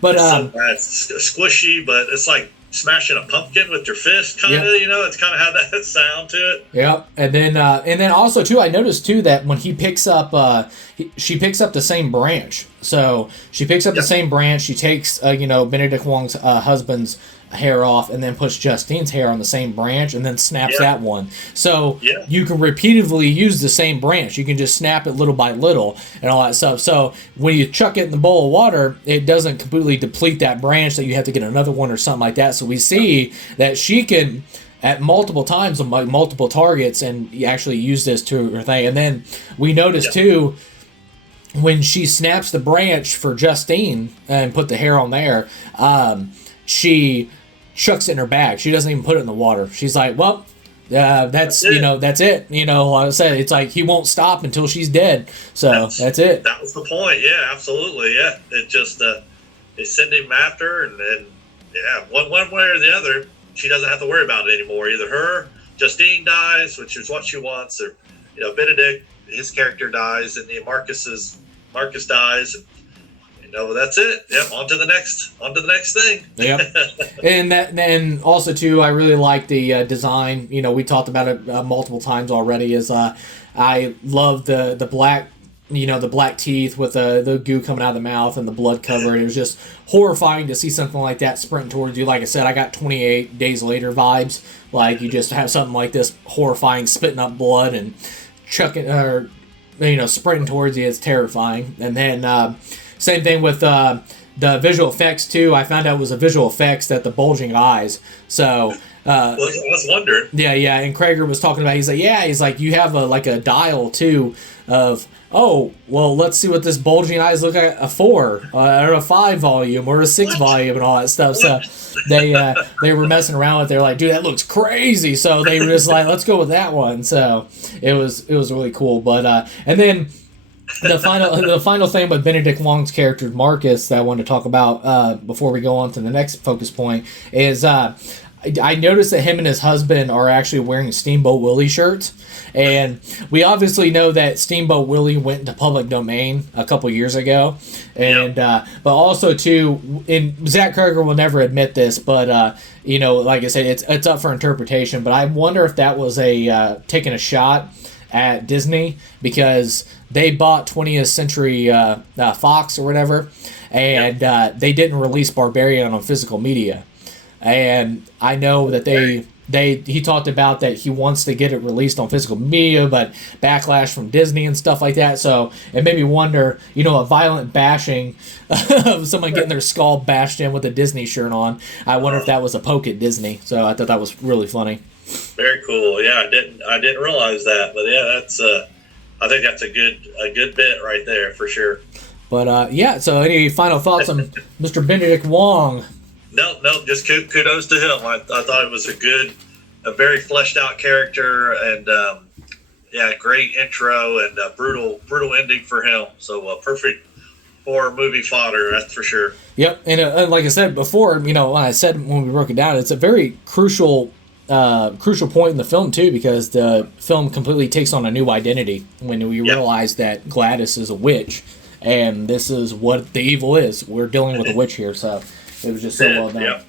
but it's squishy, but it's like smashing a pumpkin with your fist, kind of. It's kind of how that sound to it. Yep. And then also too, I noticed too that when he picks up, she picks up the same branch. So she picks up the same branch. She takes Benedict Wong's husband's hair off, and then puts Justine's hair on the same branch, and then snaps that one. So you can repeatedly use the same branch. You can just snap it little by little and all that stuff. So when you chuck it in the bowl of water, it doesn't completely deplete that branch that you have to get another one or something like that. So we see that she can, at multiple times on multiple targets, and actually use this to her thing. And then we notice too, when she snaps the branch for Justine and put the hair on there, she chucks it in her bag. She doesn't even put it in the water. She's like, well, that's that's it. Like I said, it's like he won't stop until she's dead. So that's it. That was the point. Yeah, absolutely. Yeah, it just they send him after, and yeah, one way or the other, she doesn't have to worry about it anymore. Either her, Justine dies, which is what she wants, or Benedict, his character dies, and Marcus dies. And, that's it. Yep, on to the next thing. Yep. and also too, I really like the design. We talked about it multiple times already. I love the black, the black teeth with the goo coming out of the mouth and the blood covered. It was just horrifying to see something like that sprinting towards you. Like I said, I got 28 Days Later vibes. Like you just have something like this horrifying, spitting up blood and chucking or sprinting towards you. It's terrifying. And then same thing with the visual effects too. I found out it was a visual effects that the bulging eyes. So I was wondering. Yeah. And Cregger was talking about. He's like, you have a dial too of. Oh, well, let's see what this bulging eyes look like, a 4, or a 5 volume, or a 6 volume, and all that stuff. So they were messing around with it. They're like, dude, that looks crazy. So they were just like, let's go with that one. So it was really cool. But and then the final thing with Benedict Wong's character Marcus that I wanted to talk about before we go on to the next focus point is I noticed that him and his husband are actually wearing Steamboat Willie shirts. And we obviously know that Steamboat Willie went into public domain a couple years ago. And but also, too, and Zach Cregger will never admit this, but, like I said, it's up for interpretation. But I wonder if that was taking a shot at Disney because they bought 20th Century Fox or whatever, and they didn't release Barbarian on physical media. And I know that he talked about that he wants to get it released on physical media, but backlash from Disney and stuff like that. So it made me wonder, a violent bashing of someone getting their skull bashed in with a Disney shirt on. I wonder if that was a poke at Disney. So I thought that was really funny. Very cool. Yeah, I didn't realize that, but yeah, that's I think that's a good bit right there for sure. But so any final thoughts on Mr. Benedict Wong? No, just kudos to him. I thought it was a very fleshed out character, and great intro and brutal ending for him. So perfect horror movie fodder, that's for sure. Yep, and like I said before, when we broke it down, it's a very crucial point in the film too, because the film completely takes on a new identity when we realize that Gladys is a witch, and this is what the evil is. We're dealing with a witch here, so. It was just so well done. Yeah.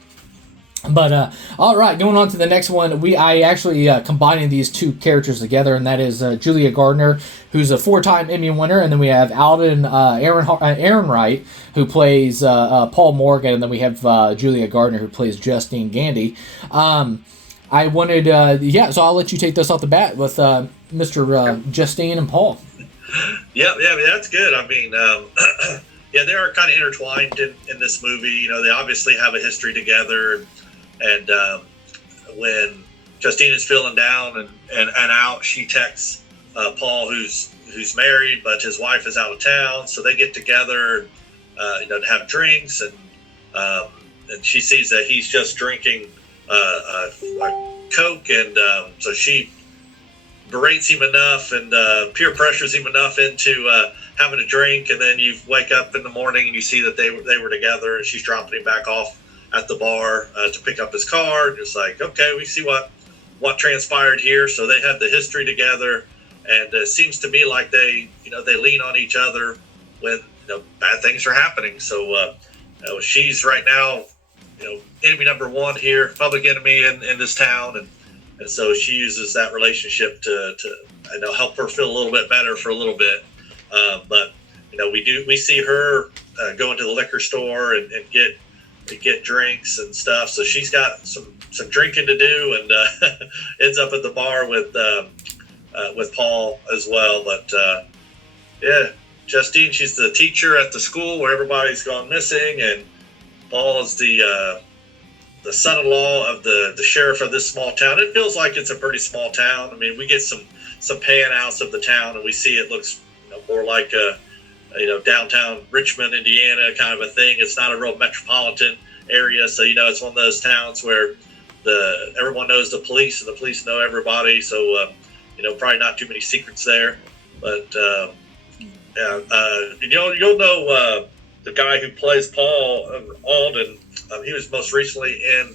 But, all right, going on to the next one, I actually combining these two characters together, and that is Julia Garner, who's a 4-time Emmy winner, and then we have Alden Ehrenreich, who plays Paul Morgan, and then we have Julia Garner, who plays Justine Gandy. I wanted, so I'll let you take this off the bat with Mr. Justine and Paul. Yeah, that's good. I mean, yeah, they are kind of intertwined in this movie. They obviously have a history together, and when Justine is feeling down and out, she texts Paul, who's married, but his wife is out of town, so they get together, to have drinks, and she sees that he's just drinking a Coke, and so she berates him enough and peer pressures him enough into having a drink, and then you wake up in the morning and you see that they were together, and she's dropping him back off at the bar to pick up his car. And it's like, okay, we see what transpired here. So they have the history together, and it seems to me like they lean on each other when bad things are happening. So she's right now enemy number one here, public enemy in this town, and so she uses that relationship to help her feel a little bit better for a little bit. But we see her go into the liquor store and get drinks and stuff. So she's got some drinking to do, and ends up at the bar with Paul as well. But Justine, she's the teacher at the school where everybody's gone missing, and Paul is the son-in-law of the sheriff of this small town. It feels like it's a pretty small town. I mean, we get some pan-outs of the town, and we see it looks more like a downtown Richmond, Indiana kind of a thing. It's not a real metropolitan area, so it's one of those towns where everyone knows the police, and the police know everybody. So probably not too many secrets there. But you'll know the guy who plays Paul Alden. He was most recently in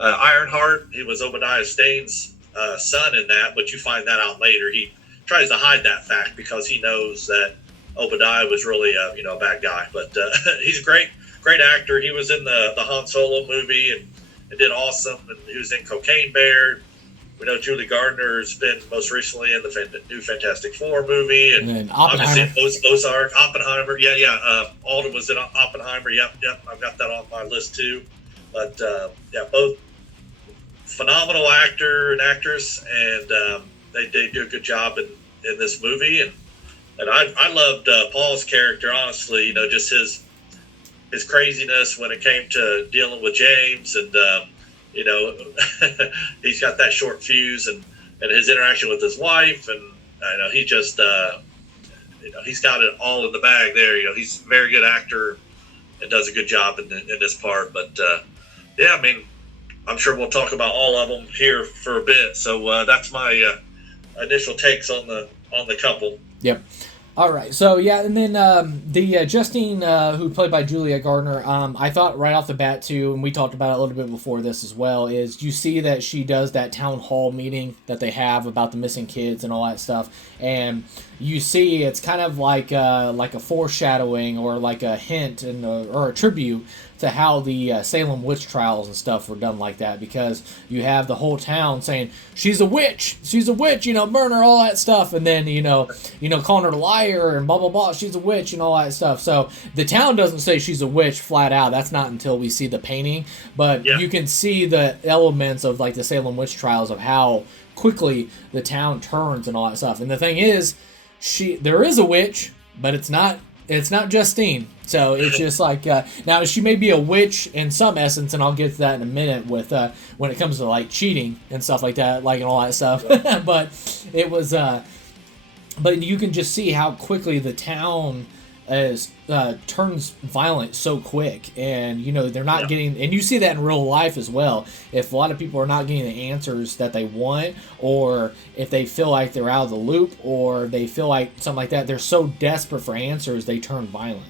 Ironheart. He was Obadiah Stane's son in that, but you find that out later. He tries to hide that fact because he knows that Obadiah was really a bad guy. But he's a great actor. He was in the Han Solo movie and did awesome. And he was in Cocaine Bear. We know Julie Gardner's been most recently in the new Fantastic Four movie, and then Oppenheimer. Obviously Ozark, Oppenheimer. Alden was in Oppenheimer. Yep, I've got that on my list too. But both phenomenal actor and actress, and they do a good job in this movie. And I loved Paul's character, honestly. Just his craziness when it came to dealing with James, and he's got that short fuse, and his interaction with his wife, and he just he's got it all in the bag there. He's a very good actor and does a good job in this part. But I'm sure we'll talk about all of them here for a bit. So that's my initial takes on the couple. Yep. All right, so and then the Justine, who played by Julia Gardner, I thought right off the bat too, and we talked about it a little bit before this as well, is you see that she does that town hall meeting that they have about the missing kids and all that stuff, and you see it's kind of like a foreshadowing or like a hint or a tribute to how the Salem witch trials and stuff were done like that, because you have the whole town saying she's a witch, burn her, all that stuff, and then calling her a liar and blah blah blah, she's a witch and all that stuff. So the town doesn't say she's a witch flat out. That's not until we see the painting, but you can see the elements of like the Salem witch trials of how quickly the town turns and all that stuff. And the thing is, there is a witch, but it's not Justine. So it's just like, now she may be a witch in some essence, and I'll get to that in a minute with when it comes to like cheating and stuff like that, like and all that stuff. But it was, but you can just see how quickly the town turns violent so quick, and they're not getting, and you see that in real life as well. If a lot of people are not getting the answers that they want, or if they feel like they're out of the loop, or they feel like something like that, they're so desperate for answers they turn violent.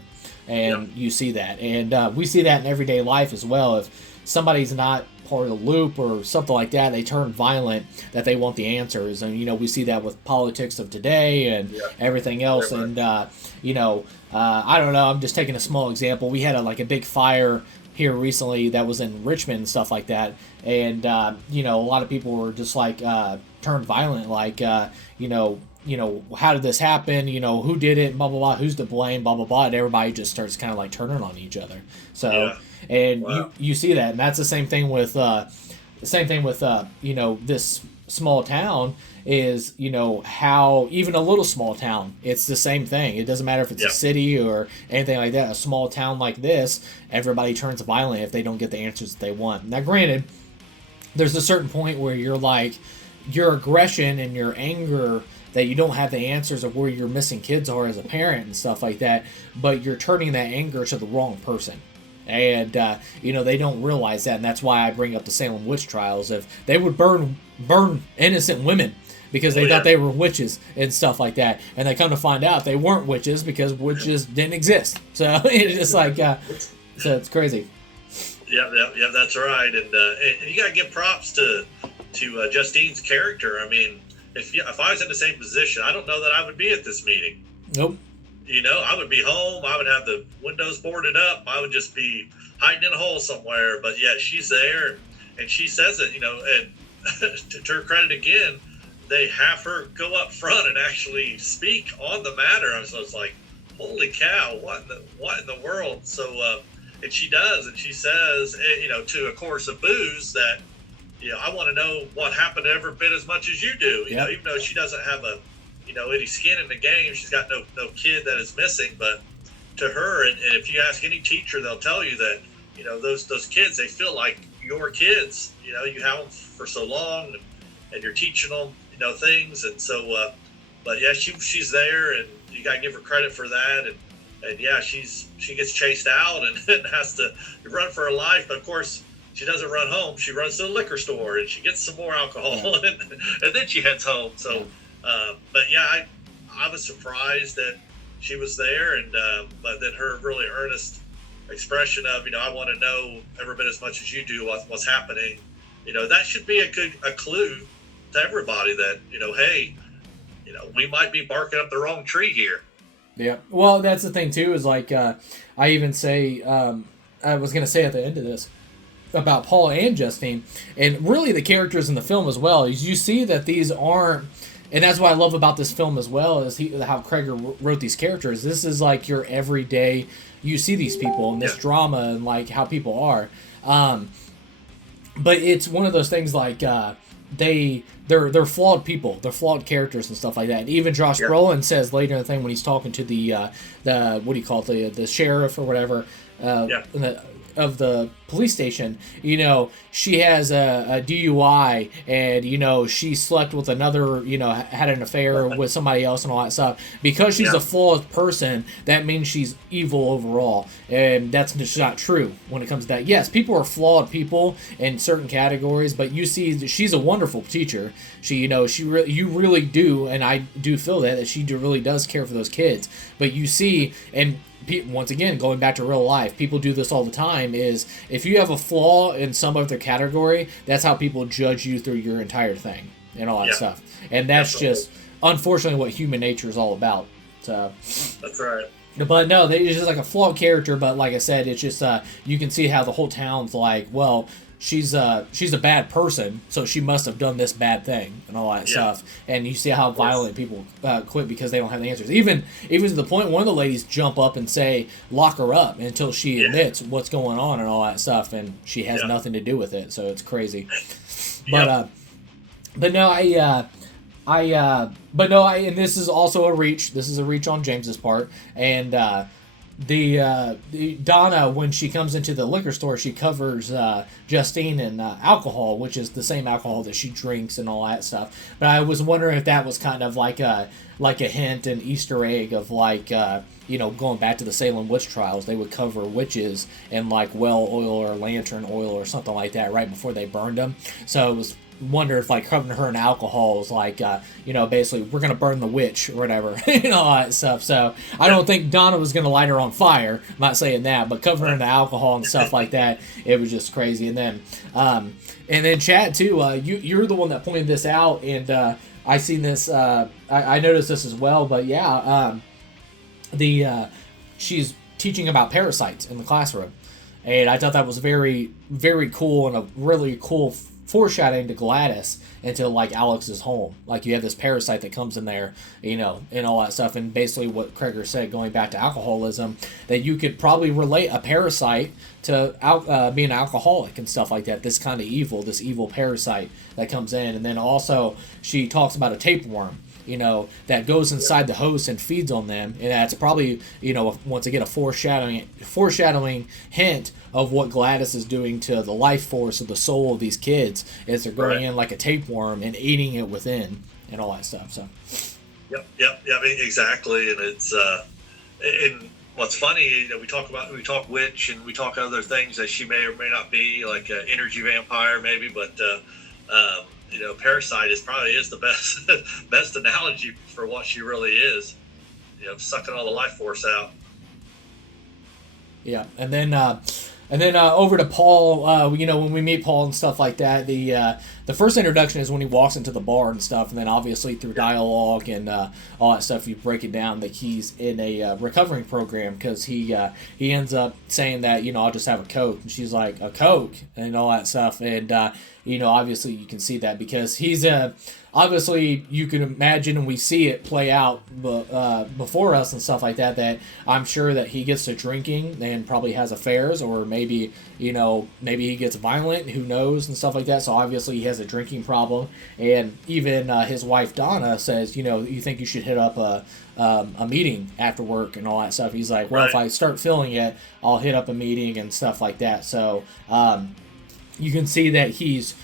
And you see that, and we see that in everyday life as well. If somebody's not part of the loop or something like that, they turn violent, that they want the answers. And we see that with politics of today and everything else. And I don't know, I'm just taking a small example. We had a big fire here recently that was in Richmond and stuff like that, and a lot of people were just turned violent, how did this happen? Who did it? Blah blah blah. Who's to blame? Blah blah blah. And everybody just starts kind of turning on each other. So, and you see that, and that's the same thing with this small town is how even a little small town, it's the same thing. It doesn't matter if it's a city or anything like that. A small town like this, everybody turns violent if they don't get the answers that they want. Now, granted, there's a certain point where your aggression and your anger, that you don't have the answers of where your missing kids are as a parent and stuff like that, but you're turning that anger to the wrong person. And, they don't realize that, and that's why I bring up the Salem witch trials. If they would burn innocent women because they thought they were witches and stuff like that, and they come to find out they weren't witches because witches didn't exist. So it's just so it's crazy. Yeah, that's right. And you got to give props to Justine's character. I mean, if I was in the same position, I don't know that I would be at this meeting. Nope. I would be home. I would have the windows boarded up. I would just be hiding in a hole somewhere. But she's there, and she says it. And to her credit again, they have her go up front and actually speak on the matter. I was like, holy cow, what in the world? So, and she does, and she says, to a chorus of boos that, I want to know what happened every bit as much as you do. Even though she doesn't have any skin in the game, she's got no kid that is missing. But to her, and if you ask any teacher, they'll tell you that those kids, they feel like your kids. You have them for so long, and you're teaching them things, and so. But she's there, and you gotta give her credit for that. And she gets chased out and has to run for her life. But of course, she doesn't run home. She runs to the liquor store and she gets some more alcohol, and then she heads home. So, but yeah, I was surprised that she was there, and but then her really earnest expression of, I want to know every bit as much as you do what's happening. That should be a clue to everybody that, hey, we might be barking up the wrong tree here. Yeah. Well, that's the thing too, is like, I even say, I was going to say at the end of this about Paul and Justine, and really the characters in the film as well, is you see that these aren't, and that's what I love about this film as well, is how Cregger wrote these characters. This is like your everyday, you see these people and this drama and like how people are. But it's one of those things like, they're flawed people. They're flawed characters and stuff like that. And even Josh Brolin says later in the thing when he's talking to the what do you call it, the sheriff or whatever, of the police station, she has a DUI, and she slept with another, had an affair with somebody else and all that stuff. Because she's a flawed person, that means she's evil overall, and that's just not true when it comes to that. Yes, people are flawed people in certain categories, but you see she's a wonderful teacher. You really do, and I do feel that she really does care for those kids. But you see, and once again, going back to real life, people do this all the time, is if you have a flaw in some other category, that's how people judge you through your entire thing and all that stuff. And that's just, unfortunately, what human nature is all about. So that's right. But no, it's just like a flawed character, but like I said, it's just, you can see how the whole town's like, well, she's a bad person, so she must have done this bad thing and all that stuff. And you see how violent people quit because they don't have the answers. Even to the point one of the ladies jump up and say, lock her up until she admits what's going on and all that stuff, and she has nothing to do with it. So it's crazy. But and this is also a reach. This is a reach on James's part, and the Donna, when she comes into the liquor store, she covers Justine in alcohol, which is the same alcohol that she drinks and all that stuff. But I was wondering if that was kind of like a hint, an Easter egg of like going back to the Salem witch trials, they would cover witches in like well oil or lantern oil or something like that right before they burned them. So it was wonder if like covering her in alcohol is like basically we're gonna burn the witch or whatever all that stuff. So I don't think Donna was gonna light her on fire. I'm not saying that, but covering her in the alcohol and stuff like that, it was just crazy. And then Chad too, you're the one that pointed this out, and I seen this, I noticed this as well. But she's teaching about parasites in the classroom, and I thought that was very, very cool, and a really cool foreshadowing to Gladys into like Alex's home. Like you have this parasite that comes in there, and all that stuff. And basically what Cregger said, going back to alcoholism, that you could probably relate a parasite to being an alcoholic and stuff like that. This kind of evil, this evil parasite that comes in. And then also she talks about a tapeworm, that goes inside the host and feeds on them. And that's probably, once again, a foreshadowing hint of what Gladys is doing to the life force of the soul of these kids, is they're going in like a tapeworm and eating it within and all that stuff. So. Yep, exactly. And it's, and what's funny, we talk witch and we talk other things that she may or may not be, like an energy vampire maybe, but, parasite is the best analogy for what she really is. Sucking all the life force out. Yeah, and then over to Paul. When we meet Paul and stuff like that, the first introduction is when he walks into the bar and stuff, and then obviously through dialogue and all that stuff, you break it down that he's in a recovering program, because he ends up saying that I'll just have a Coke, and she's like, a Coke and all that stuff, and obviously you can see that because he's obviously you can imagine, and we see it play out before us and stuff like that, that I'm sure that he gets to drinking and probably has affairs, or maybe he gets violent, who knows, and stuff like that. So obviously he has a drinking problem, and even his wife Donna says, you think you should hit up a meeting after work and all that stuff. He's like, well, if I start feeling it, I'll hit up a meeting and stuff like that. So you can see that he's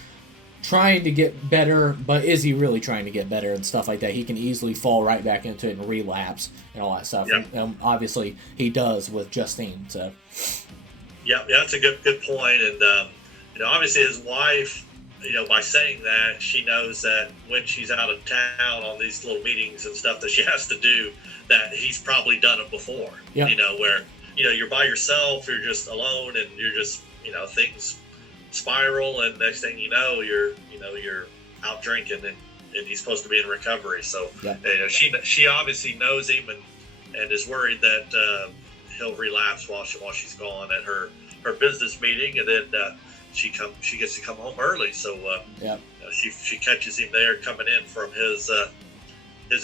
trying to get better, but is he really trying to get better and stuff like that? He can easily fall right back into it and relapse and all that stuff. And obviously he does with Justine. So yeah, that's a good point. And obviously his wife, by saying that, she knows that when she's out of town on these little meetings and stuff that she has to do, that he's probably done it before. Yep. Where, you're by yourself, you're just alone, and you're just, things spiral, and next thing you know, you're out drinking, and he's supposed to be in recovery. So, yeah. She obviously knows him and is worried that he'll relapse while she's gone at her business meeting, and then she gets to come home early. So yeah. She catches him there coming in from his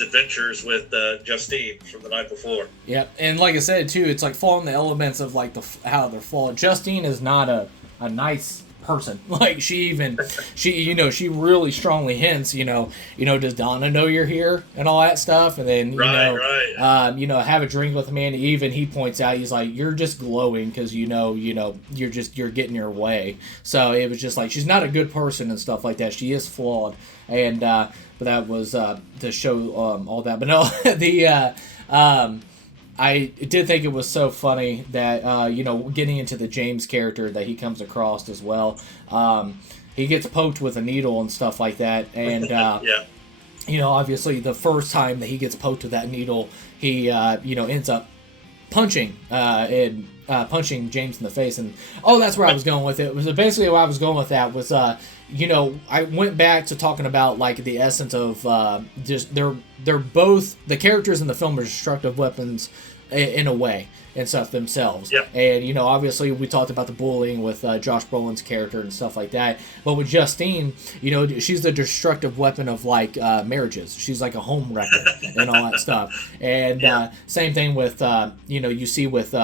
adventures with Justine from the night before. Yep, and like I said too, it's like following the elements of like how they're flawed. Justine is not a nice person. Like she really strongly hints, does Donna know you're here and all that stuff, and then have a drink with me, and even he points out, he's like, you're just glowing because you're getting your way. So it was just like, she's not a good person and stuff like that. She is flawed, and but that was to show all that. But no, I did think it was so funny that, getting into the James character that he comes across as well. He gets poked with a needle and stuff like that. And, yeah. Obviously the first time that he gets poked with that needle, he, ends up punching James in the face. And, that's where I was going with it. Basically where I was going with that was, I went back to talking about like the essence of just they're both, the characters in the film are destructive weapons in a way and stuff themselves. Yep. And obviously we talked about the bullying with Josh Brolin's character and stuff like that. But with Justine, she's the destructive weapon of like marriages. She's like a home wrecker and all that stuff. And same thing with you see with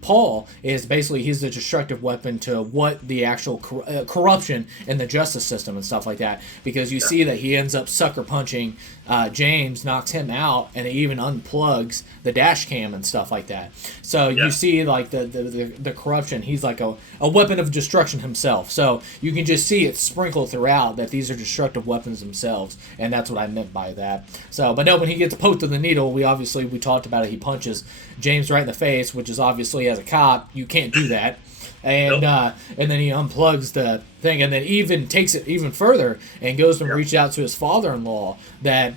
Paul is basically, he's the destructive weapon to what the actual corruption in the justice system and stuff like that, because you see that he ends up sucker punching James, knocks him out, and he even unplugs the dash cam and stuff like that. So you see like the corruption. He's like a weapon of destruction himself. So you can just see it sprinkled throughout that these are destructive weapons themselves, and that's what I meant by that. So, but no, when he gets poked with the needle, we talked about it. He punches James right in the face, which is obviously, as a cop, you can't do that. And and then he unplugs the thing, and then even takes it even further and goes and reach out to his father-in-law that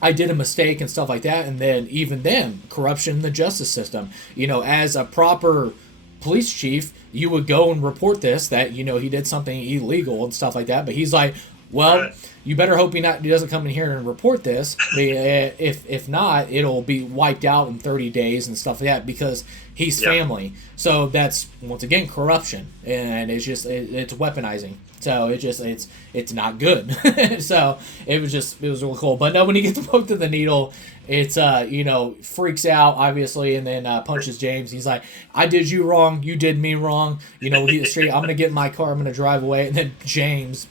I did a mistake and stuff like that. And then even then, corruption in the justice system. As a proper police chief, you would go and report this, that he did something illegal and stuff like that. But he's like, well, you better hope he doesn't come in here and report this. If not, it'll be wiped out in 30 days and stuff like that, because he's family. So that's, once again, corruption, and it's just it's weaponizing. So it's not good. So it was really cool. But no, when he gets poked with the needle, it's freaks out obviously, and then punches James. He's like, I did you wrong, you did me wrong. I'm gonna get in my car, I'm gonna drive away. And then James,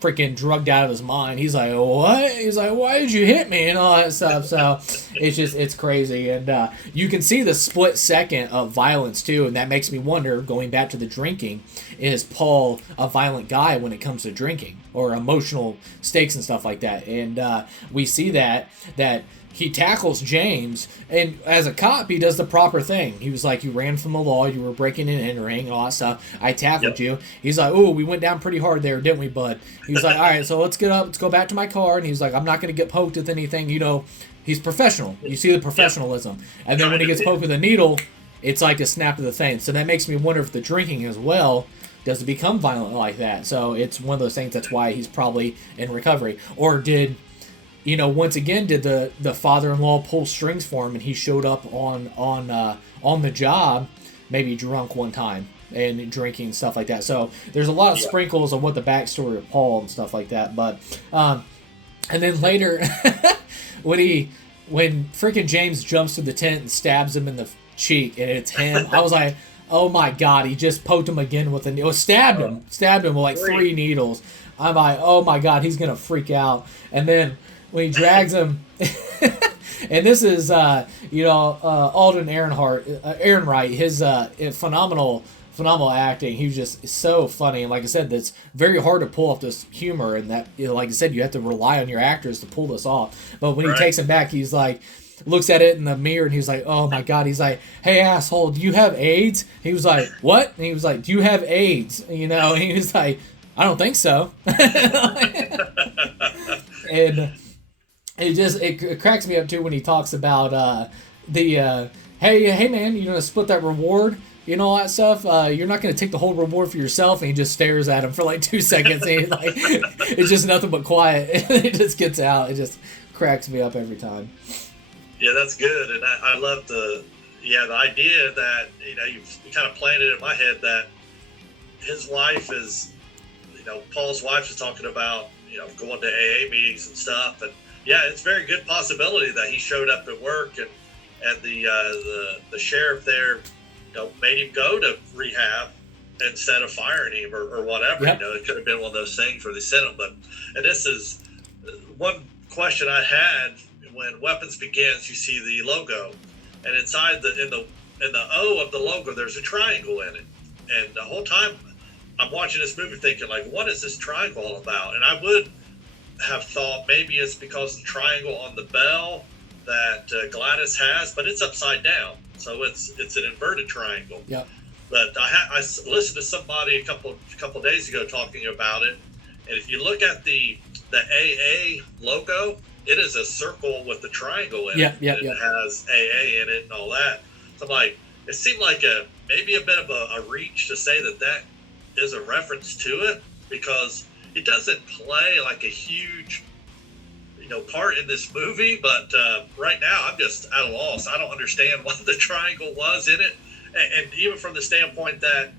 freaking drugged out of his mind. He's like, what? He's like, why did you hit me and all that stuff? So it's crazy. And you can see the split second of violence too, and that makes me wonder, going back to the drinking, is Paul a violent guy when it comes to drinking or emotional stakes and stuff like that? And we see that he tackles James, and as a cop, he does the proper thing. He was like, you ran from the law, you were breaking and entering, and all that stuff. I tackled you. He's like, oh, we went down pretty hard there, didn't we, bud? He's like, all right, so let's get up, let's go back to my car. And he's like, I'm not going to get poked with anything. He's professional. You see the professionalism. And then when he gets poked with a needle, it's like a snap of the thing. So that makes me wonder if the drinking as well, does it become violent like that? So it's one of those things, that's why he's probably in recovery. Or did once again, did the father-in-law pull strings for him, and he showed up on the job, maybe drunk one time and drinking and stuff like that. So there's a lot of sprinkles of what the backstory of Paul and stuff like that. But and then later, when freaking James jumps to the tent and stabs him in the cheek, and it's him, I was like, oh my god, he just poked him again with a needle, stabbed him with like 3 needles. I'm like, oh my god, he's gonna freak out. And then when he drags him, and this is Alden Ehrenreich, his phenomenal acting. He was just so funny, and like I said, that's very hard to pull off this humor, and that, like I said, you have to rely on your actors to pull this off. But when he takes him back, he's like, looks at it in the mirror and he's like, oh my God. He's like, hey, asshole, do you have AIDS? He was like, what? And he was like, do you have AIDS? You know, and he was like, I don't think so. And it cracks me up too when he talks about hey man, you're gonna split that reward, you know, all that stuff. You're not gonna take the whole reward for yourself. And he just stares at him for like 2 seconds. And he's like, it's just nothing but quiet. And it just gets out. It just cracks me up every time. Yeah, that's good, and I love the idea that, you know, you kind of planted in my head that his wife is, you know, Paul's wife is talking about, you know, going to AA meetings and stuff, and yeah, it's a very good possibility that he showed up at work and the sheriff there, you know, made him go to rehab instead of firing him or whatever. Yep. You know, it could have been one of those things where they sent him. But and this is one question I had. When Weapons begins, you see the logo, and inside in the O of the logo, there's a triangle in it. And the whole time I'm watching this movie thinking, like, what is this triangle all about? And I would have thought maybe it's because the triangle on the bell that Gladys has, but it's upside down, so it's an inverted triangle. Yeah. But I listened to somebody a couple days ago talking about it, and if you look at the AA logo, it is a circle with the triangle in it. Yeah. It has AA in it and all that. So I'm like, it seemed like maybe a bit of a reach to say that is a reference to it, because it doesn't play like a huge, you know, part in this movie. But right now, I'm just at a loss. I don't understand what the triangle was in it, and even from the standpoint that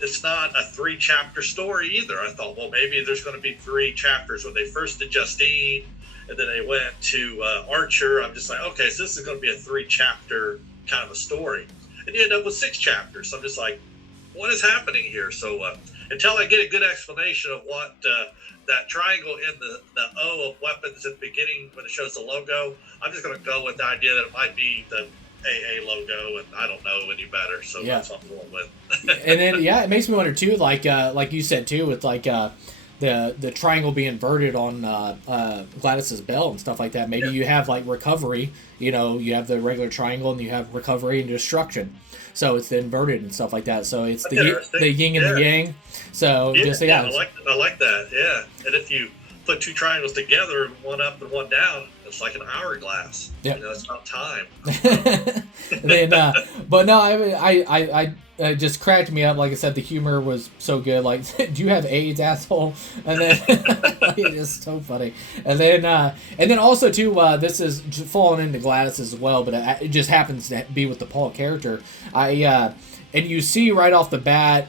it's not a 3-chapter story either. I thought, well, maybe there's going to be 3 chapters when they first did Justine, and then they went to Archer. I'm just like, okay, so this is going to be a 3-chapter kind of a story, and you end up with 6 chapters. So I'm just like, what is happening here? So until I get a good explanation of what that triangle in the O of Weapons at the beginning when it shows the logo, I'm just going to go with the idea that it might be the AA logo, and I don't know any better. So that's what I'm going with. And then it makes me wonder too, like you said too, with like the triangle being inverted on Gladys's belt and stuff like that. Maybe you have like recovery. You know, you have the regular triangle, and you have recovery and destruction. So it's the inverted and stuff like that. So it's the yin and the yang. So I like that. Yeah, and if you put 2 triangles together, one up and one down, it's like an hourglass. Yeah, you know, it's not time. Then, but no, I just cracked me up. Like I said, the humor was so good. Like, do you have AIDS, asshole? And then it is so funny. And then also too, this is falling into Gladys as well, but it just happens to be with the Paul character. And you see right off the bat,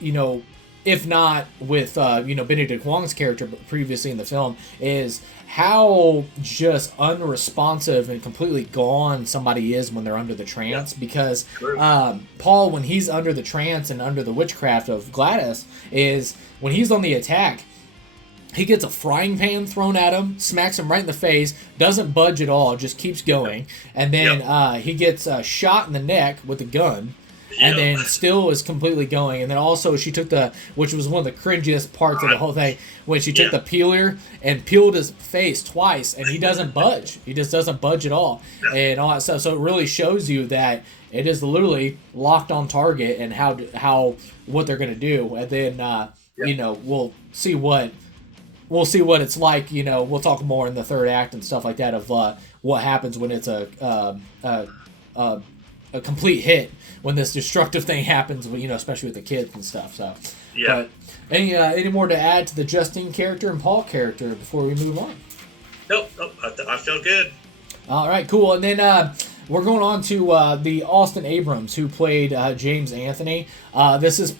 you know, if not with Benedict Wong's character, but previously in the film, is how just unresponsive and completely gone somebody is when they're under the trance. Because Paul, when he's under the trance and under the witchcraft of Gladys, is when he's on the attack, he gets a frying pan thrown at him, smacks him right in the face, doesn't budge at all, just keeps going, and then he gets shot in the neck with a gun. And then still is completely going. And then also she took which was one of the cringiest parts of the whole thing, when she took the peeler and peeled his face twice, and he doesn't budge. He just doesn't budge at all. And all that stuff. So it really shows you that it is literally locked on target, and what they're going to do. And then, you know, we'll see what it's like. You know, we'll talk more in the third act and stuff like that of what happens when it's a complete hit, when this destructive thing happens, you know, especially with the kids and stuff. So, but any more to add to the Justine character and Paul character before we move on? Nope. I feel good. All right, cool. And then we're going on to the Austin Abrams, who played James Anthony. This is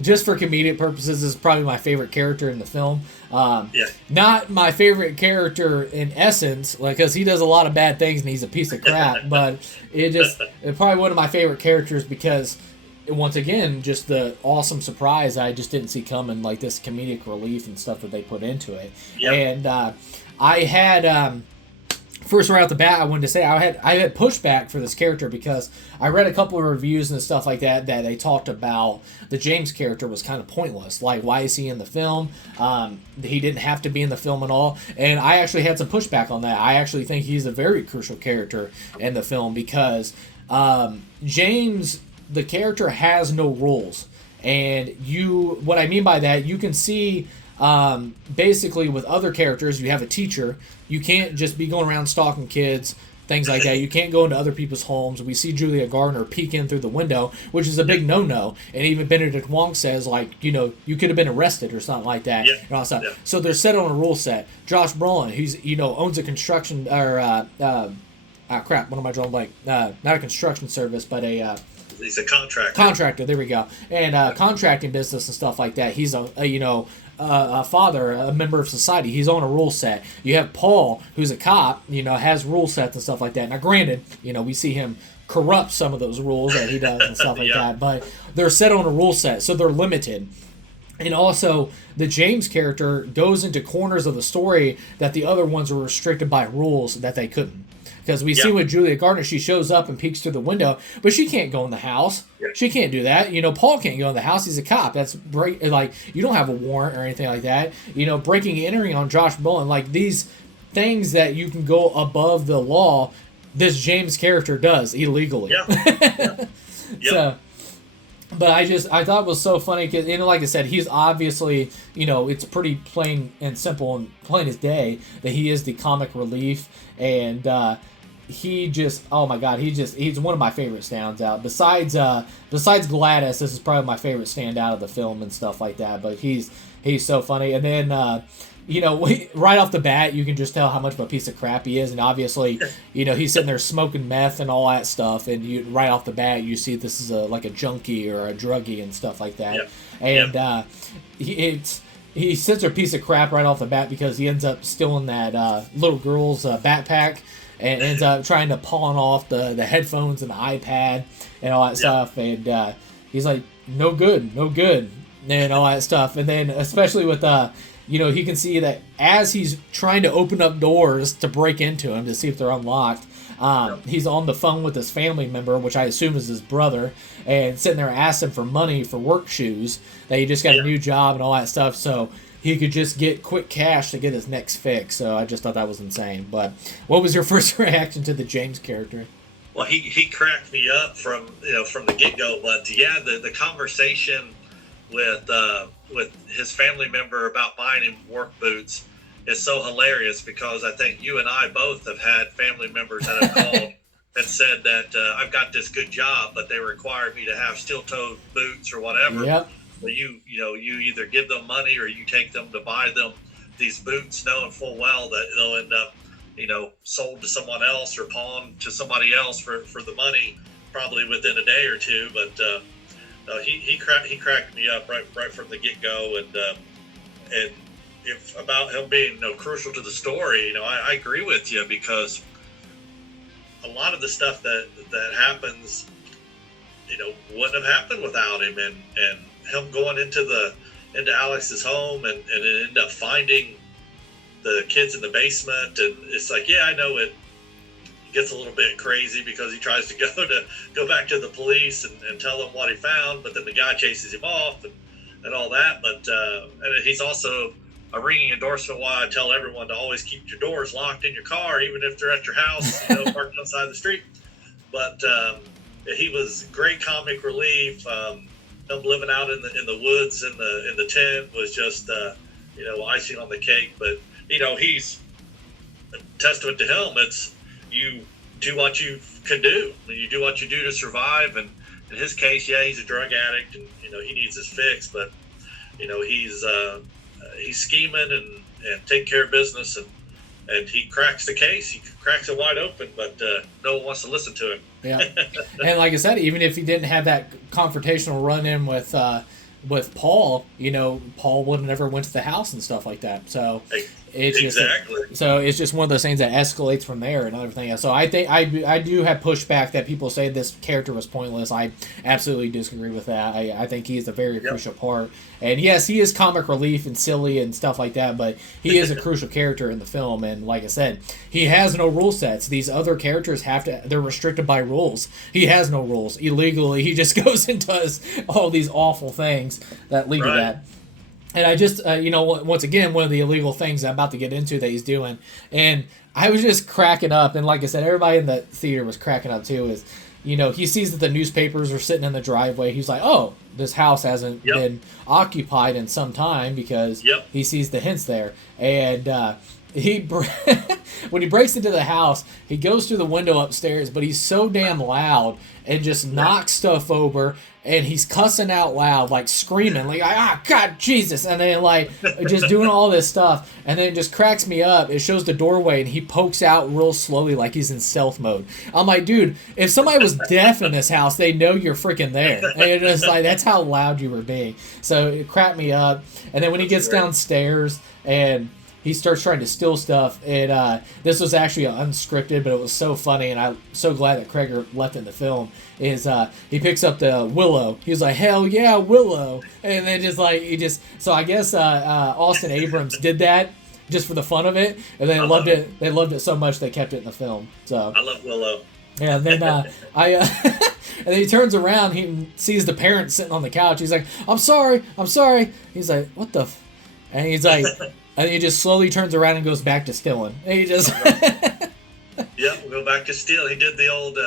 just for comedic purposes, this is probably my favorite character in the film. Not my favorite character in essence, because he does a lot of bad things and he's a piece of crap. But it's probably one of my favorite characters because, once again, just the awesome surprise I just didn't see coming, like this comedic relief and stuff that they put into it. And I had first right out the bat, I wanted to say I had pushback for this character because I read a couple of reviews and stuff like that they talked about the James character was kind of pointless. Like, why is he in the film? He didn't have to be in the film at all. And I actually had some pushback on that. I actually think he's a very crucial character in the film because James, the character, has no rules. And what I mean by that, you can see basically with other characters, you have a teacher. You can't just be going around stalking kids, things like that. You can't go into other people's homes. We see Julia Garner peek in through the window, which is a big no-no. And even Benedict Wong says, like, you know, you could have been arrested or something like that. Yeah. And all that stuff. Yeah. So they're set on a rule set. Josh Brolin, who's, you know, owns a construction, or, crap, what am I drawing blank? Not a construction service, but a... He's a contractor. Contractor, there we go. And contracting business and stuff like that. He's a father, a member of society. He's on a rule set. You have Paul, who's a cop, you know, has rule sets and stuff like that. Now, granted, you know, we see him corrupt some of those rules that he does and stuff like that, but they're set on a rule set, so they're limited. And also, the James character goes into corners of the story that the other ones were restricted by rules that they couldn't. Because we see with Julia Garner, she shows up and peeks through the window, but she can't go in the house. Yeah. She can't do that. You know, Paul can't go in the house. He's a cop. That's like, you don't have a warrant or anything like that. You know, breaking and entering on Josh Brolin, like these things that you can go above the law, this James character does illegally. Yeah. So, but I thought it was so funny because, you know, like I said, he's obviously, you know, it's pretty plain and simple and plain as day that he is the comic relief, and he just, oh my God, he's one of my favorite standouts. Besides Gladys, this is probably my favorite standout of the film and stuff like that. But he's so funny, and then you know, right off the bat, you can just tell how much of a piece of crap he is, and obviously, you know, he's sitting there smoking meth and all that stuff, and right off the bat, you see this is like a junkie or a druggie and stuff like that, and he sits there a piece of crap right off the bat because he ends up stealing that little girl's backpack. And ends up trying to pawn off the headphones and the iPad and all that stuff. And he's like, no good, and all that stuff. And then especially with, you know, he can see that as he's trying to open up doors to break into him to see if they're unlocked, he's on the phone with his family member, which I assume is his brother, and sitting there asking for money for work shoes, that he just got a new job and all that stuff. So he could just get quick cash to get his next fix. So I just thought that was insane. But what was your first reaction to the James character? Well, he cracked me up from the get-go. But the conversation with his family member about buying him work boots is so hilarious, because I think you and I both have had family members that have called and said that I've got this good job, but they required me to have steel-toed boots or whatever. Yep. Well, you either give them money or you take them to buy them these boots, knowing full well that they'll end up, you know, sold to someone else or pawned to somebody else for the money, probably within a day or two. But he cracked me up right from the get go, and if about him being, you know, crucial to the story, you know, I agree with you, because a lot of the stuff that happens, you know, wouldn't have happened without him, and him going into Alex's home and end up finding the kids in the basement. And it's like, I know it gets a little bit crazy because he tries to go back to the police and tell them what he found, but then the guy chases him off and all that. But and he's also a ringing endorsement why I tell everyone to always keep your doors locked in your car, even if they're at your house, you know, parked outside the street. But he was great comic relief. Him living out in the woods in the tent was just you know, icing on the cake. But you know, he's a testament to him. It's, you do what you can do, and you do what you do to survive. And in his case, he's a drug addict, and you know, he needs his fix. But you know, he's scheming and taking care of business, and he cracks the case. He cracks it wide open, but no one wants to listen to him. Yeah, and like I said, even if he didn't have that confrontational run-in with Paul, you know, Paul would have never went to the house and stuff like that. So It's exactly. it's just one of those things that escalates from there and everything else. So I think I do have pushback that people say this character was pointless. I absolutely disagree with that. I think he is a very crucial part. And yes, he is comic relief and silly and stuff like that, but he is a crucial character in the film. And like I said, he has no rule sets. These other characters they're restricted by rules. He has no rules. Illegally, he just goes and does all these awful things that lead to that. And I just, once again, one of the illegal things I'm about to get into that he's doing, and I was just cracking up, and like I said, everybody in the theater was cracking up too, is, he sees that the newspapers are sitting in the driveway. He's like, oh, this house hasn't been occupied in some time, because he sees the hints there. And when he breaks into the house, he goes through the window upstairs, but he's so damn loud and just knocks stuff over, and he's cussing out loud, like screaming, like, God, Jesus, and then like just doing all this stuff, and then it just cracks me up. It shows the doorway, and he pokes out real slowly, like he's in stealth mode. I'm like, dude, if somebody was deaf in this house, they know you're freaking there. And it's just like, that's how loud you were being. So it cracked me up. And then when he gets downstairs and he starts trying to steal stuff, and this was actually unscripted, but it was so funny, and I'm so glad that Cregger left it in the film, is he picks up the Willow. He was like, hell yeah, Willow. And then so I guess Austin Abrams did that just for the fun of it, and they loved it. They loved it so much they kept it in the film. So I love Willow. Yeah, and then and then he turns around, he sees the parents sitting on the couch. He's like, I'm sorry. He's like, what the and he's like, and he just slowly turns around and goes back to stealing. And he just we'll go back to steal. He did the old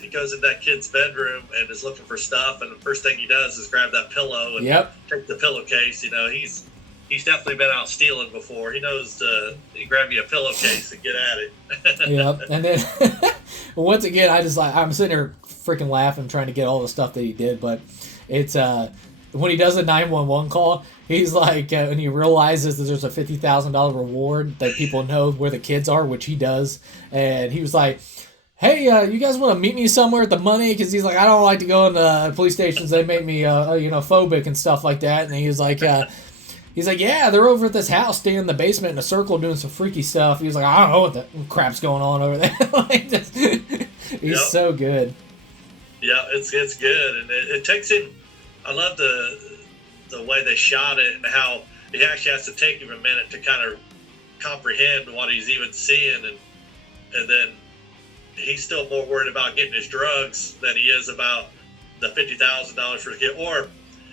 he goes in that kid's bedroom and is looking for stuff, and the first thing he does is grab that pillow and take the pillowcase. He's definitely been out stealing before. He knows to grab you a pillowcase and get at it. And then once again, I'm sitting there freaking laughing, trying to get all the stuff that he did, but it's when he does a 911 call, he's like, and he realizes that there's a $50,000 reward that people know where the kids are, which he does, and he was like, hey, you guys want to meet me somewhere at the money? Because he's like, I don't like to go in the police stations. They make me, phobic and stuff like that. And he's like, yeah, they're over at this house, staying in the basement in a circle doing some freaky stuff. He's like, I don't know what the crap's going on over there. He's so good. Yeah, it's good, and it takes him. I love the way they shot it, and how it actually has to take him a minute to kind of comprehend what he's even seeing, and then he's still more worried about getting his drugs than he is about the $50,000 for the kid. Or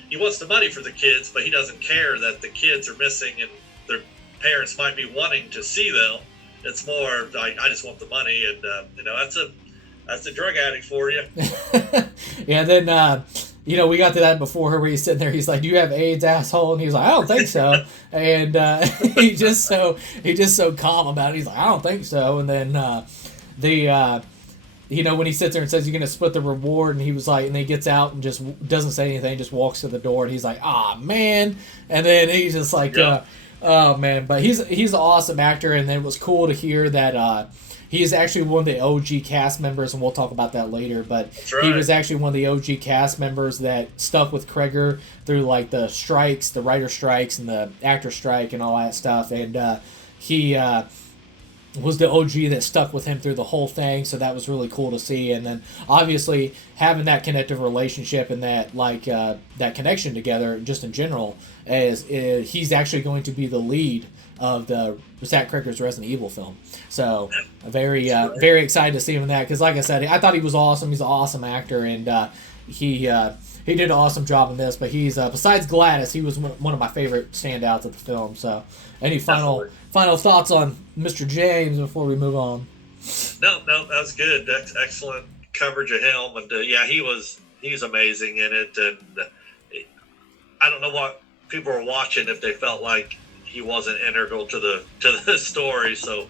he wants the money for the kids, but he doesn't care that the kids are missing and their parents might be wanting to see them. It's more like, I just want the money, and that's a drug addict for you. Yeah, then we got to that before where he's sitting there. He's like, "Do you have AIDS, asshole?" And he's like, "I don't think so." And he's just so calm about it. He's like, "I don't think so." And then when he sits there and says you're gonna split the reward, and he was like, and then he gets out and just doesn't say anything, just walks to the door, and he's like, "Ah, man." And then he's just like, "Oh man," but he's an awesome actor, and it was cool to hear that. He is actually one of the OG cast members, and we'll talk about that later, but he was actually one of the OG cast members that stuck with Cregger through like the strikes, the writer strikes, and the actor strike, and all that stuff, and he was the OG that stuck with him through the whole thing, so that was really cool to see. And then obviously having that connective relationship and that that connection together just in general, as he's actually going to be the lead of the Zach Cregger's Resident Evil film. So very excited to see him in that, because like I said, I thought he was awesome. He's an awesome actor, and he did an awesome job in this. But he's besides Gladys, he was one of my favorite standouts of the film. So any final thoughts on Mr. James before we move on? No, that was good. That's excellent coverage of him, and he's amazing in it. And I don't know what people were watching if they felt like he wasn't integral to the story. So,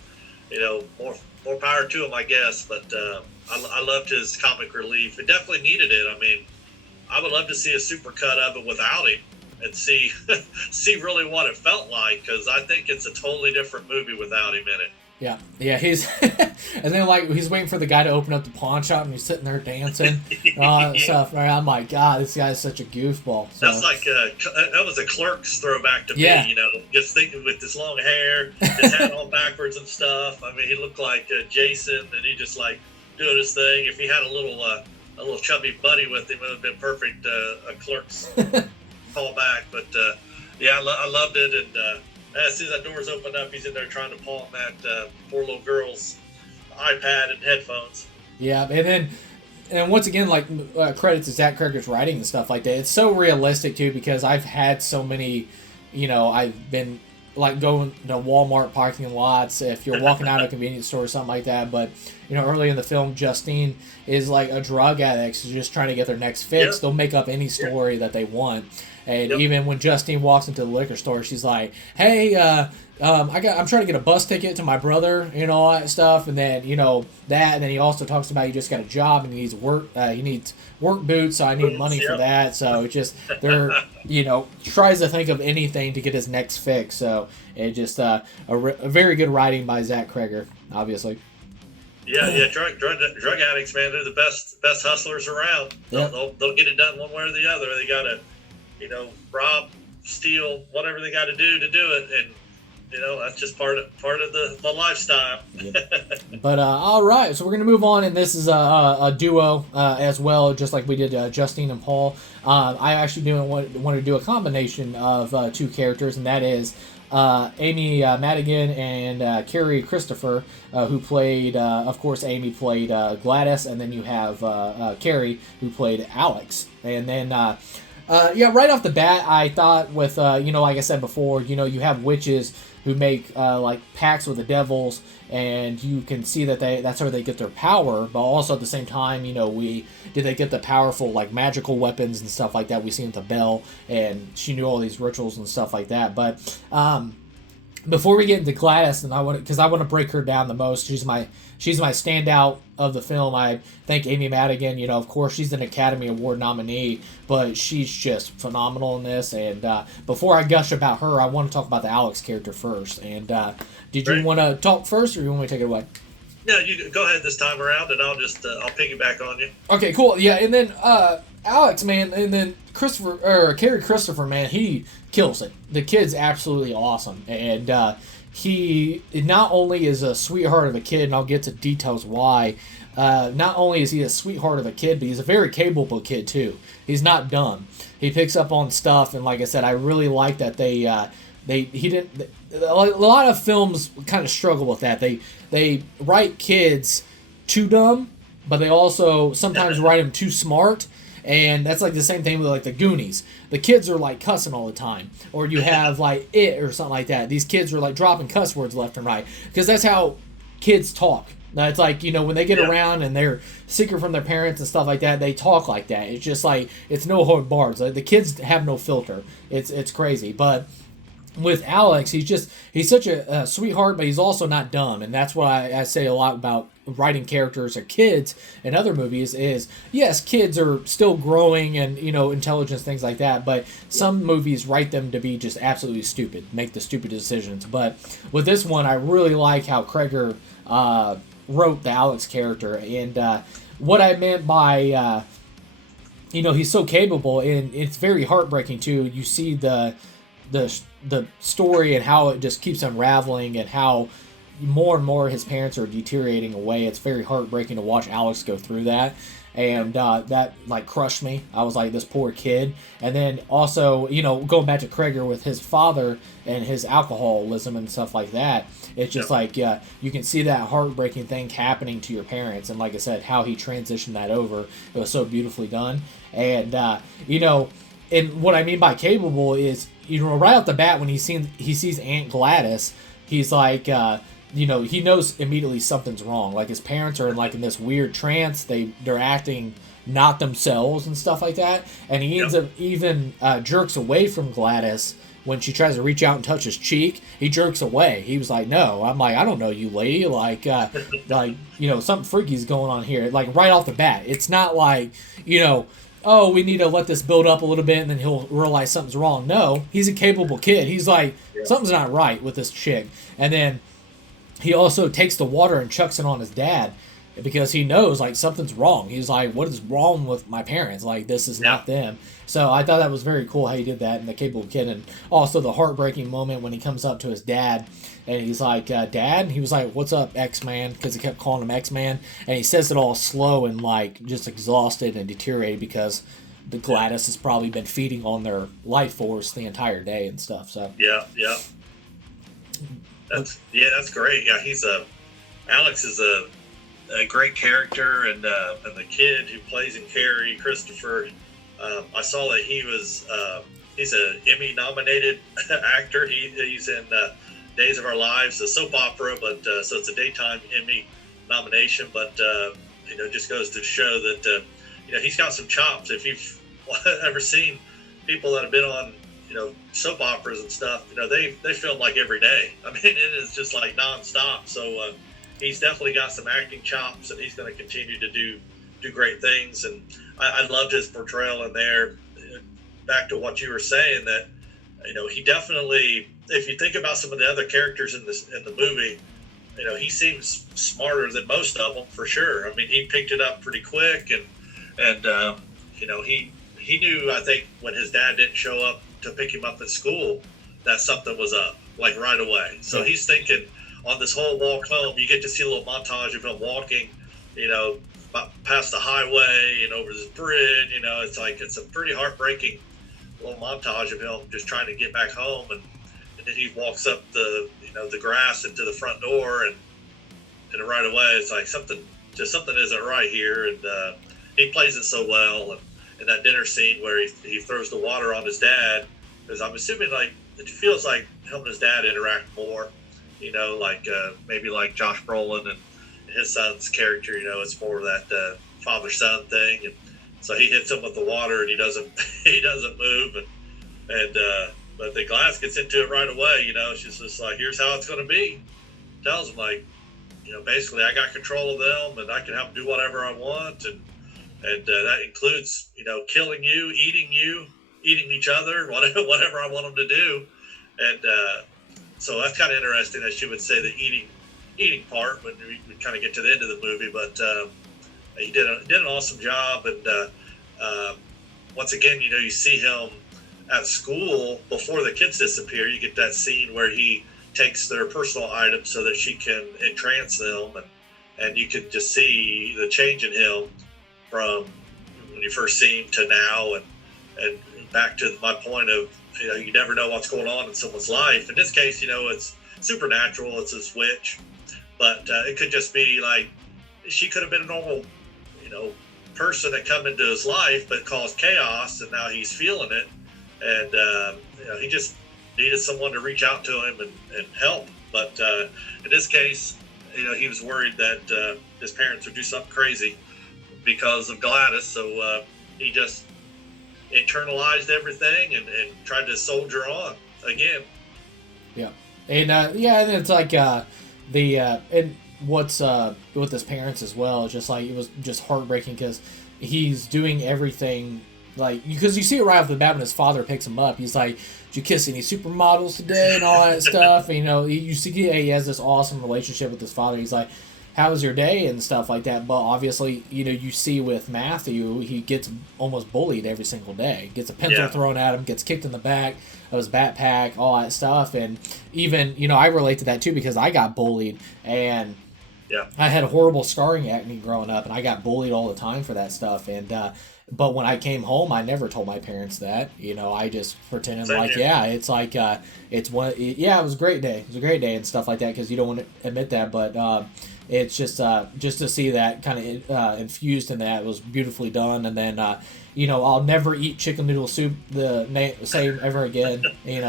more power to him, I guess. But I loved his comic relief. It definitely needed it. I mean, I would love to see a supercut of it without him and see really what it felt like, because I think it's a totally different movie without him in it. Yeah, he's and then like he's waiting for the guy to open up the pawn shop, and he's sitting there dancing and all that stuff. Right? I'm like, God, this guy's such a goofball. So. That's like that was a Clerks throwback to Yeah. me. Just thinking with his long hair, his hat all backwards and stuff. I mean, he looked like Jason, and he just like doing his thing. If he had a little chubby buddy with him, it would have been perfect. A Clerks callback, but yeah, I loved it, and. As soon as that door's opened up, he's in there trying to pawn that poor little girl's iPad and headphones. Yeah, and once again, like credits to Zach Cregger's writing and stuff like that. It's so realistic too, because I've had so many, I've been like going to Walmart parking lots. If you're walking out of a convenience store or something like that, but early in the film, Justine is like a drug addict, who's just trying to get their next fix. Yep. They'll make up any story that they want. And even when Justine walks into the liquor store, she's like, "Hey, I'm trying to get a bus ticket to my brother, all that stuff." And then that, and then he also talks about he just got a job and he needs work. He needs work boots, so I need money for that. So it just tries to think of anything to get his next fix. So it just a very good writing by Zach Cregger, obviously. Yeah, drug addicts, man, they're the best hustlers around. They'll get it done one way or the other. They gotta rob, steal, whatever they got to do it, and that's just part of the lifestyle. But all right, so we're gonna move on, and this is a duo as well, just like we did Justine and Paul. I actually want to do a combination of two characters, and that is Amy Madigan and Cary Christopher, who played, of course, Amy played Gladys, and then you have Cary, who played Alex, and then. Right off the bat, I thought with, like I said before, you have witches who make, like, pacts with the devils, and you can see that that's how they get their power, but also at the same time, they get the powerful, like, magical weapons and stuff like that we see with the Belle, and she knew all these rituals and stuff like that, but, before we get into Gladys, and I want to break her down the most. She's my standout of the film. I think Amy Madigan, of course, she's an Academy Award nominee, but she's just phenomenal in this. And before I gush about her, I want to talk about the Alex character first. And did you want to talk first, or you want me to take it away? Yeah, you go ahead this time around, and I'll just I'll piggyback on you. Okay, cool. Yeah, and then Alex, man, and then Cary Christopher, man, he kills it. The kid's absolutely awesome, and he not only is a sweetheart of a kid, and I'll get to details why. Not only is he a sweetheart of a kid, but he's a very capable kid too. He's not dumb. He picks up on stuff, and like I said, I really like that a lot of films kind of struggle with that. They write kids too dumb, but they also sometimes write them too smart. And that's like the same thing with like the Goonies. The kids are like cussing all the time. Or you have like It or something like that. These kids are like dropping cuss words left and right. Because that's how kids talk. It's like, when they get around and they're secret from their parents and stuff like that, they talk like that. It's just like, it's no hard bars. Like, the kids have no filter. It's crazy. But with Alex, he's such a sweetheart, but he's also not dumb. And that's what I say a lot about writing characters or kids in other movies is, yes, kids are still growing and, intelligence, things like that, but some movies write them to be just absolutely stupid, make the stupid decisions. But with this one, I really like how Cregger wrote the Alex character, and what I meant by, he's so capable, and it's very heartbreaking too. You see the story and how it just keeps unraveling, and how more and more his parents are deteriorating away. It's very heartbreaking to watch Alex go through that, and that like crushed me. I was like, this poor kid. And then also, going back to Cregger with his father and his alcoholism and stuff like that, it's just like, you can see that heartbreaking thing happening to your parents, and like I said, how he transitioned that over, it was so beautifully done. And and what I mean by capable is, right off the bat when he sees Aunt Gladys, he's like, he knows immediately something's wrong. Like, his parents are in this weird trance. They're acting not themselves and stuff like that. And he ends up even jerks away from Gladys when she tries to reach out and touch his cheek. He jerks away. He was like, no. I'm like, I don't know you, lady. Like, something freaky's going on here. Like, right off the bat. It's not like, oh, we need to let this build up a little bit and then he'll realize something's wrong. No, he's a capable kid. He's like, something's not right with this chick. And then he also takes the water and chucks it on his dad because he knows like something's wrong. He's like, what is wrong with my parents? Like, this is not them. So I thought that was very cool how he did that in The Capable Kid. And also the heartbreaking moment when he comes up to his dad and he's like, Dad? And he was like, what's up, X-Man? Because he kept calling him X-Man. And he says it all slow and like just exhausted and deteriorated because the Gladys has probably been feeding on their life force the entire day and stuff. So yeah. That's great. Yeah, Alex is a great character, and the kid who plays in Cary Christopher, I saw that he's an Emmy nominated actor. He's in Days of Our Lives, a soap opera, but so it's a daytime Emmy nomination. But just goes to show that he's got some chops. If you've ever seen people that have been on soap operas and stuff, they film like every day. I mean, it is just like nonstop. So he's definitely got some acting chops, and he's going to continue to do great things. And I loved his portrayal in there. Back to what you were saying, that he definitely, if you think about some of the other characters in the movie, he seems smarter than most of them for sure. I mean, he picked it up pretty quick, and he knew, I think, when his dad didn't show up to pick him up at school, that something was up, like right away. So he's thinking on this whole walk home, you get to see a little montage of him walking, past the highway and over this bridge. It's a pretty heartbreaking little montage of him just trying to get back home, and then he walks up the grass into the front door, and right away it's like something isn't right here, and he plays it so well. And in that dinner scene where he throws the water on his dad, because I'm assuming like it feels like him and his dad interact more, maybe like Josh Brolin and his son's character, it's more of that father-son thing. And so he hits him with the water, and he doesn't move, and but the Glass gets into it right away. She's just like, here's how it's going to be. Tells him like, basically I got control of them, and I can have them do whatever I want, and that includes killing you, eating each other, whatever I want them to do. And so that's kind of interesting that she would say the eating part when we kind of get to the end of the movie. But he did an awesome job. And once again, you see him at school before the kids disappear. You get that scene where he takes their personal items so that she can entrance them, and you can just see the change in him from when you first see him to now. And back to my point of you never know what's going on in someone's life. In this case, it's supernatural, it's a switch, but it could just be like she could have been a normal person that come into his life but caused chaos, and now he's feeling it, and he just needed someone to reach out to him and help. But in this case, he was worried that his parents would do something crazy because of Gladys, so he just internalized everything and tried to soldier on again. Yeah, and and it's like and what's with his parents as well. Just like it was just heartbreaking because he's doing everything because you see it right off the bat when his father picks him up. He's like, "Did you kiss any supermodels today?" and all that stuff. And, you see he has this awesome relationship with his father. He's like, how was your day and stuff like that. But obviously, you see with Matthew, he gets almost bullied every single day. Gets a pencil thrown at him, gets kicked in the back of his backpack, all that stuff. And even, I relate to that too because I got bullied, and I had a horrible scarring acne growing up, and I got bullied all the time for that stuff. And but when I came home, I never told my parents that. I just pretended it's like it's one. It was a great day. It was a great day and stuff like that because you don't want to admit that, but. It's just to see that kind of infused in that was beautifully done. And then, I'll never eat chicken noodle soup the same ever again.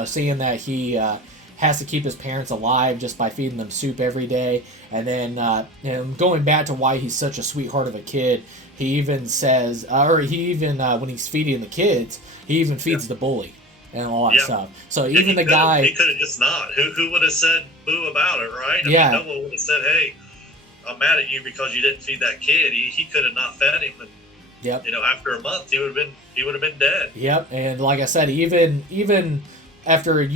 Seeing that he has to keep his parents alive just by feeding them soup every day. And then going back to why he's such a sweetheart of a kid, he even says, when he's feeding the kids, he even feeds the bully and all that stuff. So even the guy... He could have just not. Who would have said boo about it, right? I mean, no one would have said, hey... I'm mad at you because you didn't feed that kid. He could have not fed him, and after a month he would have been dead. Yep, and like I said, even after,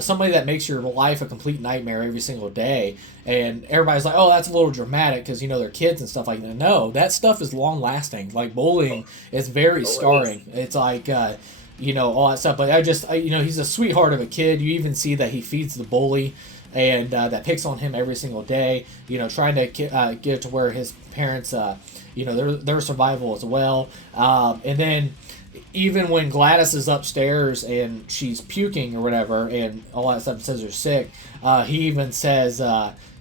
somebody that makes your life a complete nightmare every single day, and everybody's like, oh, that's a little dramatic because, they're kids and stuff like that. No, that stuff is long lasting. Like, bullying is very scarring. It's like, all that stuff. But he's a sweetheart of a kid. You even see that he feeds the bully, and that picks on him every single day, trying to get to where his parents, their survival as well. And then even when Gladys is upstairs and she's puking or whatever and all that stuff, says they're sick, he even says,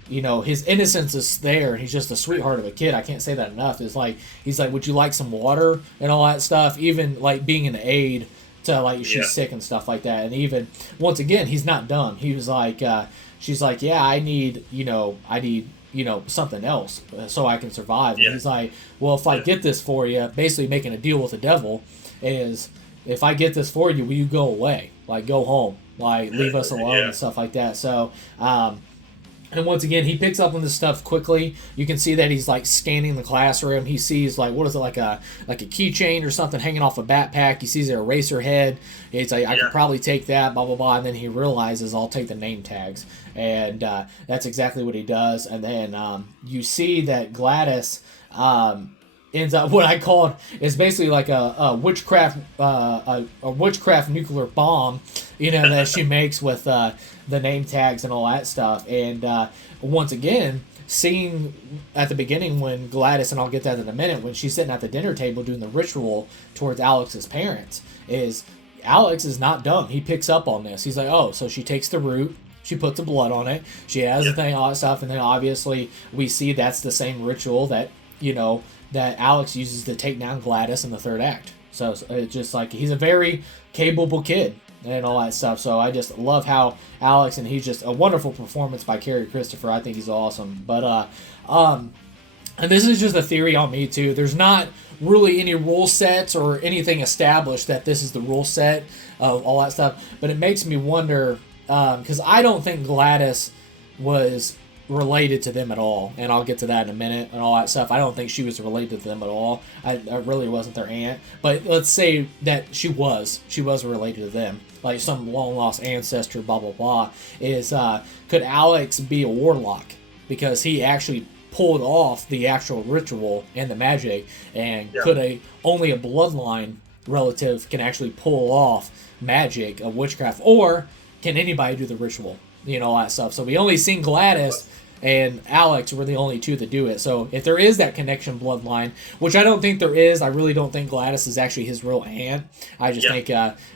his innocence is there, and he's just a sweetheart of a kid. I can't say that enough. It's like, he's like, would you like some water and all that stuff? Even like being an aide to like, she's sick and stuff like that. And even, once again, he's not dumb. He was like, she's like, yeah, I need something else so I can survive. And he's like, well, if I get this for you, basically making a deal with the devil is, if I get this for you, will you go away? Like, go home. Like, leave us alone and stuff like that. So, and once again, he picks up on this stuff quickly. You can see that he's like scanning the classroom. He sees like, what is it, like a keychain or something hanging off a backpack. He sees an eraser head. He's like, I could probably take that, blah, blah, blah. And then he realizes, I'll take the name tags. And that's exactly what he does. And then you see that Gladys ends up, what I call is basically like a witchcraft nuclear bomb, that she makes with the name tags and all that stuff. And once again, seeing at the beginning when Gladys, and I'll get that in a minute, when she's sitting at the dinner table doing the ritual towards Alex's parents, is Alex is not dumb. He picks up on this. He's like, oh, so she takes the root, she puts the blood on it, she has the thing, all that stuff, and then obviously we see that's the same ritual that, that Alex uses to take down Gladys in the third act. So it's just like, he's a very capable kid and all that stuff. So I just love how Alex, and he's just a wonderful performance by Cary Christopher. I think he's awesome. But and this is just a theory on me too. There's not really any rule sets or anything established that this is the rule set of all that stuff. But it makes me wonder, because I don't think Gladys was related to them at all, and I'll get to that in a minute and all that stuff. I don't think she was related to them at all. I really wasn't their aunt, but let's say that she was related to them, like some long lost ancestor, blah blah blah. Is could Alex be a warlock because he actually pulled off the actual ritual and the magic, and could only a bloodline relative can actually pull off magic of witchcraft, or can anybody do the ritual? All that stuff. So we only seen Gladys and Alex were the only two that do it. So if there is that connection bloodline, which I don't think there is, I really don't think Gladys is actually his real aunt. I just think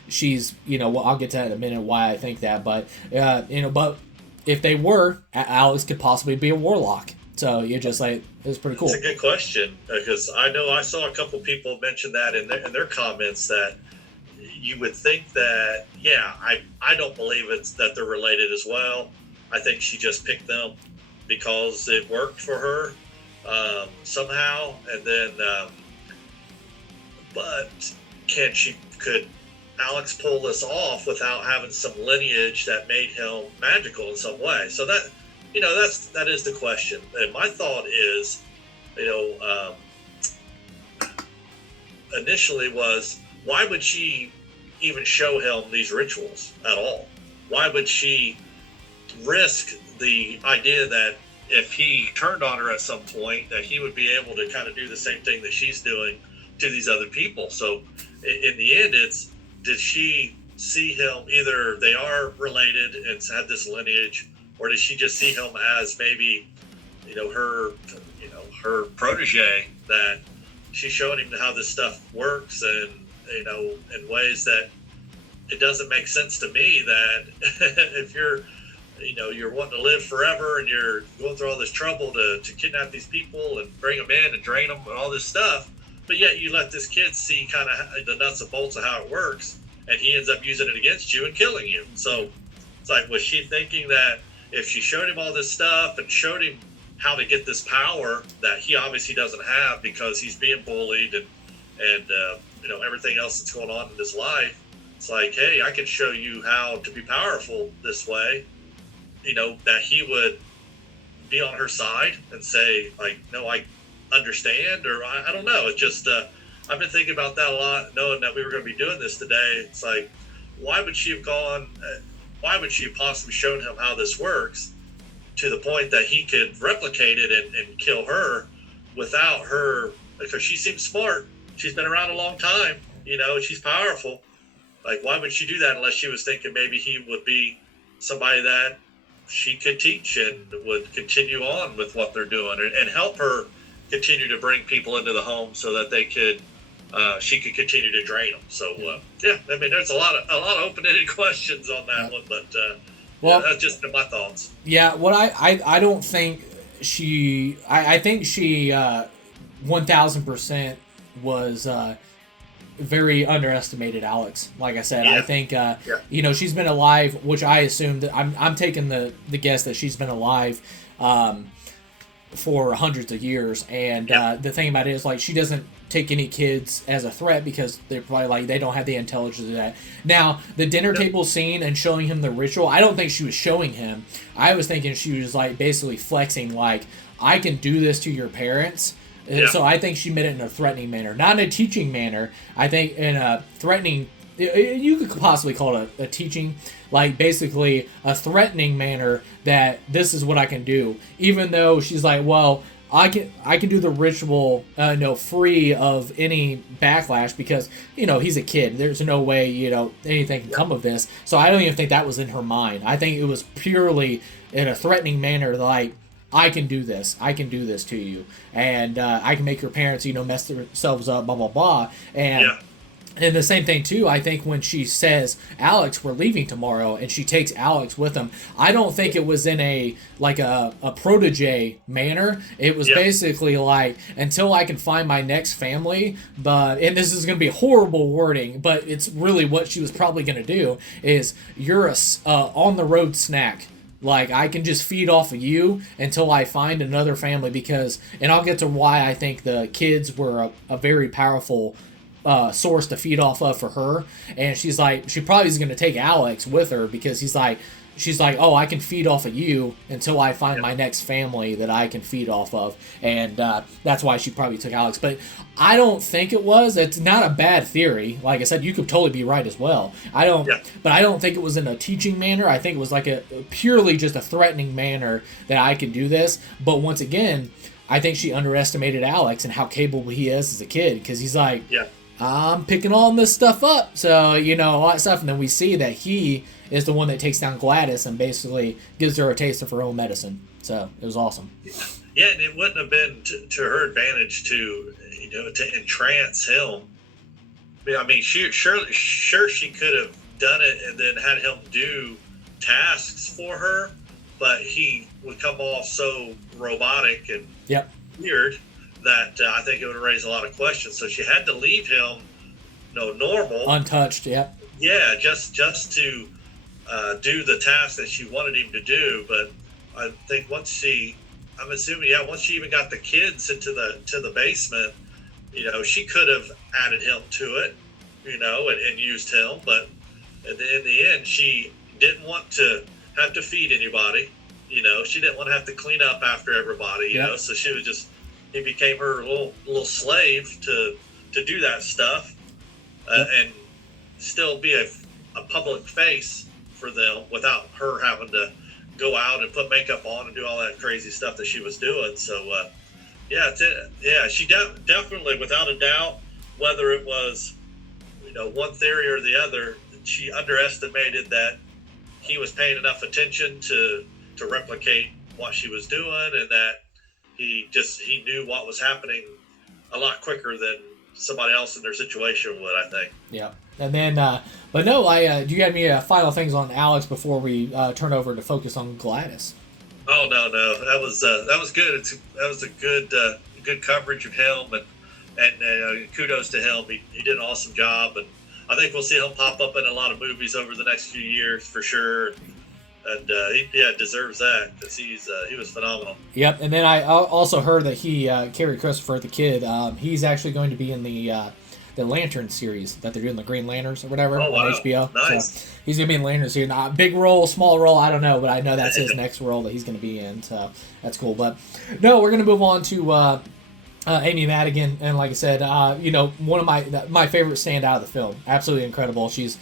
she's, I'll get to that in a minute why I think that. But, but if they were, Alex could possibly be a warlock. So you're just like, it's pretty cool. It's a good question, because I know I saw a couple people mention that in their comments, that you would think that, I don't believe it's that they're related as well. I think she just picked them because it worked for her somehow. And then, but could Alex pull this off without having some lineage that made him magical in some way? So that, that is the question. And my thought is, initially was, why would she even show him these rituals at all? Why would she risk the idea that if he turned on her at some point, that he would be able to kind of do the same thing that she's doing to these other people? So in the end, it's, did she see him, either they are related and had this lineage, or did she just see him as maybe, her protege, that she's showing him how this stuff works, and in ways that it doesn't make sense to me, that if you're wanting to live forever and you're going through all this trouble to kidnap these people and bring them in and drain them and all this stuff, but yet you let this kid see kind of the nuts and bolts of how it works, and he ends up using it against you and killing you. So it's like, was she thinking that if she showed him all this stuff and showed him how to get this power that he obviously doesn't have because he's being bullied and everything else that's going on in his life, it's like, hey, I can show you how to be powerful this way, that he would be on her side and say, like, no, I understand, or I don't know. It's just, I've been thinking about that a lot, knowing that we were going to be doing this today. It's like, why would she have gone? Why would she have possibly shown him how this works to the point that he could replicate it and kill her without her? Because she seems smart. She's been around a long time. You know, she's powerful. Like, why would she do that unless she was thinking maybe he would be somebody that she could teach and would continue on with what they're doing and help her continue to bring people into the home so that they could, she could continue to drain them. So, yeah, I mean, there's a lot of open-ended questions on that one, but well, that's just my thoughts. Yeah, what I don't think I think she 1000% was very underestimated Alex. Like I said, I think you know, she's been alive, which I assumed that I'm taking the guess that she's been alive for hundreds of years, and the thing about it is, like, she doesn't take any kids as a threat because they're probably like, they don't have the intelligence of that. Now, the dinner table scene and showing him the ritual, I don't think she was showing him. I was thinking she was like basically flexing, like, I can do this to your parents. So I think she meant it in a threatening manner, not in a teaching manner. I think in a threatening, you could possibly call it a teaching, like basically a threatening manner that this is what I can do. Even though she's like, well, I can do the ritual, free of any backlash because, you know, he's a kid. There's no way, you know, anything can come of this. So I don't even think that was in her mind. I think it was purely in a threatening manner, like, I can do this. I can do this to you. And I can make your parents, you know, mess themselves up, blah, blah, blah. And the same thing, too, I think when she says, Alex, we're leaving tomorrow, and she takes Alex with them, I don't think it was in a protege manner. It was basically like, until I can find my next family, and this is going to be horrible wording, but it's really what she was probably going to do, is you're a on-the-road snack. Like, I can just feed off of you until I find another family and I'll get to why I think the kids were a very powerful source to feed off of for her. And she's like, she probably is going to take Alex with her because she's like, oh, I can feed off of you until I find my next family that I can feed off of. And that's why she probably took Alex. But I don't think it was. It's not a bad theory. Like I said, you could totally be right as well. But I don't think it was in a teaching manner. I think it was like a purely just a threatening manner that I can do this. But once again, I think she underestimated Alex and how capable he is as a kid, because he's like, I'm picking all this stuff up. So, you know, all that stuff. And then we see that he is the one that takes down Gladys and basically gives her a taste of her own medicine. So it was awesome. Yeah, and it wouldn't have been to her advantage to entrance him. I mean, sure she could have done it and then had him do tasks for her, but he would come off so robotic and weird that I think it would raise a lot of questions. So she had to leave him, normal, untouched. Yeah, just to do the task that she wanted him to do. But I think once she even got the kids into the basement, she could have added him to it, and used him. But in the end, she didn't want to have to feed anybody. She didn't want to have to clean up after everybody. So she was he became her little slave to do that stuff, and still be a public face for them without her having to go out and put makeup on and do all that crazy stuff that she was doing. So, she definitely, without a doubt, whether it was, one theory or the other, she underestimated that he was paying enough attention to replicate what she was doing, and that he knew what was happening a lot quicker than somebody else in their situation would, I think. Yeah. And then, but no, do you have any final things on Alex before we turn over to focus on Gladys? Oh, no. That was good. That was a good coverage of him, and kudos to him. He did an awesome job, and I think we'll see him pop up in a lot of movies over the next few years for sure. And he deserves that because he was phenomenal. Yep. And then I also heard that Cary Christopher, the kid, he's actually going to be in the Lantern series that they're doing, the Green Lanterns or whatever on HBO. Nice. So he's going to be in Lantern series. Not big role, small role, I don't know, but I know that's his next role that he's going to be in. So that's cool. But no, we're going to move on to Amy Madigan. And like I said, one of my favorite standout of the film. Absolutely incredible. She's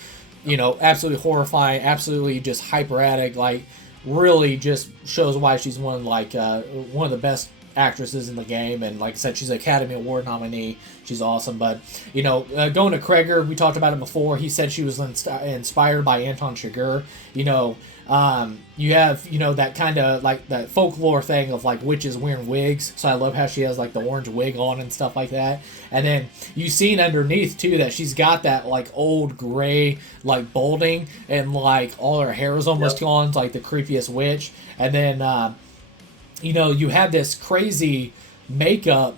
absolutely horrifying, absolutely just hyperatic, like really just shows why she's one of the best actresses in the game. And like I said, she's an Academy Award nominee. She's awesome. But going to Cregger, we talked about it before. He said she was inspired by Anton Chigurh. You have that kind of like that folklore thing of like witches wearing wigs. So I love how she has like the orange wig on and stuff like that. And then you seen underneath too that she's got that like old gray like balding, and like all her hair is almost gone, like the creepiest witch. And then you have this crazy makeup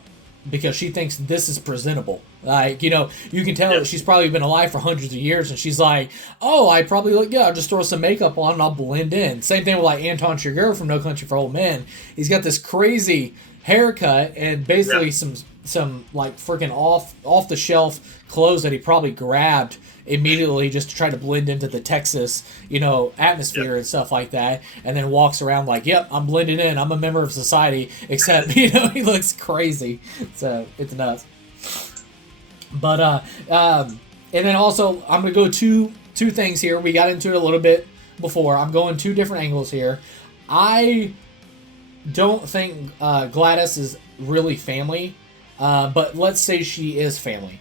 because she thinks this is presentable. Like, you can tell that she's probably been alive for hundreds of years, and she's like, oh, I probably look good. I'll just throw some makeup on and I'll blend in. Same thing with like Anton Chigurh from No Country for Old Men. He's got this crazy haircut and basically some like freaking off the shelf clothes that he probably grabbed immediately just to try to blend into the Texas, atmosphere and stuff like that, and then walks around like, yep, I'm blending in, I'm a member of society, except, he looks crazy. So, it's nuts. But, and then also, I'm going to go two things here. We got into it a little bit before. I'm going two different angles here. I don't think Gladys is really family. But let's say she is family.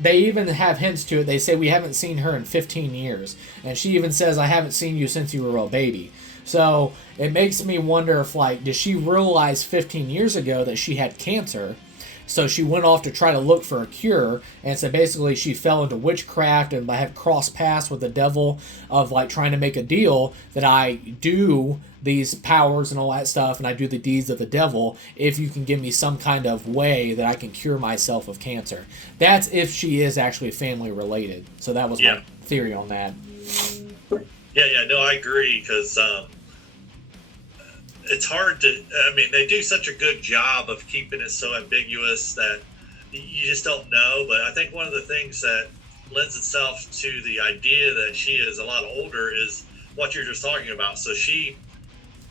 They even have hints to it. They say we haven't seen her in 15 years. And she even says, I haven't seen you since you were a baby. So it makes me wonder if, like, did she realize 15 years ago that she had cancer? So she went off to try to look for a cure, and so basically she fell into witchcraft and had crossed paths with the devil of like trying to make a deal that I do these powers and all that stuff, and I do the deeds of the devil if you can give me some kind of way that I can cure myself of cancer. That's if she is actually family related. So that was my theory on that. No, I agree, because it's hard to, they do such a good job of keeping it so ambiguous that you just don't know. But I think one of the things that lends itself to the idea that she is a lot older is what you're just talking about. So she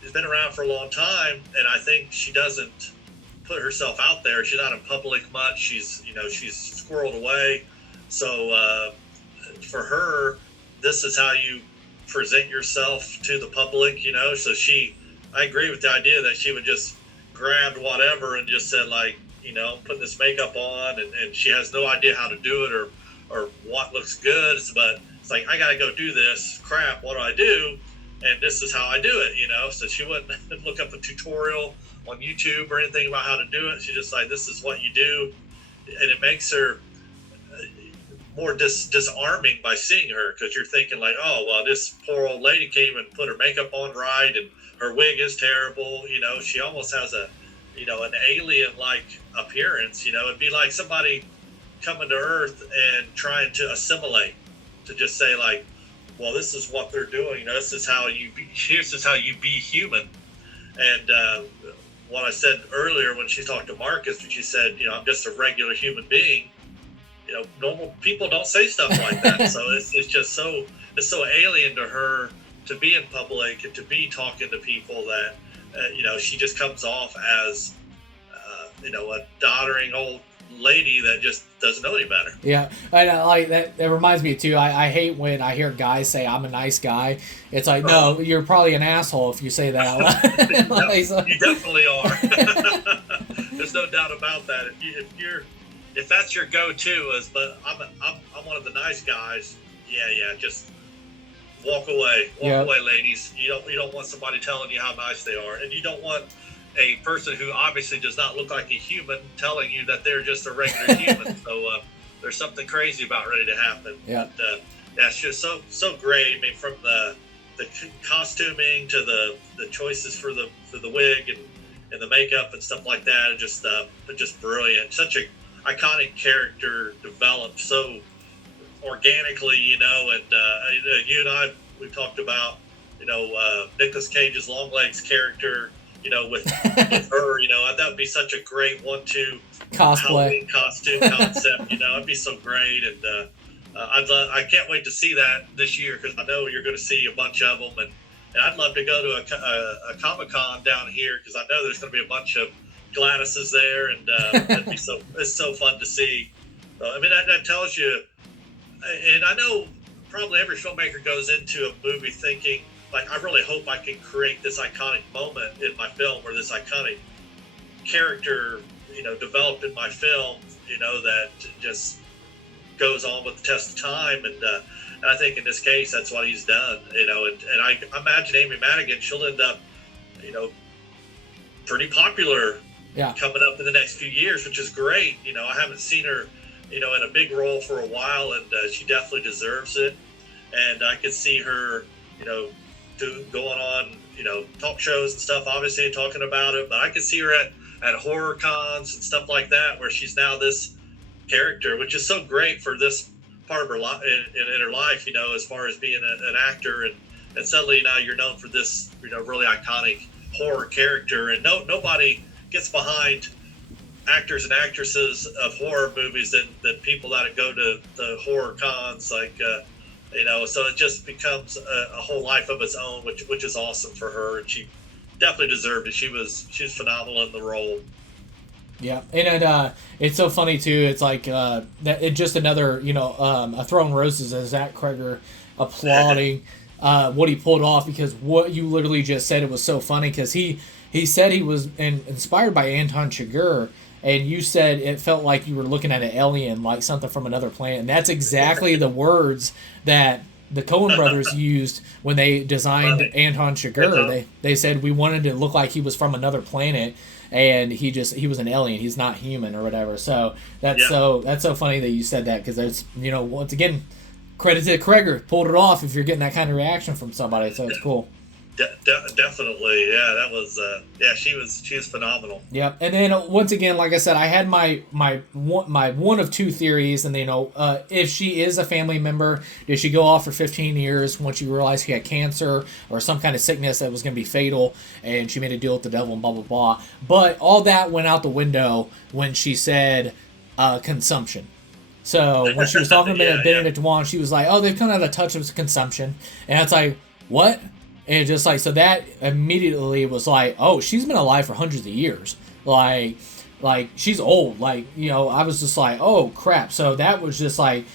has been around for a long time, and I think she doesn't put herself out there. She's not in public much. She's squirreled away. So for her, this is how you present yourself to the public, so I agree with the idea that she would just grab whatever and just said, like, putting this makeup on, and she has no idea how to do it or what looks good. But it's like, I got to go do this. Crap, what do I do? And this is how I do it, So she wouldn't look up a tutorial on YouTube or anything about how to do it. She just like, this is what you do. And it makes her more disarming by seeing her, because you're thinking like, oh, well, this poor old lady can't even put her makeup on right, and her wig is terrible. She almost has an alien-like appearance. It'd be like somebody coming to Earth and trying to assimilate, to just say like, well, this is what they're doing. This is how you be human. And what I said earlier when she talked to Marcus, when she said, I'm just a regular human being. Normal people don't say stuff like that. So it's just so alien to her to be in public and to be talking to people that, she just comes off as, a doddering old lady that just doesn't know any better. Yeah, and like that. It reminds me too. I hate when I hear guys say I'm a nice guy. It's like, no, you're probably an asshole if you say that out loud. Like, so. You definitely are. There's no doubt about that. If that's your go-to but I'm one of the nice guys. Yeah, just walk away. Walk away, ladies. You don't want somebody telling you how nice they are, and you don't want a person who obviously does not look like a human telling you that they're just a regular human. So there's something crazy about ready to happen. Yeah. But, it's just so great. From the costuming to the choices for the wig and the makeup and stuff like that, just brilliant. Such a iconic character developed so organically, and you and I, we talked about, Nicolas Cage's Longlegs character, with her, that would be such a great 1-2 cosplay Halloween costume concept, it'd be so great. And I can't wait to see that this year, because I know you're going to see a bunch of them, and I'd love to go to a Comic-Con down here, because I know there's going to be a bunch of Gladyses there, and it's so fun to see. That tells you, and I know probably every filmmaker goes into a movie thinking, like, I really hope I can create this iconic moment in my film, or this iconic character, developed in my film, that just goes on with the test of time. And I think in this case, that's what he's done, and I imagine Amy Madigan, she'll end up, pretty popular coming up in the next few years, which is great. I haven't seen her, in a big role for a while, and she definitely deserves it. And I could see her, going on, talk shows and stuff, obviously, and talking about it. But I could see her at horror cons and stuff like that, where she's now this character, which is so great for this part of her life, in her life, as far as being an actor. And suddenly now you're known for this, really iconic horror character. And nobody gets behind actors and actresses of horror movies than people that go to the horror cons, like, so it just becomes a whole life of its own, which is awesome for her. And she definitely deserved it. She was phenomenal in the role. Yeah, and it's so funny too. It's like that. It's just another, a throwing roses as Zach Cregger applauding what he pulled off, because what you literally just said, it was so funny, because he said he was inspired by Anton Chigurh, and you said it felt like you were looking at an alien, like something from another planet. And that's exactly the words that the Coen brothers used when they designed Anton Chigurh. They said we wanted to look like he was from another planet, and he was an alien. He's not human or whatever. So that's so funny that you said that, because there's, once again, credit to Cregger, pulled it off if you're getting that kind of reaction from somebody. So it's cool. Definitely, yeah. That was, she was phenomenal. Yep. And then once again, like I said, I had my one of two theories, and if she is a family member, did she go off for 15 years once she realized she had cancer or some kind of sickness that was going to be fatal, and she made a deal with the devil and blah blah blah. But all that went out the window when she said consumption. So when she was talking about Benedict Wong, she was like, "Oh, they've kind of had a touch of consumption," and it's like, what? And just like, so that immediately was like, oh, she's been alive for hundreds of years. Like she's old. Like, I was just like, oh crap. So that was just like,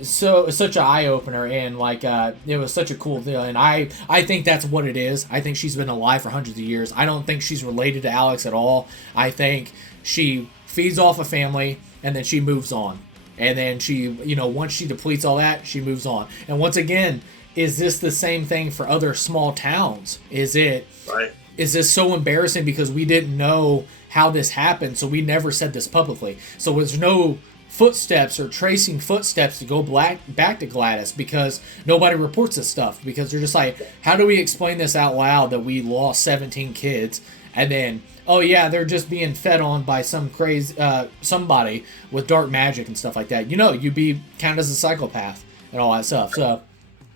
such an eye opener, and like, it was such a cool deal. And I think that's what it is. I think she's been alive for hundreds of years. I don't think she's related to Alex at all. I think she feeds off a family, and then she moves on. And then she, once she depletes all that, she moves on. And once again, is this the same thing for other small towns? Is this so embarrassing because we didn't know how this happened, so we never said this publicly? So there's no footsteps or tracing footsteps to go back to Gladys, because nobody reports this stuff, because they're just like, how do we explain this out loud that we lost 17 kids? And then, oh yeah, they're just being fed on by some crazy somebody with dark magic and stuff like that. You'd be counted as a psychopath and all that stuff. So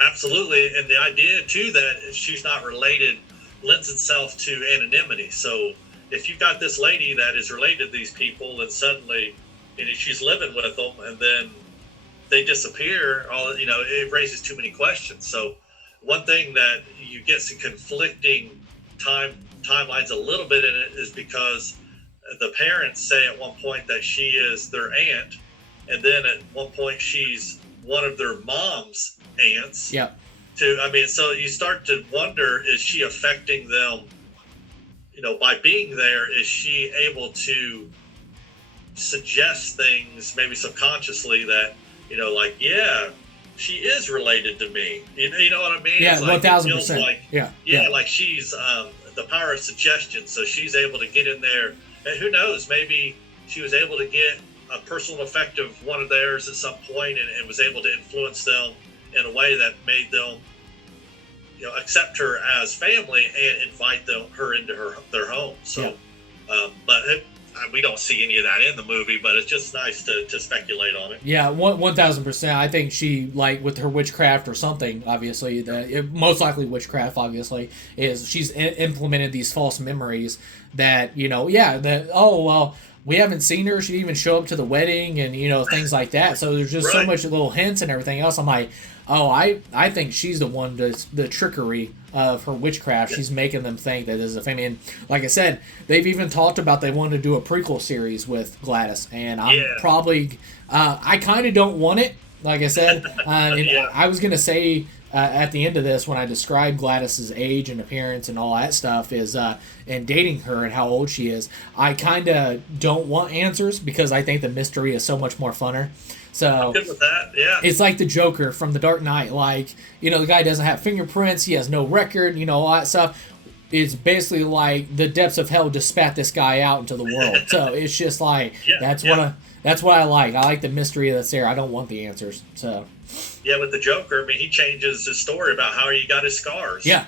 absolutely, and the idea too that she's not related lends itself to anonymity. So if you've got this lady that is related to these people, and suddenly she's living with them, and then they disappear, it raises too many questions. So one thing that you get some conflicting timelines a little bit in it is because the parents say at one point that she is their aunt, and then at one point she's one of their mom's aunts. Yep. So you start to wonder, is she affecting them, by being there? Is she able to suggest things maybe subconsciously that, like, yeah, she is related to me. You know what I mean? Yeah, it's 1,000%. Like, yeah, like she's the power of suggestion. So she's able to get in there, and who knows, maybe she was able to get a personal effect of one of theirs at some point, and was able to influence them in a way that made them, accept her as family and invite her into their home. So, but we don't see any of that in the movie, but it's just nice to speculate on it. Yeah, 1,000%. I think she, like, with her witchcraft or something, obviously, most likely witchcraft, obviously, is she's implemented these false memories that, oh, well, we haven't seen her. She didn't even show up to the wedding, and, things like that. So there's just so much little hints and everything else. I'm like, oh, I think she's the one that's the trickery of her witchcraft. She's making them think that this is a family. And like I said, they've even talked about they wanted to do a prequel series with Gladys. And I'm probably, I kind of don't want it, like I said. I was going to say at the end of this, when I described Gladys's age and appearance and all that stuff, is and dating her and how old she is, I kind of don't want answers because I think the mystery is so much more funner. So I'm good with that. Yeah, it's like the Joker from The Dark Knight. Like, the guy doesn't have fingerprints, he has no record, all that stuff. It's basically like the depths of hell just spat this guy out into the world. So it's just like that's what I like. I like the mystery that's there. I don't want the answers. So with the Joker, I mean, he changes his story about how he got his scars. Yeah,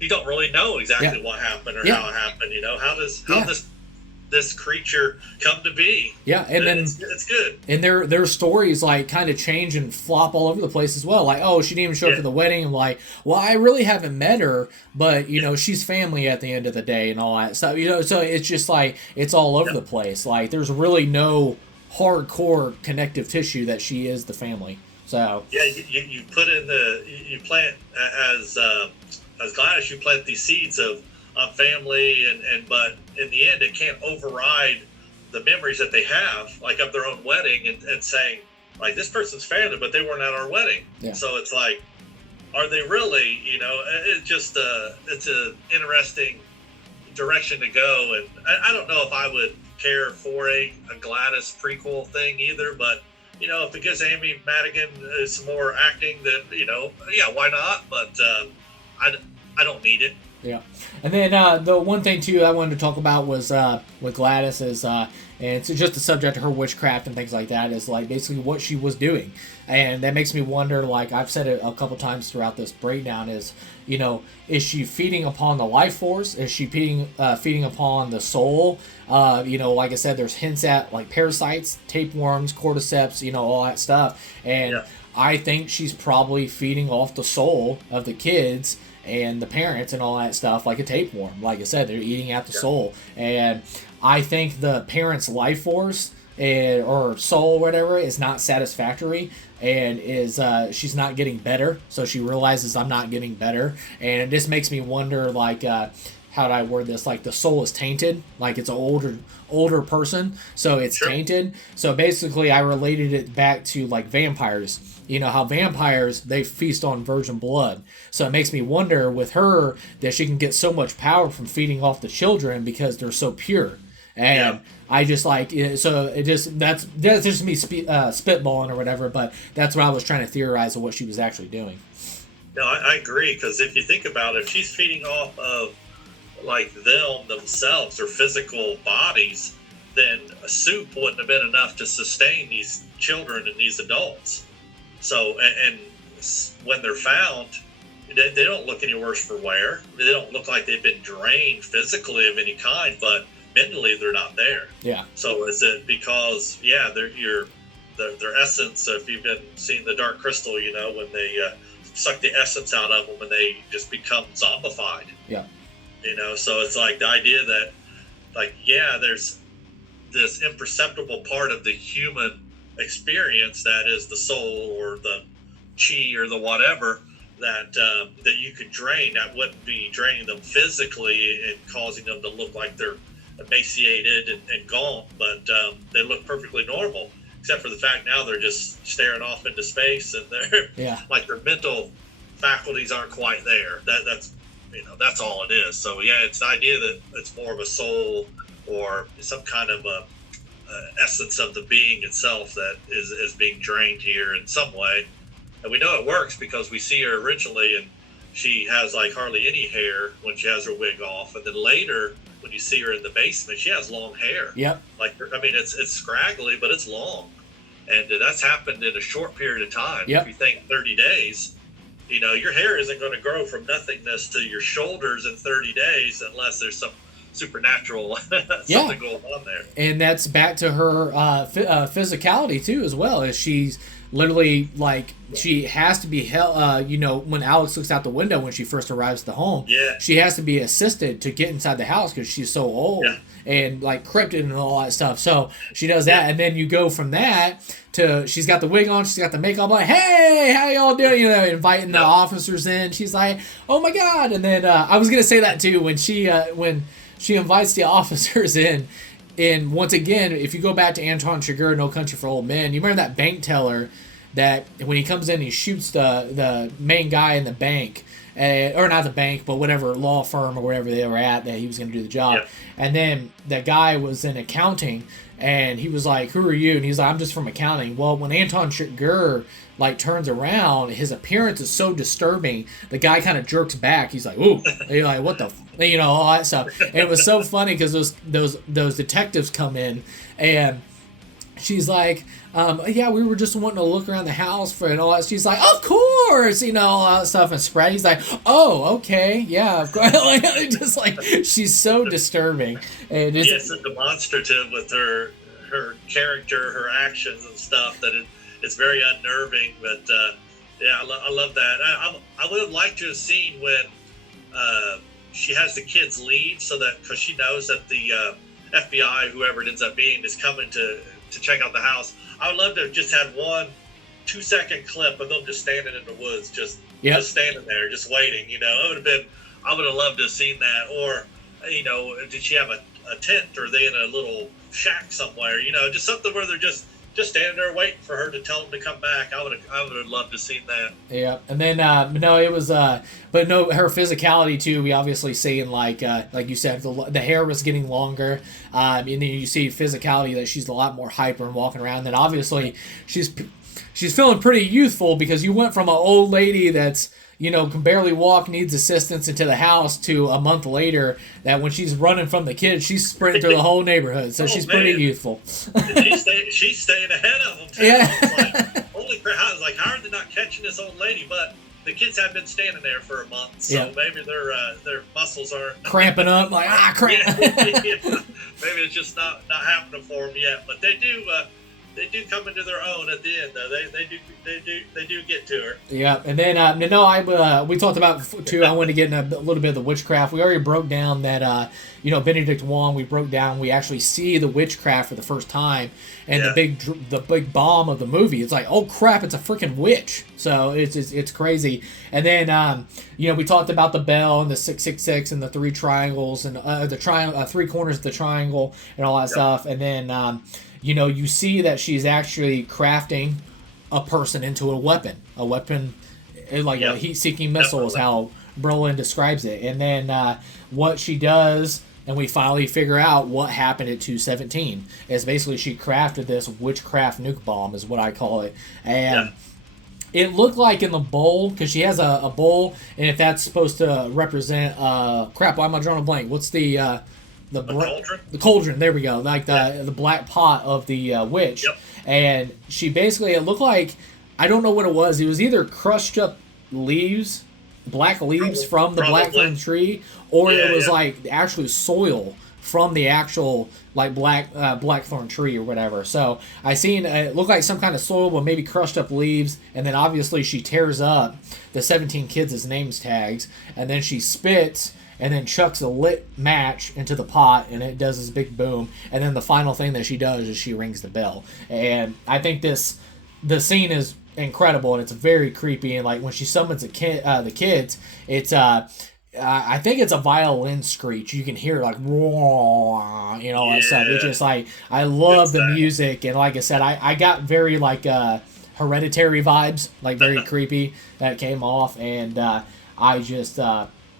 you don't really know exactly what happened or how it happened. How this creature come to be. Yeah, and then it's good. And their stories like kind of change and flop all over the place as well. Like, oh, she didn't even show up for the wedding. I'm like, well, I really haven't met her, but she's family at the end of the day and all that stuff. So it's just like it's all over the place. Like, there's really no hardcore connective tissue that she is the family. So you put in you plant as Gladys, you plant these seeds of family but in the end it can't override the memories that they have, like of their own wedding and saying like, this person's family but they weren't at our wedding. So it's like, are they really? It's just it's an interesting direction to go, and I don't know if I would care for a Gladys prequel thing either, but if it gives Amy Madigan some more acting, then why not? But I don't need it. Yeah, and then the one thing too I wanted to talk about was with Gladys is, and it's just the subject of her witchcraft and things like that, is like basically what she was doing, and that makes me wonder. Like I've said it a couple times throughout this breakdown, is is she feeding upon the life force? Is she feeding upon the soul? Like I said, there's hints at like parasites, tapeworms, cordyceps, all that stuff, and I think she's probably feeding off the soul of the kids and the parents and all that stuff, like a tapeworm. Like I said, they're eating at the soul. And I think the parents' life force or soul, whatever, is not satisfactory, and is she's not getting better. So she realizes, I'm not getting better. And it just makes me wonder, like, how do I word this? Like, the soul is tainted. Like, it's an older person, so it's tainted. So basically, I related it back to, like, vampires. How vampires, they feast on virgin blood. So it makes me wonder with her that she can get so much power from feeding off the children because they're so pure. And I just like, so it just, that's just me spitballing or whatever, but that's what I was trying to theorize of what she was actually doing. No, I agree, because if you think about it, if she's feeding off of like themselves, their physical bodies, then a soup wouldn't have been enough to sustain these children and these adults. So, and when they're found, they don't look any worse for wear. They don't look like they've been drained physically of any kind, but mentally they're not there. Yeah. So is it because, their essence, if you've been seeing the Dark Crystal, when they suck the essence out of them and they just become zombified. Yeah. So it's like the idea that, like, there's this imperceptible part of the human experience that is the soul or the chi or the whatever that you could drain, that wouldn't be draining them physically and causing them to look like they're emaciated and gaunt, but they look perfectly normal, except for the fact now they're just staring off into space and they're like their mental faculties aren't quite there. That's all it is. So it's the idea that it's more of a soul or some kind of a essence of the being itself that is being drained here in some way. And we know it works because we see her originally and she has like hardly any hair when she has her wig off, and then later when you see her in the basement, she has long hair. Yep. Like, I mean, it's scraggly, but it's long, and that's happened in a short period of time. Yep. If you think 30 days, your hair isn't going to grow from nothingness to your shoulders in 30 days unless there's some supernatural something going on there. And that's back to her physicality too, as well, as she's literally like she has to be held. When Alex looks out the window when she first arrives at the home, she has to be assisted to get inside the house because she's so old and like cryptid and all that stuff. So she does that, and then you go from that to she's got the wig on, she's got the makeup, like, hey, how y'all doing? Inviting the officers in. She's like, oh my god. And then I was gonna say that too when she invites the officers in. And once again, if you go back to Anton Chigurh, No Country for Old Men, you remember that bank teller that when he comes in, he shoots the main guy in the bank, or not the bank, but whatever law firm or wherever they were at that he was going to do the job. Yep. And then the guy was in accounting, and he was like, "Who are you?" And he's like, "I'm just from accounting." Well, when Anton Chigurh like turns around, his appearance is so disturbing. The guy kind of jerks back. He's like, "Ooh," and you're like, "What the?" All that stuff. And it was so funny because those detectives come in, and she's like, "Yeah, we were just wanting to look around the house for and all that." She's like, "Of course," all that stuff. And Spread, he's like, "Oh, okay, yeah, of course." Just like she's so disturbing, and it's so demonstrative with her character, her actions and stuff that it's very unnerving. But yeah, I love that. I would have liked to have seen when she has the kids leave, so that because she knows that the FBI, whoever it ends up being, is coming to check out the house. I would love to have just had 1 2-second clip of them just standing in the woods, just standing there, just waiting. I would have loved to have seen that. Or, did she have a tent, or are they in a little shack somewhere? Just something where they're just standing there waiting for her to tell them to come back. I would have loved to have seen that. Yeah, and then no, it was but no, her physicality too. We obviously seeing like you said, the hair was getting longer, and then you see physicality that she's a lot more hyper and walking around. Then obviously she's feeling pretty youthful because you went from an old lady that's can barely walk, needs assistance into the house, to a month later that when she's running from the kids, she's sprinting through the whole neighborhood. So she's pretty youthful. She's staying ahead of them too. Yeah. Like, holy crap! I was like, how are they not catching this old lady? But the kids have been standing there for a month, so maybe their muscles are cramping up. Like cramp. Maybe it's just not happening for them yet. But they do. They do come into their own at the end, though. They do get to her. Yeah, and then we talked about too. I wanted to get in a little bit of the witchcraft. We already broke down that Benedict Wong. We actually see the witchcraft for the first time, and the big bomb of the movie. It's like, oh crap! It's a freaking witch. So it's crazy. And then we talked about the bell and the 666 and the 3 triangles and the triangle, 3 corners of the triangle and all that stuff. And then you see that she's actually crafting a person into a weapon. A heat-seeking missile is how Brolin describes it. And then what she does, and we finally figure out what happened at 217, is basically she crafted this witchcraft nuke bomb, is what I call it. And it looked like in the bowl, because she has a bowl, and if that's supposed to represent... crap, why am I drawing a blank? What's the cauldron? The cauldron, there we go. Like the black pot of the witch. Yep. And she basically, it looked like, I don't know what it was. It was either crushed up leaves, black leaves from the blackthorn tree, or it was like actually soil from the actual like blackthorn tree or whatever. So I seen it looked like some kind of soil, but maybe crushed up leaves. And then obviously she tears up the 17 kids' names tags, and then she spits and then chucks a lit match into the pot, and it does this big boom. And then the final thing that she does is she rings the bell. And I think the scene is incredible, and it's very creepy. And like when she summons the kids, it's I think it's a violin screech. You can hear like all that stuff. It's just like, I love the music, and like I said, I got very like Hereditary vibes, like very creepy that came off, and I just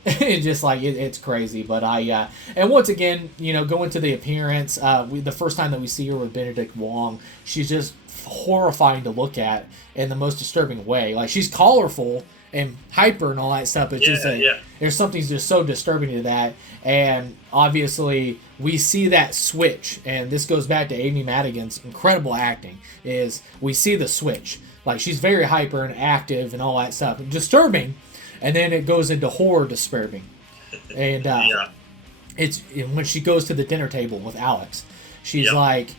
it's just like it's crazy. But and once again, going to the appearance, the first time that we see her with Benedict Wong, she's just horrifying to look at in the most disturbing way. Like, she's colorful and hyper and all that stuff, but there's something just so disturbing to that. And obviously we see that switch, and this goes back to Amy Madigan's incredible acting, is we see the switch. Like, she's very hyper and active and all that stuff, disturbing, and then it goes into horror disturbing. And it's when she goes to the dinner table with Alex, she's like,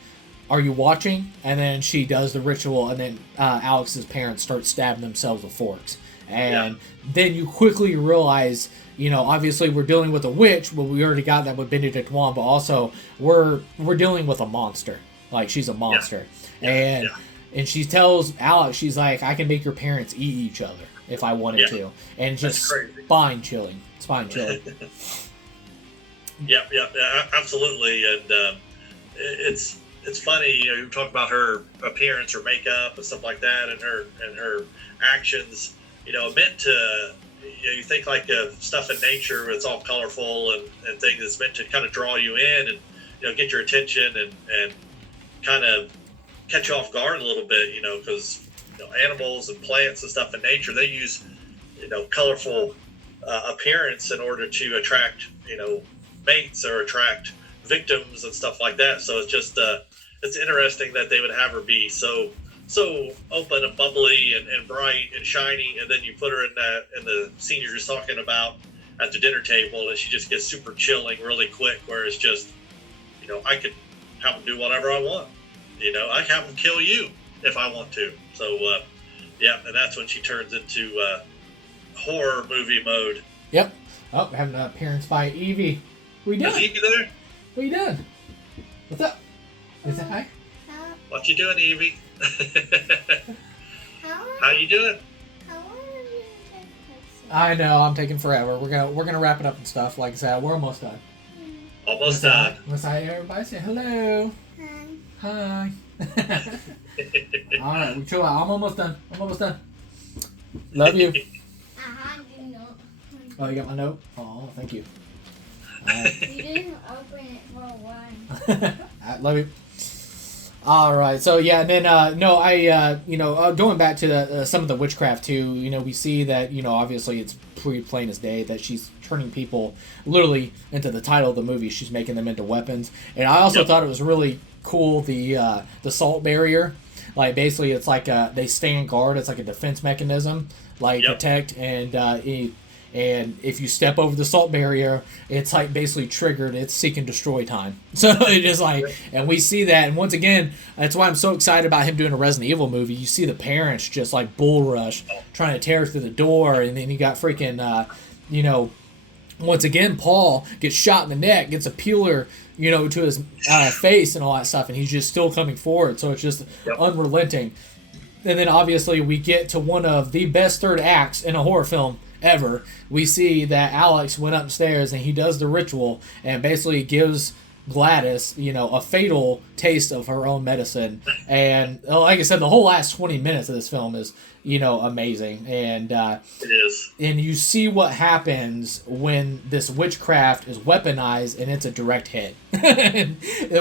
"Are you watching?" And then she does the ritual, and then Alex's parents start stabbing themselves with forks. And then you quickly realize, obviously we're dealing with a witch, but we already got that with Benedict Wong, but also we're dealing with a monster. Like, she's a monster. And she tells Alex, she's like, "I can make your parents eat each other if I wanted to." And just spine chilling. Yeah, absolutely. And it's it's funny, you talk about her appearance, her makeup, and stuff like that, and her actions. Meant to. You think like stuff in nature, it's all colorful and things. It's meant to kind of draw you in and get your attention and kind of catch you off guard a little bit. Because animals and plants and stuff in nature, they use colorful appearance in order to attract mates or attract victims and stuff like that. So it's just it's interesting that they would have her be so open and bubbly and bright and shiny, and then you put her in the scene you're just talking about at the dinner table, and she just gets super chilling really quick. Where it's just I could have them do whatever I want. I can have them kill you if I want to. So yeah, and that's when she turns into horror movie mode. Yep. Oh, we're having an appearance by Evie. We done. Is Evie there? We done. What's up? Is that hi? What you doing, Evie? How you doing? I know, I'm taking forever. We're gonna wrap it up and stuff. Like I said, we're almost done. Almost done. Let's say everybody say hello. Hi. All right, we chill out. I'm almost done. Love you. Oh, you got my note? Oh, thank you. You didn't open it for a while. I love you. All right, so yeah, and then going back to some of the witchcraft too. We see that obviously it's pretty plain as day that she's turning people literally into the title of the movie. She's making them into weapons, and I also thought it was really cool the salt barrier. Like basically, it's like they stand guard. It's like a defense mechanism, protect and if you step over the salt barrier, it's like basically triggered. It's seek and destroy time. So it is like, and we see that. And once again, that's why I'm so excited about him doing a Resident Evil movie. You see the parents just like bull rush, trying to tear through the door. And then you got freaking, once again, Paul gets shot in the neck, gets a peeler, to his face and all that stuff. And he's just still coming forward. So it's just unrelenting. And then obviously we get to one of the best third acts in a horror film ever. We see that Alex went upstairs and he does the ritual and basically gives Gladys, a fatal taste of her own medicine. And like I said, the whole last 20 minutes of this film is, amazing. And it is. And you see what happens when this witchcraft is weaponized and it's a direct hit.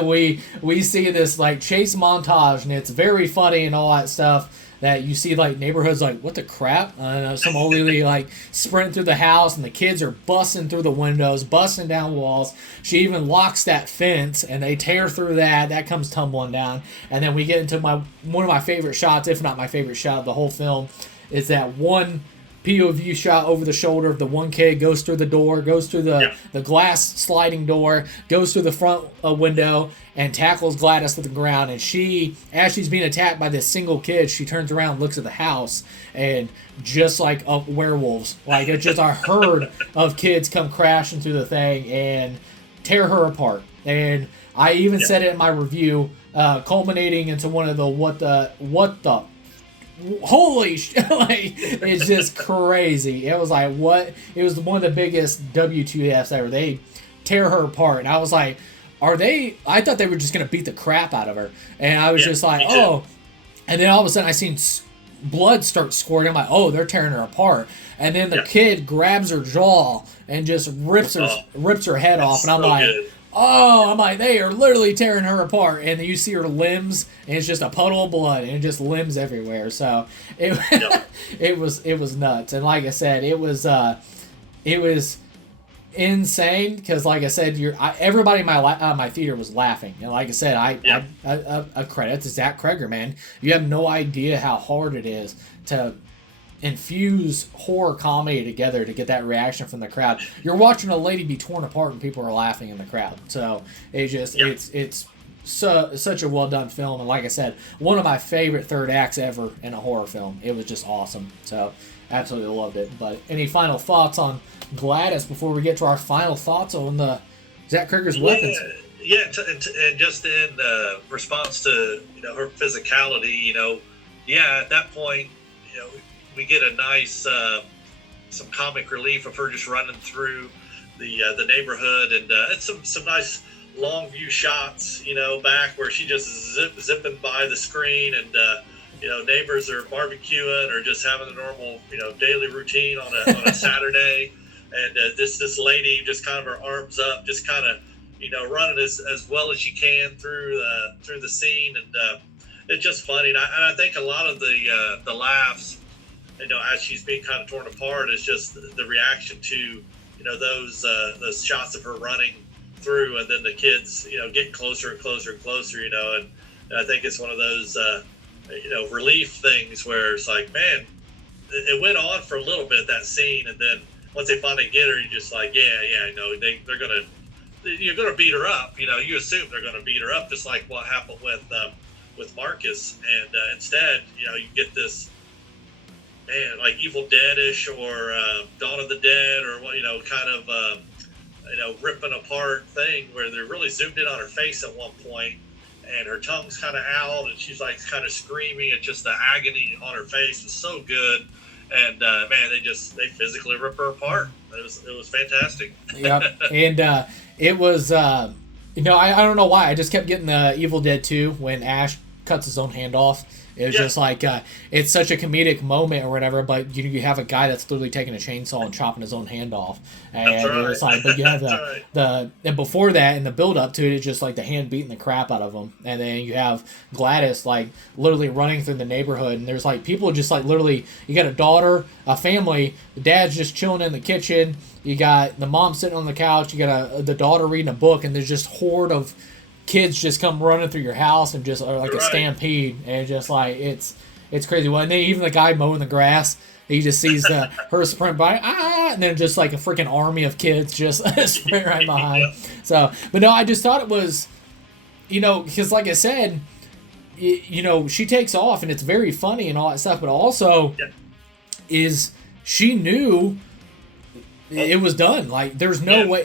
we see this like chase montage and it's very funny and all that stuff. That you see like neighborhoods like, what the crap? Some old lady like sprinting through the house and the kids are busting through the windows, busting down walls. She even locks that fence and they tear through that. That comes tumbling down. And then we get into one of my favorite shots, if not my favorite shot of the whole film, is that one POV shot over the shoulder of the one kid, goes through the door, goes through the glass sliding door, goes through the front window, and tackles Gladys to the ground. And she, as she's being attacked by this single kid, she turns around, looks at the house, and just like werewolves, like it's just a herd of kids come crashing through the thing and tear her apart. And I even said it in my review, culminating into one of the what the holy like it's just crazy. It was like what it was one of the biggest WTFs ever. They tear her apart and I was like, I thought they were just gonna beat the crap out of her, and I was just like, oh. And then all of a sudden I seen blood start squirting. I'm like, oh, they're tearing her apart. And then the kid grabs her jaw and just rips her head off, and I'm so like good. Oh, I'm like, they are literally tearing her apart. And then you see her limbs, and it's just a puddle of blood, and just limbs everywhere. So it was nuts. And like I said, it was insane because, like I said, everybody in my theater was laughing. And like I said, I credit to Zach Cregger, man. You have no idea how hard it is to infuse horror comedy together to get that reaction from the crowd. You're watching a lady be torn apart and people are laughing in the crowd. So it's such a well done film, and like I said, one of my favorite third acts ever in a horror film. It was just awesome. So absolutely loved it. But any final thoughts on Gladys before we get to our final thoughts on the Zach Cregger's weapons? Yeah, and just in response to her physicality, at that point, we get a nice some comic relief of her just running through the neighborhood, and it's some nice long view shots, back where she just zipping by the screen, and neighbors are barbecuing or just having a normal, daily routine on a Saturday, and this lady just kind of her arms up, just kind of, running as well as she can through the scene, and it's just funny. And I think a lot of the laughs, as she's being kind of torn apart, is just the reaction to, those shots of her running through, and then the kids, getting closer and closer and closer, and I think it's one of those, relief things where it's like, man, it went on for a little bit, that scene, and then once they finally get her, you're just like, you're gonna beat her up, you assume they're gonna beat her up, just like what happened with Marcus, and instead, you get this, man, like Evil Dead-ish or Dawn of the Dead, or kind of ripping apart thing where they're really zoomed in on her face at one point, and her tongue's kind of out, and she's like kind of screaming, and just the agony on her face was so good, and man, they physically rip her apart. It was fantastic. Yep, and it was I don't know why I just kept getting the Evil Dead 2 when Ash cuts his own hand off. It was just like, it's such a comedic moment or whatever, but you have a guy that's literally taking a chainsaw and chopping his own hand off. And that's right. It's like, but you have and before that, in the build up to it, it's just like the hand beating the crap out of him. And then you have Gladys like literally running through the neighborhood, and there's like people just like literally, you got a daughter, a family, the dad's just chilling in the kitchen, you got the mom sitting on the couch, you got the daughter reading a book, and there's just horde of kids just come running through your house and just are like a stampede, and just like it's crazy. Well, and then even the guy mowing the grass, he just sees her sprint by, and then just like a freaking army of kids just sprint right behind. So, but no, I just thought it was, because like I said, she takes off and it's very funny and all that stuff, but also is she knew it was done. Like there's no way,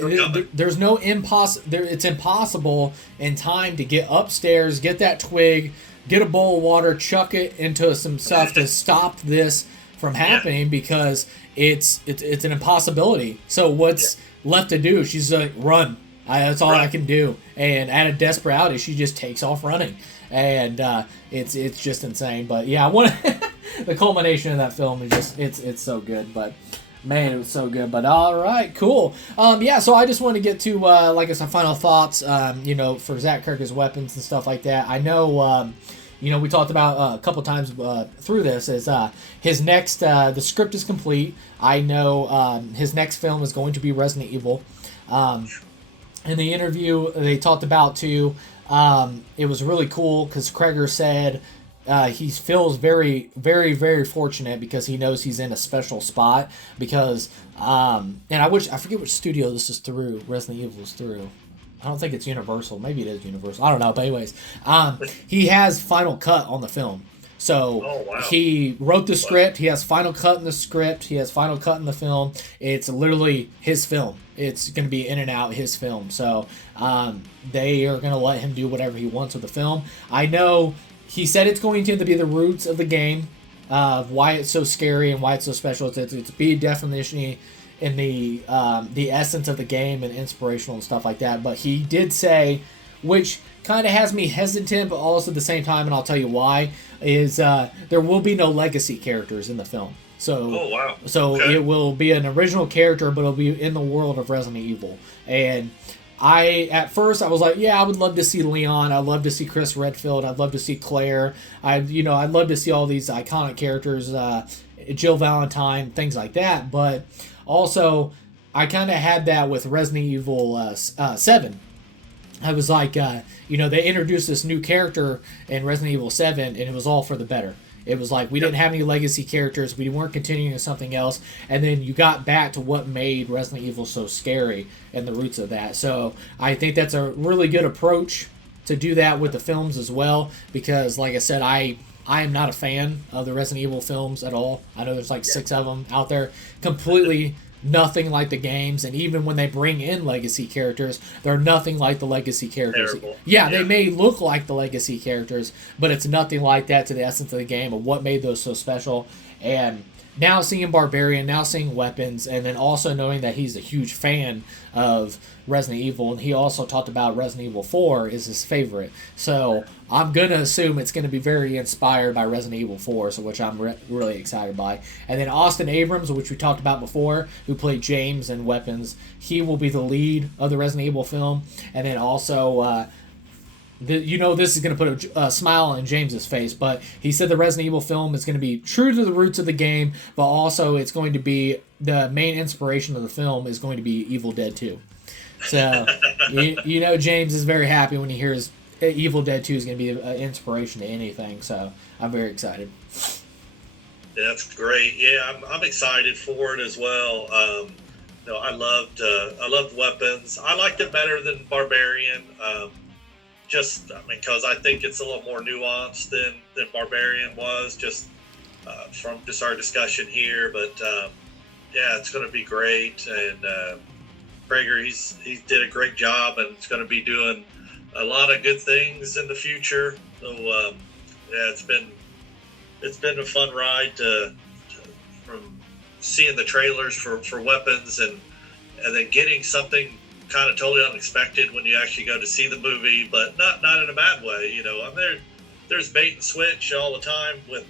there's no it's impossible in time to get upstairs, get that twig, get a bowl of water, chuck it into some stuff to stop this from happening, because it's an impossibility. So what's left to do? She's like, run. That's all I can do. And out of desperation, she just takes off running, and it's just insane. But yeah, I want the culmination of that film is just it's so good. But man, it was so good. But all right, cool. So I just want to get to like some final thoughts. For Zach Kirk's weapons and stuff like that. I know. We talked about a couple times through this is his next. The script is complete. I know his next film is going to be Resident Evil. In the interview, they talked about too. It was really cool because Cregger said he feels very, very, very fortunate because he knows he's in a special spot. Because and I forget which studio this is through. Resident Evil is through. I don't think it's Universal. Maybe it is Universal. I don't know. But anyways, he has final cut on the film. So he wrote the script. He has final cut in the script. He has final cut in the film. It's literally his film. It's going to be in and out his film. So they are going to let him do whatever he wants with the film. I know he said it's going to be the roots of the game, of why it's so scary and why it's so special. It's be definition in the essence of the game and inspirational and stuff like that. But he did say, which kind of has me hesitant, but also at the same time, and I'll tell you why, is there will be no legacy characters in the film. So, It will be an original character, but it'll be in the world of Resident Evil. And at first I was like, yeah, I would love to see Leon. I'd love to see Chris Redfield. I'd love to see Claire. I'd love to see all these iconic characters, Jill Valentine, things like that. But also, I kind of had that with Resident Evil 7. I was like, they introduced this new character in Resident Evil 7, and it was all for the better. It was like, we didn't have any legacy characters, we weren't continuing with something else, and then you got back to what made Resident Evil so scary and the roots of that. So I think that's a really good approach to do that with the films as well, because like I said, I am not a fan of the Resident Evil films at all. I know there's like 6 of them out there, completely nothing like the games, and even when they bring in legacy characters, they're nothing like the legacy characters. Yeah, they may look like the legacy characters, but it's nothing like that to the essence of the game of what made those so special. And now seeing Barbarian, now seeing Weapons, and then also knowing that he's a huge fan of Resident Evil, and he also talked about Resident Evil 4 is his favorite. So I'm going to assume it's going to be very inspired by Resident Evil 4, so which I'm really excited by. And then Austin Abrams, which we talked about before, who played James in Weapons, he will be the lead of the Resident Evil film. And then also... this is going to put a smile on James's face, but he said the Resident Evil film is going to be true to the roots of the game, but also it's going to be the main inspiration of the film is going to be Evil Dead 2. So, James is very happy when he hears Evil Dead 2 is going to be an inspiration to anything, so I'm very excited. Yeah, that's great. Yeah, I'm excited for it as well. I loved Weapons. I liked it better than Barbarian. Because I think it's a little more nuanced than Barbarian was, just from just our discussion here. But it's going to be great, and Cregger, he did a great job, and it's going to be doing a lot of good things in the future. So it's been a fun ride from seeing the trailers for Weapons and then getting something kind of totally unexpected when you actually go to see the movie, but not in a bad way. There's bait and switch all the time with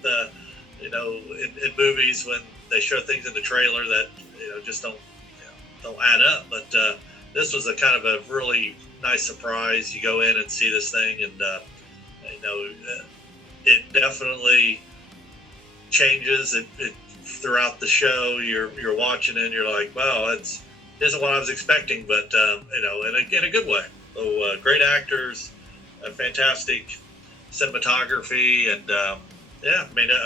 in movies when they show things in the trailer that just don't add up. But this was a kind of a really nice surprise. You go in and see this thing, and it definitely changes it throughout the show. You're watching it and you're like, wow, it isn't what I was expecting, but in a good way. So great actors, fantastic cinematography, and a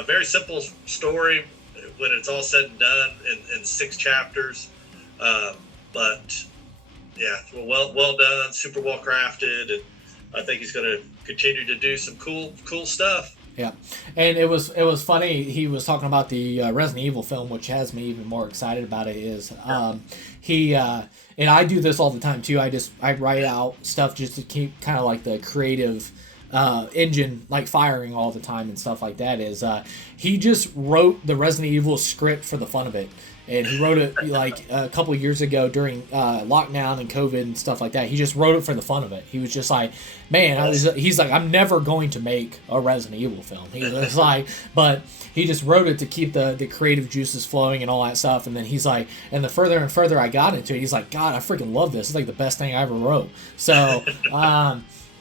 very simple story when it's all said and done in 6 chapters. But well done, super well crafted, and I think he's going to continue to do some cool stuff. Yeah, and it was funny. He was talking about the Resident Evil film, which has me even more excited about it. Is he and I do this all the time too. I write out stuff just to keep kind of like the creative engine like firing all the time and stuff like that. Is he just wrote the Resident Evil script for the fun of it. And he wrote it like a couple years ago during lockdown and COVID and stuff like that. He just wrote it for the fun of it. He was just like, man, he's like, I'm never going to make a Resident Evil film. He was like, but he just wrote it to keep the creative juices flowing and all that stuff. And then he's like, and the further and further I got into it, he's like, God, I freaking love this. It's like the best thing I ever wrote. So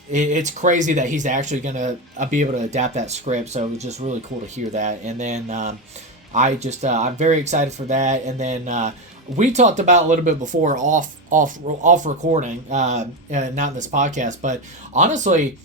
it's crazy that he's actually going to be able to adapt that script. So it was just really cool to hear that. And then I'm very excited for that. And then we talked about a little bit before off recording, not in this podcast, but honestly,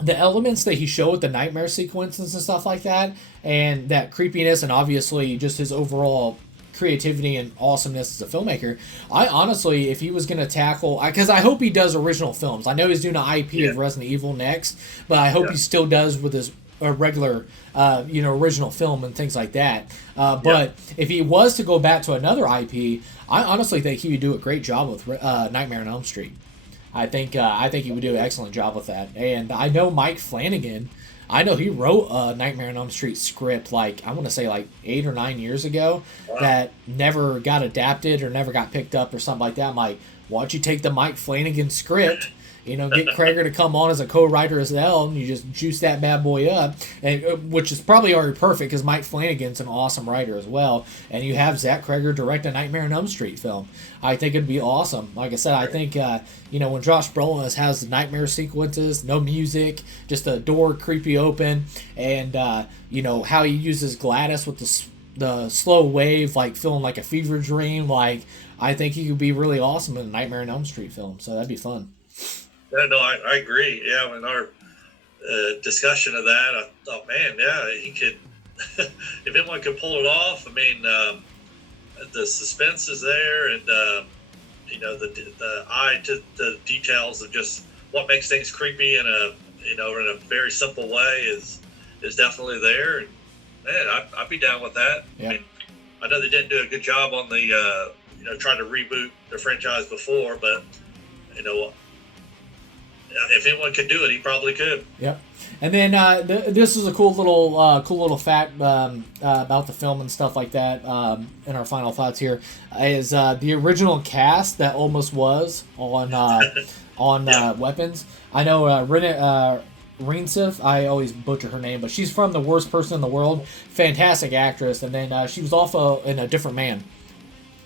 the elements that he showed with the nightmare sequences and stuff like that, and that creepiness, and obviously just his overall creativity and awesomeness as a filmmaker. I honestly, if he was going to tackle, because I hope he does original films. I know he's doing an IP of Resident Evil next, but I hope he still does with his regular, original film and things like that. But if he was to go back to another IP, I honestly think he would do a great job with Nightmare on Elm Street. I think he would do an excellent job with that. And I know Mike Flanagan. I know he wrote a Nightmare on Elm Street script I want to say 8 or 9 years ago that never got adapted or never got picked up or something like that. I'm like, why don't you take the Mike Flanagan script? Get Cregger to come on as a co-writer as well, and you just juice that bad boy up, and which is probably already perfect because Mike Flanagan's an awesome writer as well, and you have Zach Cregger direct a Nightmare on Elm Street film. I think it'd be awesome. Like I said, I think when Josh Brolin has the nightmare sequences, no music, just a door creepy open, and how he uses Gladys with the slow wave, feeling like a fever dream. I think he could be really awesome in a Nightmare on Elm Street film. So that'd be fun. No, I agree. Yeah, in our discussion of that, I thought, man, he could, if anyone could pull it off. I mean, the suspense is there, and the eye to the details of just what makes things creepy in a very simple way is definitely there. And man, I'd be down with that. Yeah. I mean, I know they didn't do a good job on the trying to reboot the franchise before, but if anyone could do it, he probably could. Yep. And then this is a cool little fact about the film and stuff like that. In our final thoughts here, is the original cast that almost was on Weapons. I know Reinsif, I always butcher her name, but she's from The Worst Person in the World. Fantastic actress. And then she was also in A Different Man.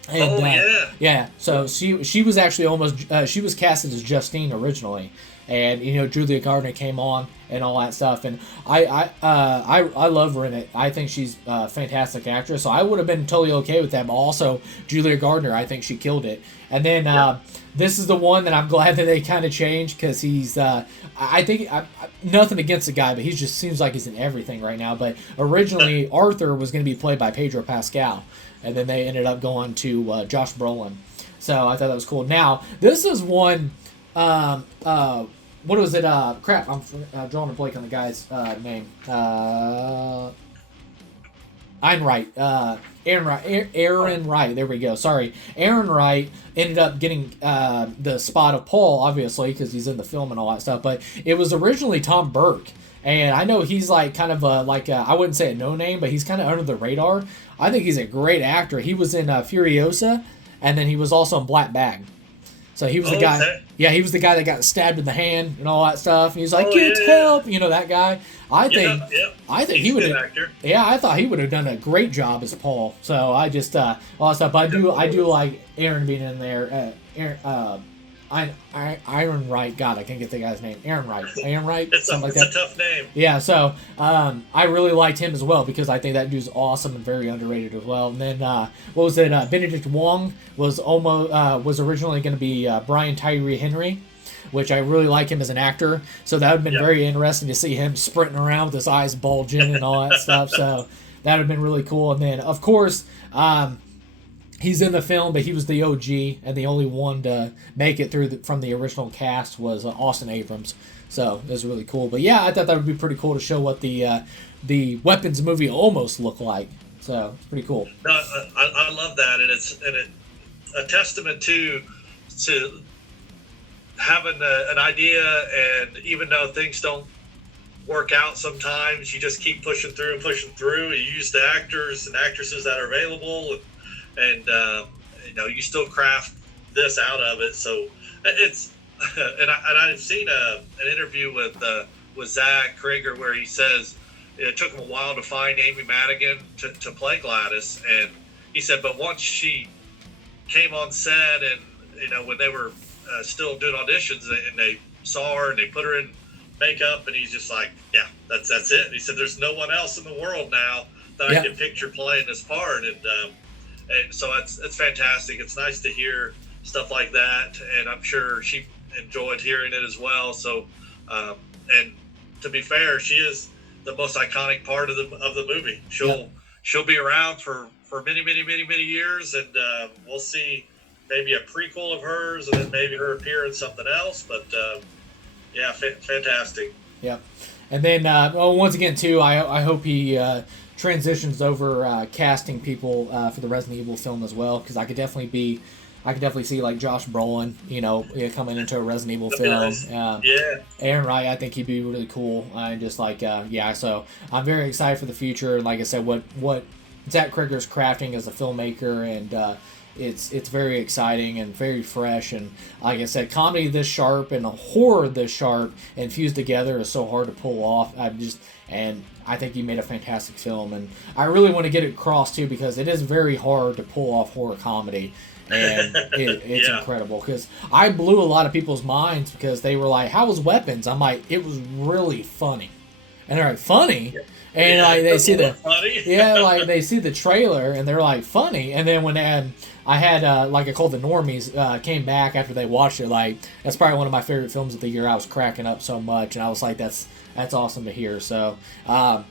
And, yeah. So she was actually almost she was casted as Justine originally, and Julia Garner came on and all that stuff. And I love Renée. I think she's a fantastic actress. So I would have been totally okay with that. But also Julia Garner, I think she killed it. And then this is the one that I'm glad that they kind of changed, because he's I think nothing against the guy, but he just seems like he's in everything right now. But originally Arthur was going to be played by Pedro Pascal. And then they ended up going to Josh Brolin. So I thought that was cool. Now, this is one... what was it? Crap, I'm drawing a blank on the guy's name. Ehrenreich. Ehrenreich. There we go. Sorry. Ehrenreich ended up getting the spot of Paul, obviously, because he's in the film and all that stuff. But it was originally Tom Burke. And I know he's like kind of I wouldn't say a no-name, but he's kind of under the radar. I think he's a great actor. He was in Furiosa, and then he was also in Black Bag. So he was the guy. Okay. Yeah, he was the guy that got stabbed in the hand and all that stuff. And he's like, "Get help!" That guy. I think he would have. Yeah, I thought he would have done a great job as Paul. So I just all that stuff. But I do like Aaron being in there. Ehrenreich. God, I can't get the guy's name. Ehrenreich. It's a tough name. Yeah, so I really liked him as well, because I think that dude's awesome and very underrated as well. And then what was it? Benedict Wong was originally going to be Brian Tyree Henry, which I really like him as an actor. So that would have been very interesting to see him sprinting around with his eyes bulging and all that stuff. So that would have been really cool. And then of course. He's in the film, but he was the OG, and the only one to make it through from the original cast was Austin Abrams. So it was really cool. But yeah, I thought that would be pretty cool to show what the Weapons movie almost looked like. So it's pretty cool. No, I love that, and it's a testament to having an idea, and even though things don't work out sometimes, you just keep pushing through and pushing through. You use the actors and actresses that are available. And you still craft this out of it. So it's and I've seen an interview with Zach Cregger where he says it took him a while to find Amy Madigan to play Gladys, and he said, but once she came on set, and when they were still doing auditions, and they saw her and they put her in makeup, and he's just like, yeah, that's it. And he said, there's no one else in the world now that I can picture playing this part, and so it's fantastic. It's nice to hear stuff like that, and I'm sure she enjoyed hearing it as well. So, and to be fair, she is the most iconic part of the movie. She'll be around for many years, and we'll see maybe a prequel of hers, and then maybe her appear in something else. But fantastic. Yep. And then once again too, I hope he transitions over casting people for the Resident Evil film as well, because I could definitely see like Josh Brolin, coming into a Resident Evil film. Ehrenreich, I think he'd be really cool. And just like so I'm very excited for the future. And like I said, what Zach Cregger's crafting as a filmmaker, and it's very exciting and very fresh. And like I said, comedy this sharp and a horror this sharp and fused together is so hard to pull off. I think he made a fantastic film, and I really want to get it across too, because it is very hard to pull off horror comedy, and it's incredible. Because I blew a lot of people's minds because they were like, "How was Weapons?" I'm like, "It was really funny," and they're like, "Funny," and like they see they see the trailer and they're like, "Funny," and then when I had I called the normies came back after they watched it, like that's probably one of my favorite films of the year. I was cracking up so much, and I was like, that's awesome to hear. So I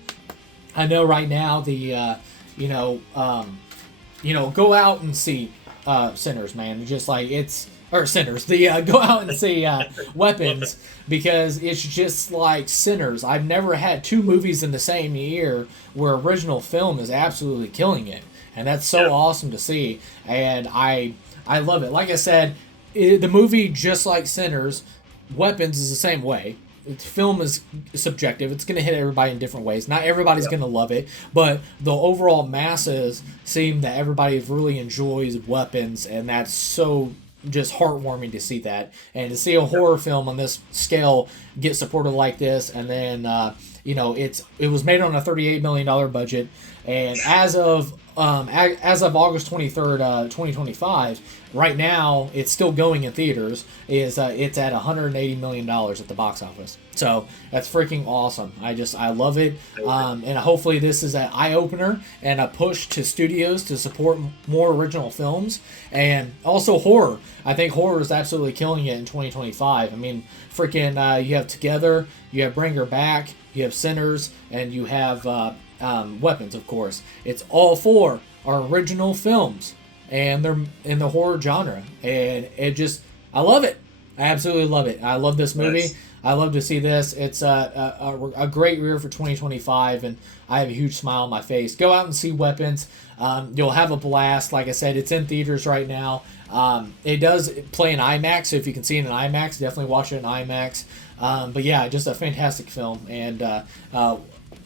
know right now the go out and see Sinners, man. Just like Sinners. Go out and see Weapons, because it's just like Sinners. I've never had two movies in the same year where original film is absolutely killing it, and that's so awesome to see. And I love it. Like I said, the movie, just like Sinners, Weapons is the same way. Film is subjective. It's going to hit everybody in different ways. Not everybody's going to love it, but the overall masses seem that everybody really enjoys Weapons, and that's so just heartwarming to see that. And to see a horror film on this scale get supported like this, and then, it was made on a $38 million budget, and as of August 23rd, 2025, right now it's still going in theaters. It's at $180 million at the box office. So that's freaking awesome. I love it. And hopefully this is an eye opener and a push to studios to support more original films, and also horror. I think horror is absolutely killing it in 2025. I mean, freaking, you have Together, you have Bring Her Back, you have Sinners, and you have Weapons, of course. It's all four are original films, and they're in the horror genre, and I love it. I absolutely love it. I love this movie. Nice. I love to see this. It's a great year for 2025, and I have a huge smile on my face. Go out and see Weapons. You'll have a blast. Like I said, it's in theaters right now. It does play in IMAX, so if you can see it in IMAX, definitely watch it in IMAX. But yeah, just a fantastic film, and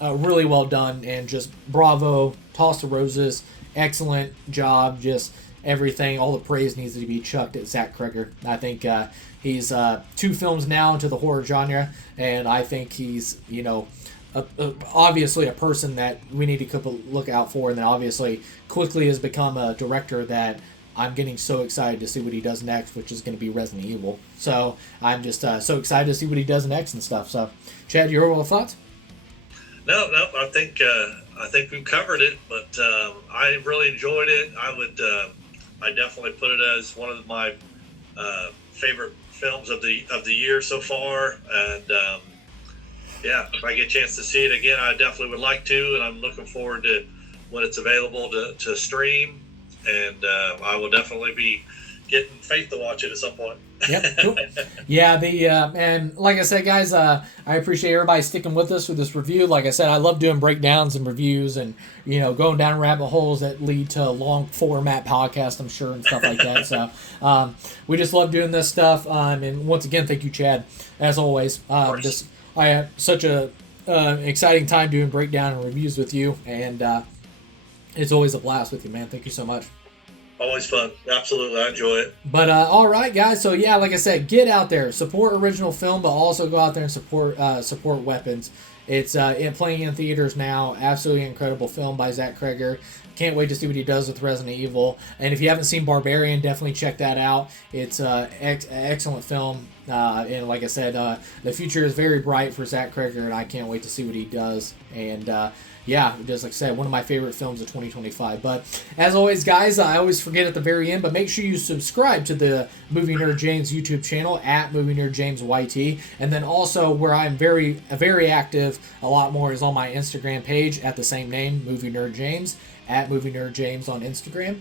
really well done, and just bravo, toss the roses, excellent job, just everything, all the praise needs to be chucked at Zach Cregger. I think he's 2 films now into the horror genre, and I think he's, obviously a person that we need to keep a look out for, and then obviously quickly has become a director that I'm getting so excited to see what he does next, which is going to be Resident Evil. So I'm just so excited to see what he does next and stuff. So, Chad, your overall thoughts? No, I think we've covered it, but I really enjoyed it. I definitely put it as one of my favorite films of the year so far, and if I get a chance to see it again, I definitely would like to, and I'm looking forward to when it's available to stream, and I will definitely be getting Faith to watch it at some point. Yep, cool. Yeah, and like I said, guys, I appreciate everybody sticking with us for this review. Like I said, I love doing breakdowns and reviews, and going down rabbit holes that lead to long format podcasts, I'm sure, and stuff like that. So we just love doing this stuff. And once again, thank you, Chad, as always. I had such a exciting time doing breakdown and reviews with you, and it's always a blast with you, man. Thank you so much. Always fun. Absolutely. I enjoy it. But all right, guys. So yeah, like I said, get out there, support original film, but also go out there and support Weapons. It's playing in theaters now. Absolutely incredible film by Zach Cregger. Can't wait to see what he does with Resident Evil. And if you haven't seen Barbarian, definitely check that out. It's an excellent film. And like I said, the future is very bright for Zach Cregger, and I can't wait to see what he does. And just like I said, one of my favorite films of 2025. But as always, guys, I always forget at the very end, but make sure you subscribe to the Movie Nerd James YouTube channel at Movie Nerd James YT. And then also where I'm very active a lot more is on my Instagram page at the same name, Movie Nerd James, at Movie Nerd James on Instagram.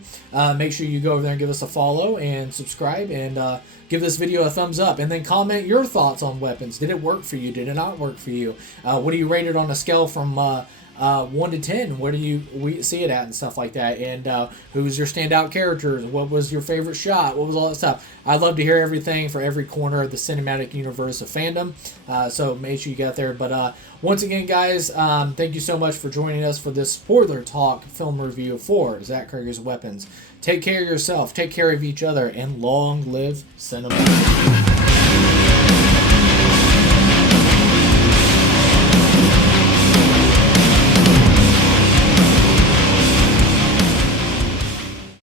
Make sure you go over there and give us a follow and subscribe, and give this video a thumbs up, and then comment your thoughts on Weapons. Did it work for you? Did it not work for you? What do you rate it on a scale from 1 to 10? Where do you see it at and stuff like that? And who's your standout characters? What was your favorite shot? What was all that stuff? I'd love to hear everything for every corner of the cinematic universe of fandom. So make sure you get there. But once again, guys, thank you so much for joining us for this spoiler talk film review for Zach Cregger's Weapons. Take care of yourself, take care of each other, and long live cinema.